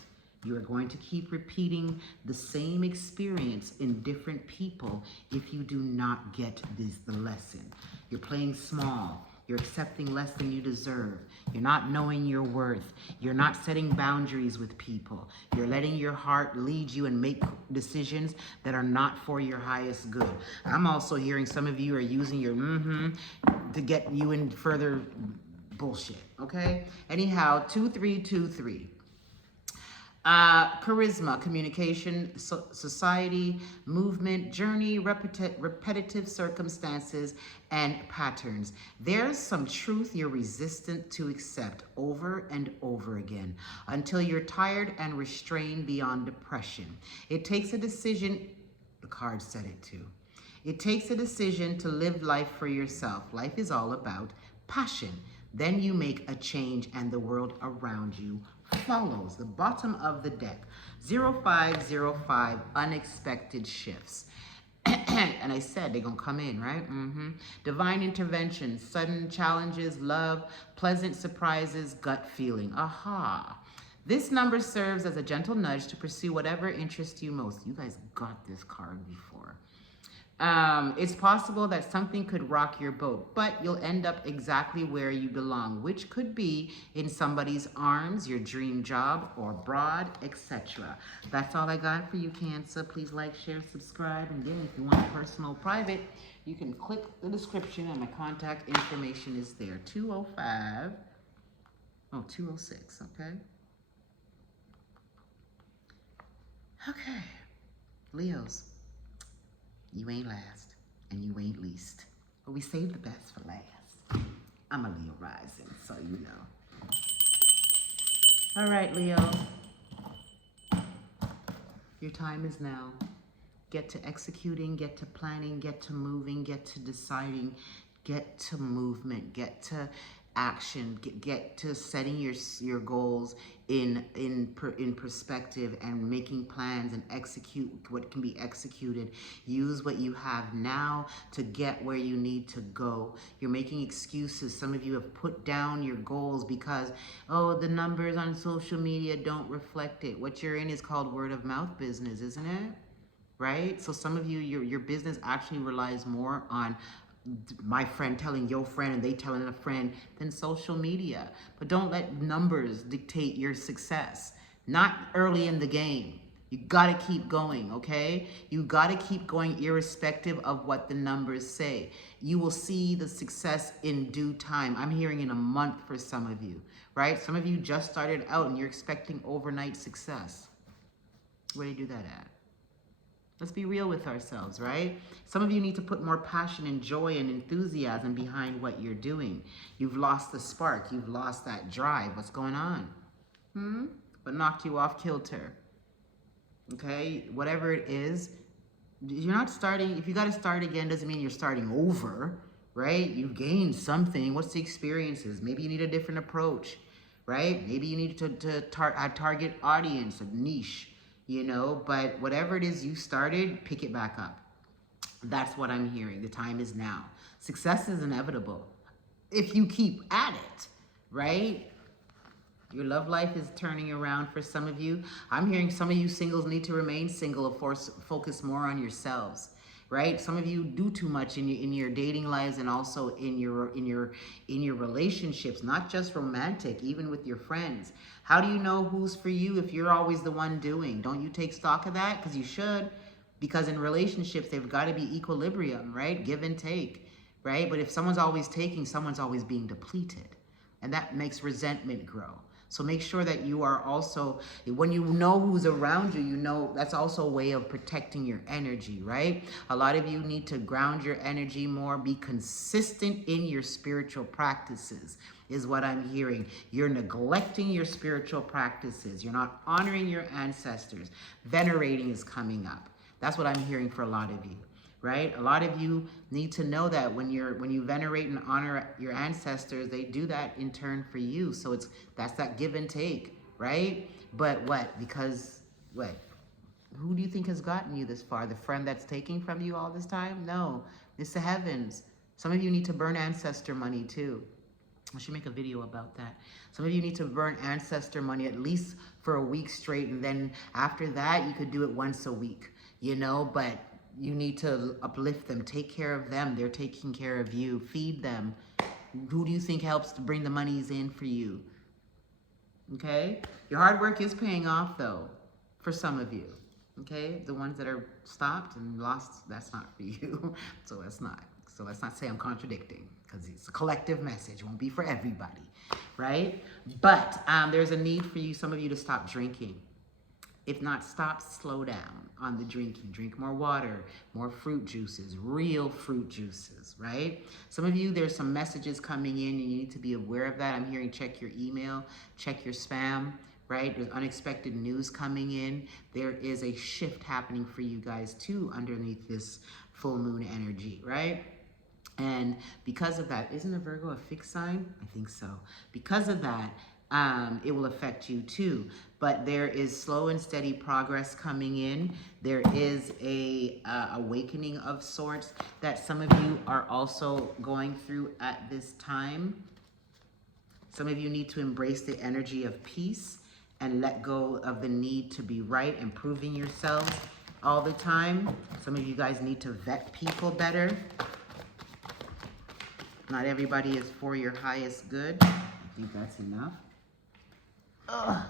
You are going to keep repeating the same experience in different people if you do not get the lesson. You're playing small. You're accepting less than you deserve. You're not knowing your worth. You're not setting boundaries with people. You're letting your heart lead you and make decisions that are not for your highest good. I'm also hearing some of you are using your to get you in further bullshit, okay? Anyhow, 2, 3, 2, 3. Charisma, communication, society, movement, journey, repetitive circumstances, and patterns. There's some truth you're resistant to accept over and over again until you're tired and restrained beyond depression. It takes a decision, the card said it too. It takes a decision to live life for yourself. Life is all about passion. Then you make a change and the world around you follows. The bottom of the deck, 0505, unexpected shifts. And I said they're gonna come in, right? Divine intervention, sudden challenges, love, pleasant surprises, gut feeling. Aha. This number serves as a gentle nudge to pursue whatever interests you most. You guys got this card before. It's possible that something could rock your boat, but you'll end up exactly where you belong, which could be in somebody's arms, your dream job, or abroad, etc. That's all I got for you, Cancer. Please like, share, subscribe, and then if you want personal private, you can click the description and my contact information is there. 206, okay? Okay, Leos. You ain't last, and you ain't least. But we save the best for last. I'm a Leo rising, so you know. All right, Leo. Your time is now. Get to executing, get to planning, get to moving, get to deciding, get to movement, get to action, get to setting your goals in perspective and making plans and execute what can be executed. Use what you have now to get where you need to go. You're making excuses. Some of you have put down your goals because, oh, the numbers on social media don't reflect it. What you're in is called word of mouth business, isn't it? Right? So some of you, your business actually relies more on my friend telling your friend and they telling a friend than social media. But don't let numbers dictate your success. Not early in the game. You gotta keep going, okay? You gotta keep going irrespective of what the numbers say. You will see the success in due time. I'm hearing in a month for some of you, right? Some of you just started out and you're expecting overnight success. Where do you do that at? Let's be real with ourselves, right? Some of you need to put more passion and joy and enthusiasm behind what you're doing. You've lost the spark. You've lost that drive. What's going on? but knocked you off kilter. Okay? Whatever it is, you're not starting. If you got to start again, doesn't mean you're starting over, right? You've gained something. What's the experiences? Maybe you need a different approach, right? Maybe you need to target audience, a niche, you know, but whatever it is you started, pick it back up. That's what I'm hearing. The time is now. Success is inevitable if you keep at it, right? Your love life is turning around for some of you. I'm hearing some of you singles need to remain single, of course, focus more on yourselves, right? Some of you do too much in your dating lives and also in your relationships, not just romantic, even with your friends. How do you know who's for you if you're always the one doing? Don't you take stock of that? Because you should. Because in relationships, they've got to be equilibrium, right? Give and take, right? But if someone's always taking, someone's always being depleted. And that makes resentment grow. So make sure that you are also, when you know who's around you, you know that's also a way of protecting your energy, right? A lot of you need to ground your energy more, be consistent in your spiritual practices, is what I'm hearing. You're neglecting your spiritual practices. You're not honoring your ancestors. Venerating is coming up. That's what I'm hearing for a lot of you. Right? A lot of you need to know that when you venerate and honor your ancestors, they do that in turn for you. So that's that give and take, right? But what? Because what? Who do you think has gotten you this far? The friend that's taking from you all this time? No, it's the heavens. Some of you need to burn ancestor money too. I should make a video about that. Some of you need to burn ancestor money at least for a week straight, and then after that, you could do it once a week, you know, but you need to uplift them, take care of them. They're taking care of you. Feed them. Who do you think helps to bring the monies in for you? Okay? Your hard work is paying off, though, for some of you. Okay? The ones that are stopped and lost, that's not for you. So let's not say I'm contradicting, because it's a collective message. It won't be for everybody, right? But there's a need for you, some of you, to stop drinking. If not, stop, slow down on the drinking. Drink more water, more fruit juices, real fruit juices, right? Some of you, there's some messages coming in and you need to be aware of that. I'm hearing check your email, check your spam, right? There's unexpected news coming in. There is a shift happening for you guys too underneath this full moon energy, right? And because of that, isn't a Virgo a fixed sign? I think so. Because of that, it will affect you too. But there is slow and steady progress coming in. There is a awakening of sorts that some of you are also going through at this time. Some of you need to embrace the energy of peace and let go of the need to be right and proving yourselves all the time. Some of you guys need to vet people better. Not everybody is for your highest good. I think that's enough. Ugh.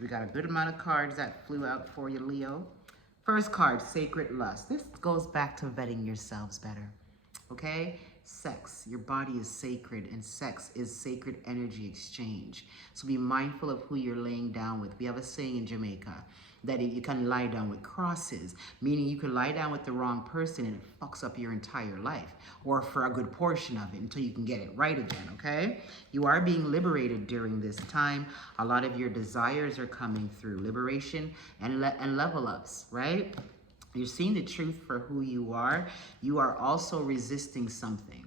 We got a good amount of cards that flew out for you, Leo. First card, Sacred Lust. This goes back to vetting yourselves better, okay? Sex, your body is sacred, and sex is sacred energy exchange. So be mindful of who you're laying down with. We have a saying in Jamaica that you can lie down with crosses, meaning you can lie down with the wrong person and it fucks up your entire life, or for a good portion of it until you can get it right again, okay? You are being liberated during this time. A lot of your desires are coming through. Liberation and level ups, right? You're seeing the truth for who you are. You are also resisting something.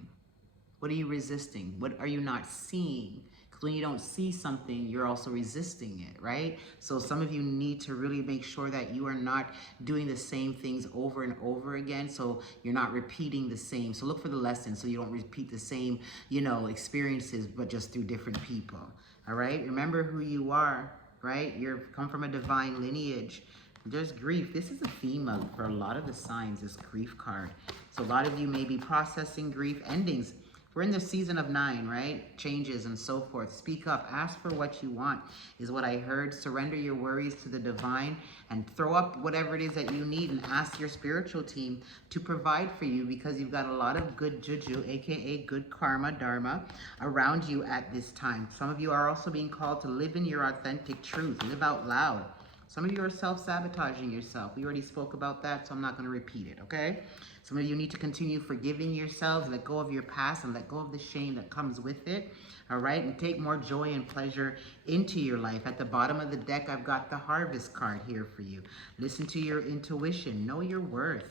What are you resisting? What are you not seeing? When you don't see something, you're also resisting it, right? So some of you need to really make sure that you are not doing the same things over and over again, so you're not repeating the same. So look for the lessons so you don't repeat the same, experiences, but just through different people, all right? Remember who you are, right? You come from a divine lineage. There's grief. This is a theme for a lot of the signs, this grief card. So a lot of you may be processing grief, endings. We're in the season of 9, right? Changes and so forth. Speak up. Ask for what you want is what I heard. Surrender your worries to the divine and throw up whatever it is that you need and ask your spiritual team to provide for you, because you've got a lot of good juju, aka good karma, dharma, around you at this time. Some of you are also being called to live in your authentic truth. Live out loud. Some of you are self-sabotaging yourself. We already spoke about that, so I'm not going to repeat it, okay? Some of you need to continue forgiving yourselves, let go of your past, and let go of the shame that comes with it, all right? And take more joy and pleasure into your life. At the bottom of the deck, I've got the Harvest card here for you. Listen to your intuition. Know your worth.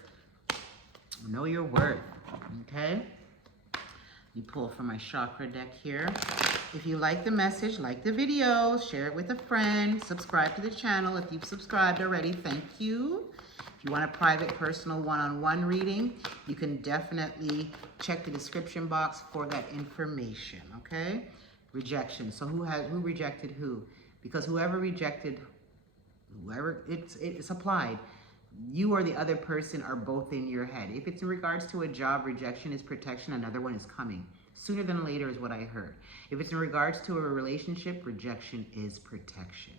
Know your worth, okay? You pull from my chakra deck here. If you like the message, like the video, share it with a friend, subscribe to the channel. If you've subscribed already, thank you. If you want a private, personal, one-on-one reading, you can definitely check the description box for that information, okay? Rejection. So who rejected who? Because whoever rejected, it's applied. You or the other person are both in your head. If it's in regards to a job, rejection is protection. Another one is coming. Sooner than later is what I heard. If it's in regards to a relationship, rejection is protection.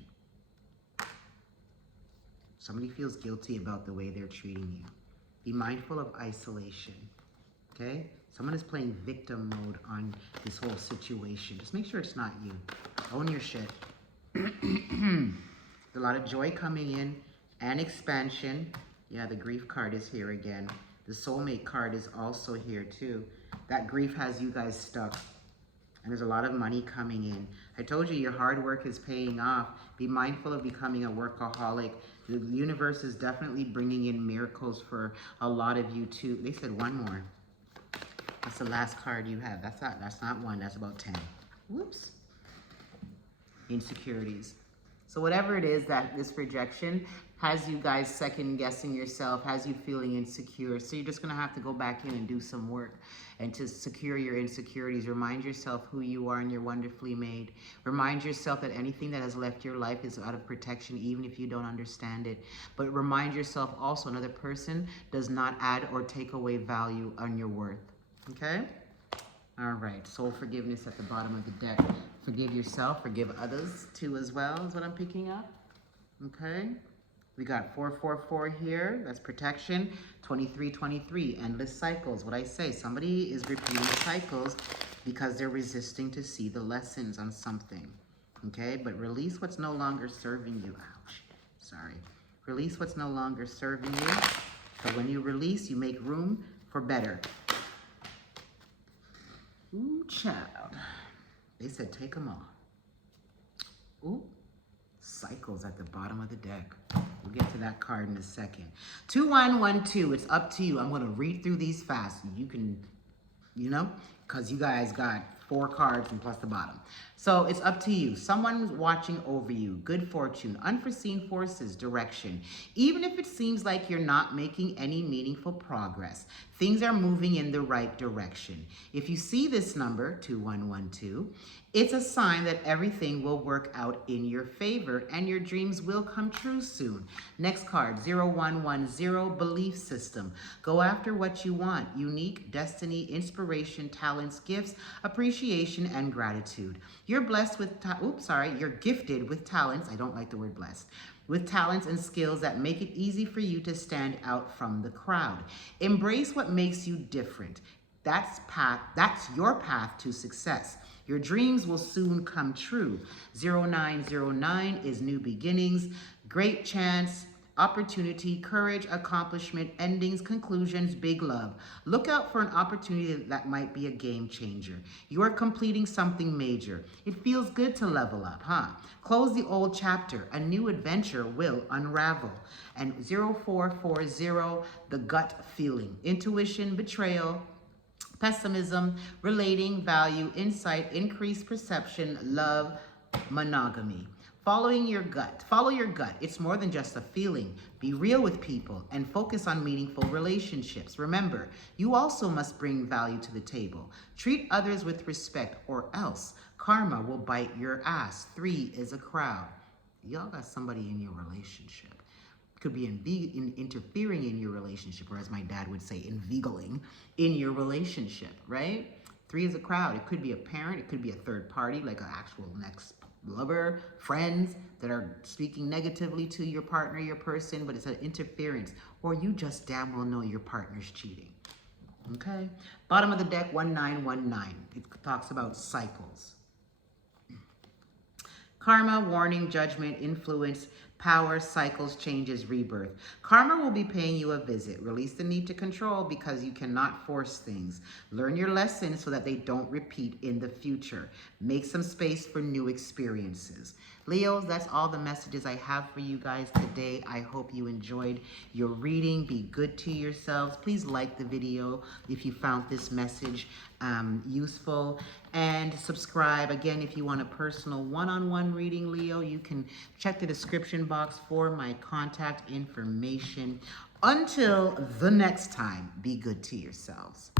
Somebody feels guilty about the way they're treating you. Be mindful of isolation, okay? Someone is playing victim mode on this whole situation. Just make sure it's not you. Own your shit. There's a lot of joy coming in and expansion. Yeah, the grief card is here again. The soulmate card is also here too. That grief has you guys stuck. And there's a lot of money coming in. I told you your hard work is paying off. Be mindful of becoming a workaholic. The universe is definitely bringing in miracles for a lot of you too. They said one more. That's the last card you have. That's not one, that's about 10. Whoops. Insecurities. So whatever it is that this rejection has you guys second guessing yourself, has you feeling insecure. So you're just gonna have to go back in and do some work and to secure your insecurities. Remind yourself who you are and you're wonderfully made. Remind yourself that anything that has left your life is out of protection, even if you don't understand it. But remind yourself also another person does not add or take away value on your worth, okay? All right, soul forgiveness at the bottom of the deck. Forgive yourself, forgive others too as well is what I'm picking up, okay? We got 444 here, that's protection. 2323, endless cycles. What I say, somebody is repeating cycles because they're resisting to see the lessons on something, okay? But release what's no longer serving you. Ouch, sorry. Release what's no longer serving you. So when you release, you make room for better. Ooh, child. They said take them all. Ooh. Cycles at the bottom of the deck. We'll get to that card in a second. 2112, it's up to you. I'm going to read through these fast. You can, because you guys got 4 cards and plus the bottom. So it's up to you. Someone's watching over you. Good fortune, unforeseen forces, direction. Even if it seems like you're not making any meaningful progress, things are moving in the right direction. If you see this number, 2112, it's a sign that everything will work out in your favor and your dreams will come true soon. Next card, 0110, belief system. Go after what you want. Unique, destiny, inspiration, talents, gifts, appreciation, and gratitude. You're blessed with, you're gifted with talents. I don't like the word blessed. With talents and skills that make it easy for you to stand out from the crowd. Embrace what makes you different. That's your path to success. Your dreams will soon come true. 0909 is new beginnings, great chance, opportunity, courage, accomplishment, endings, conclusions, big love. Look out for an opportunity that might be a game changer. You are completing something major. It feels good to level up, huh? Close the old chapter. A new adventure will unravel. And 0440, the gut feeling, intuition, betrayal, pessimism, relating, value, insight, increased perception, love, monogamy. Following your gut. Follow your gut. It's more than just a feeling. Be real with people and focus on meaningful relationships. Remember, you also must bring value to the table. Treat others with respect or else karma will bite your ass. 3 is a crowd. Y'all got somebody in your relationship. Could be interfering in your relationship, or as my dad would say, inveigling in your relationship, right? 3 is a crowd. It could be a parent. It could be a third party, like an actual next lover, friends that are speaking negatively to your partner, your person, but it's an interference. Or you just damn well know your partner's cheating, okay? Bottom of the deck, 1919. It talks about cycles. Karma, warning, judgment, influence, Power, cycles, changes, rebirth. Karma will be paying you a visit. Release the need to control because you cannot force things. Learn your lessons so that they don't repeat in the future. Make some space for new experiences. Leos, that's all the messages I have for you guys today. I hope you enjoyed your reading. Be good to yourselves. Please like the video if you found this message useful, and subscribe. Again, if you want a personal one-on-one reading, Leo, you can check the description box for my contact information. Until the next time, be good to yourselves.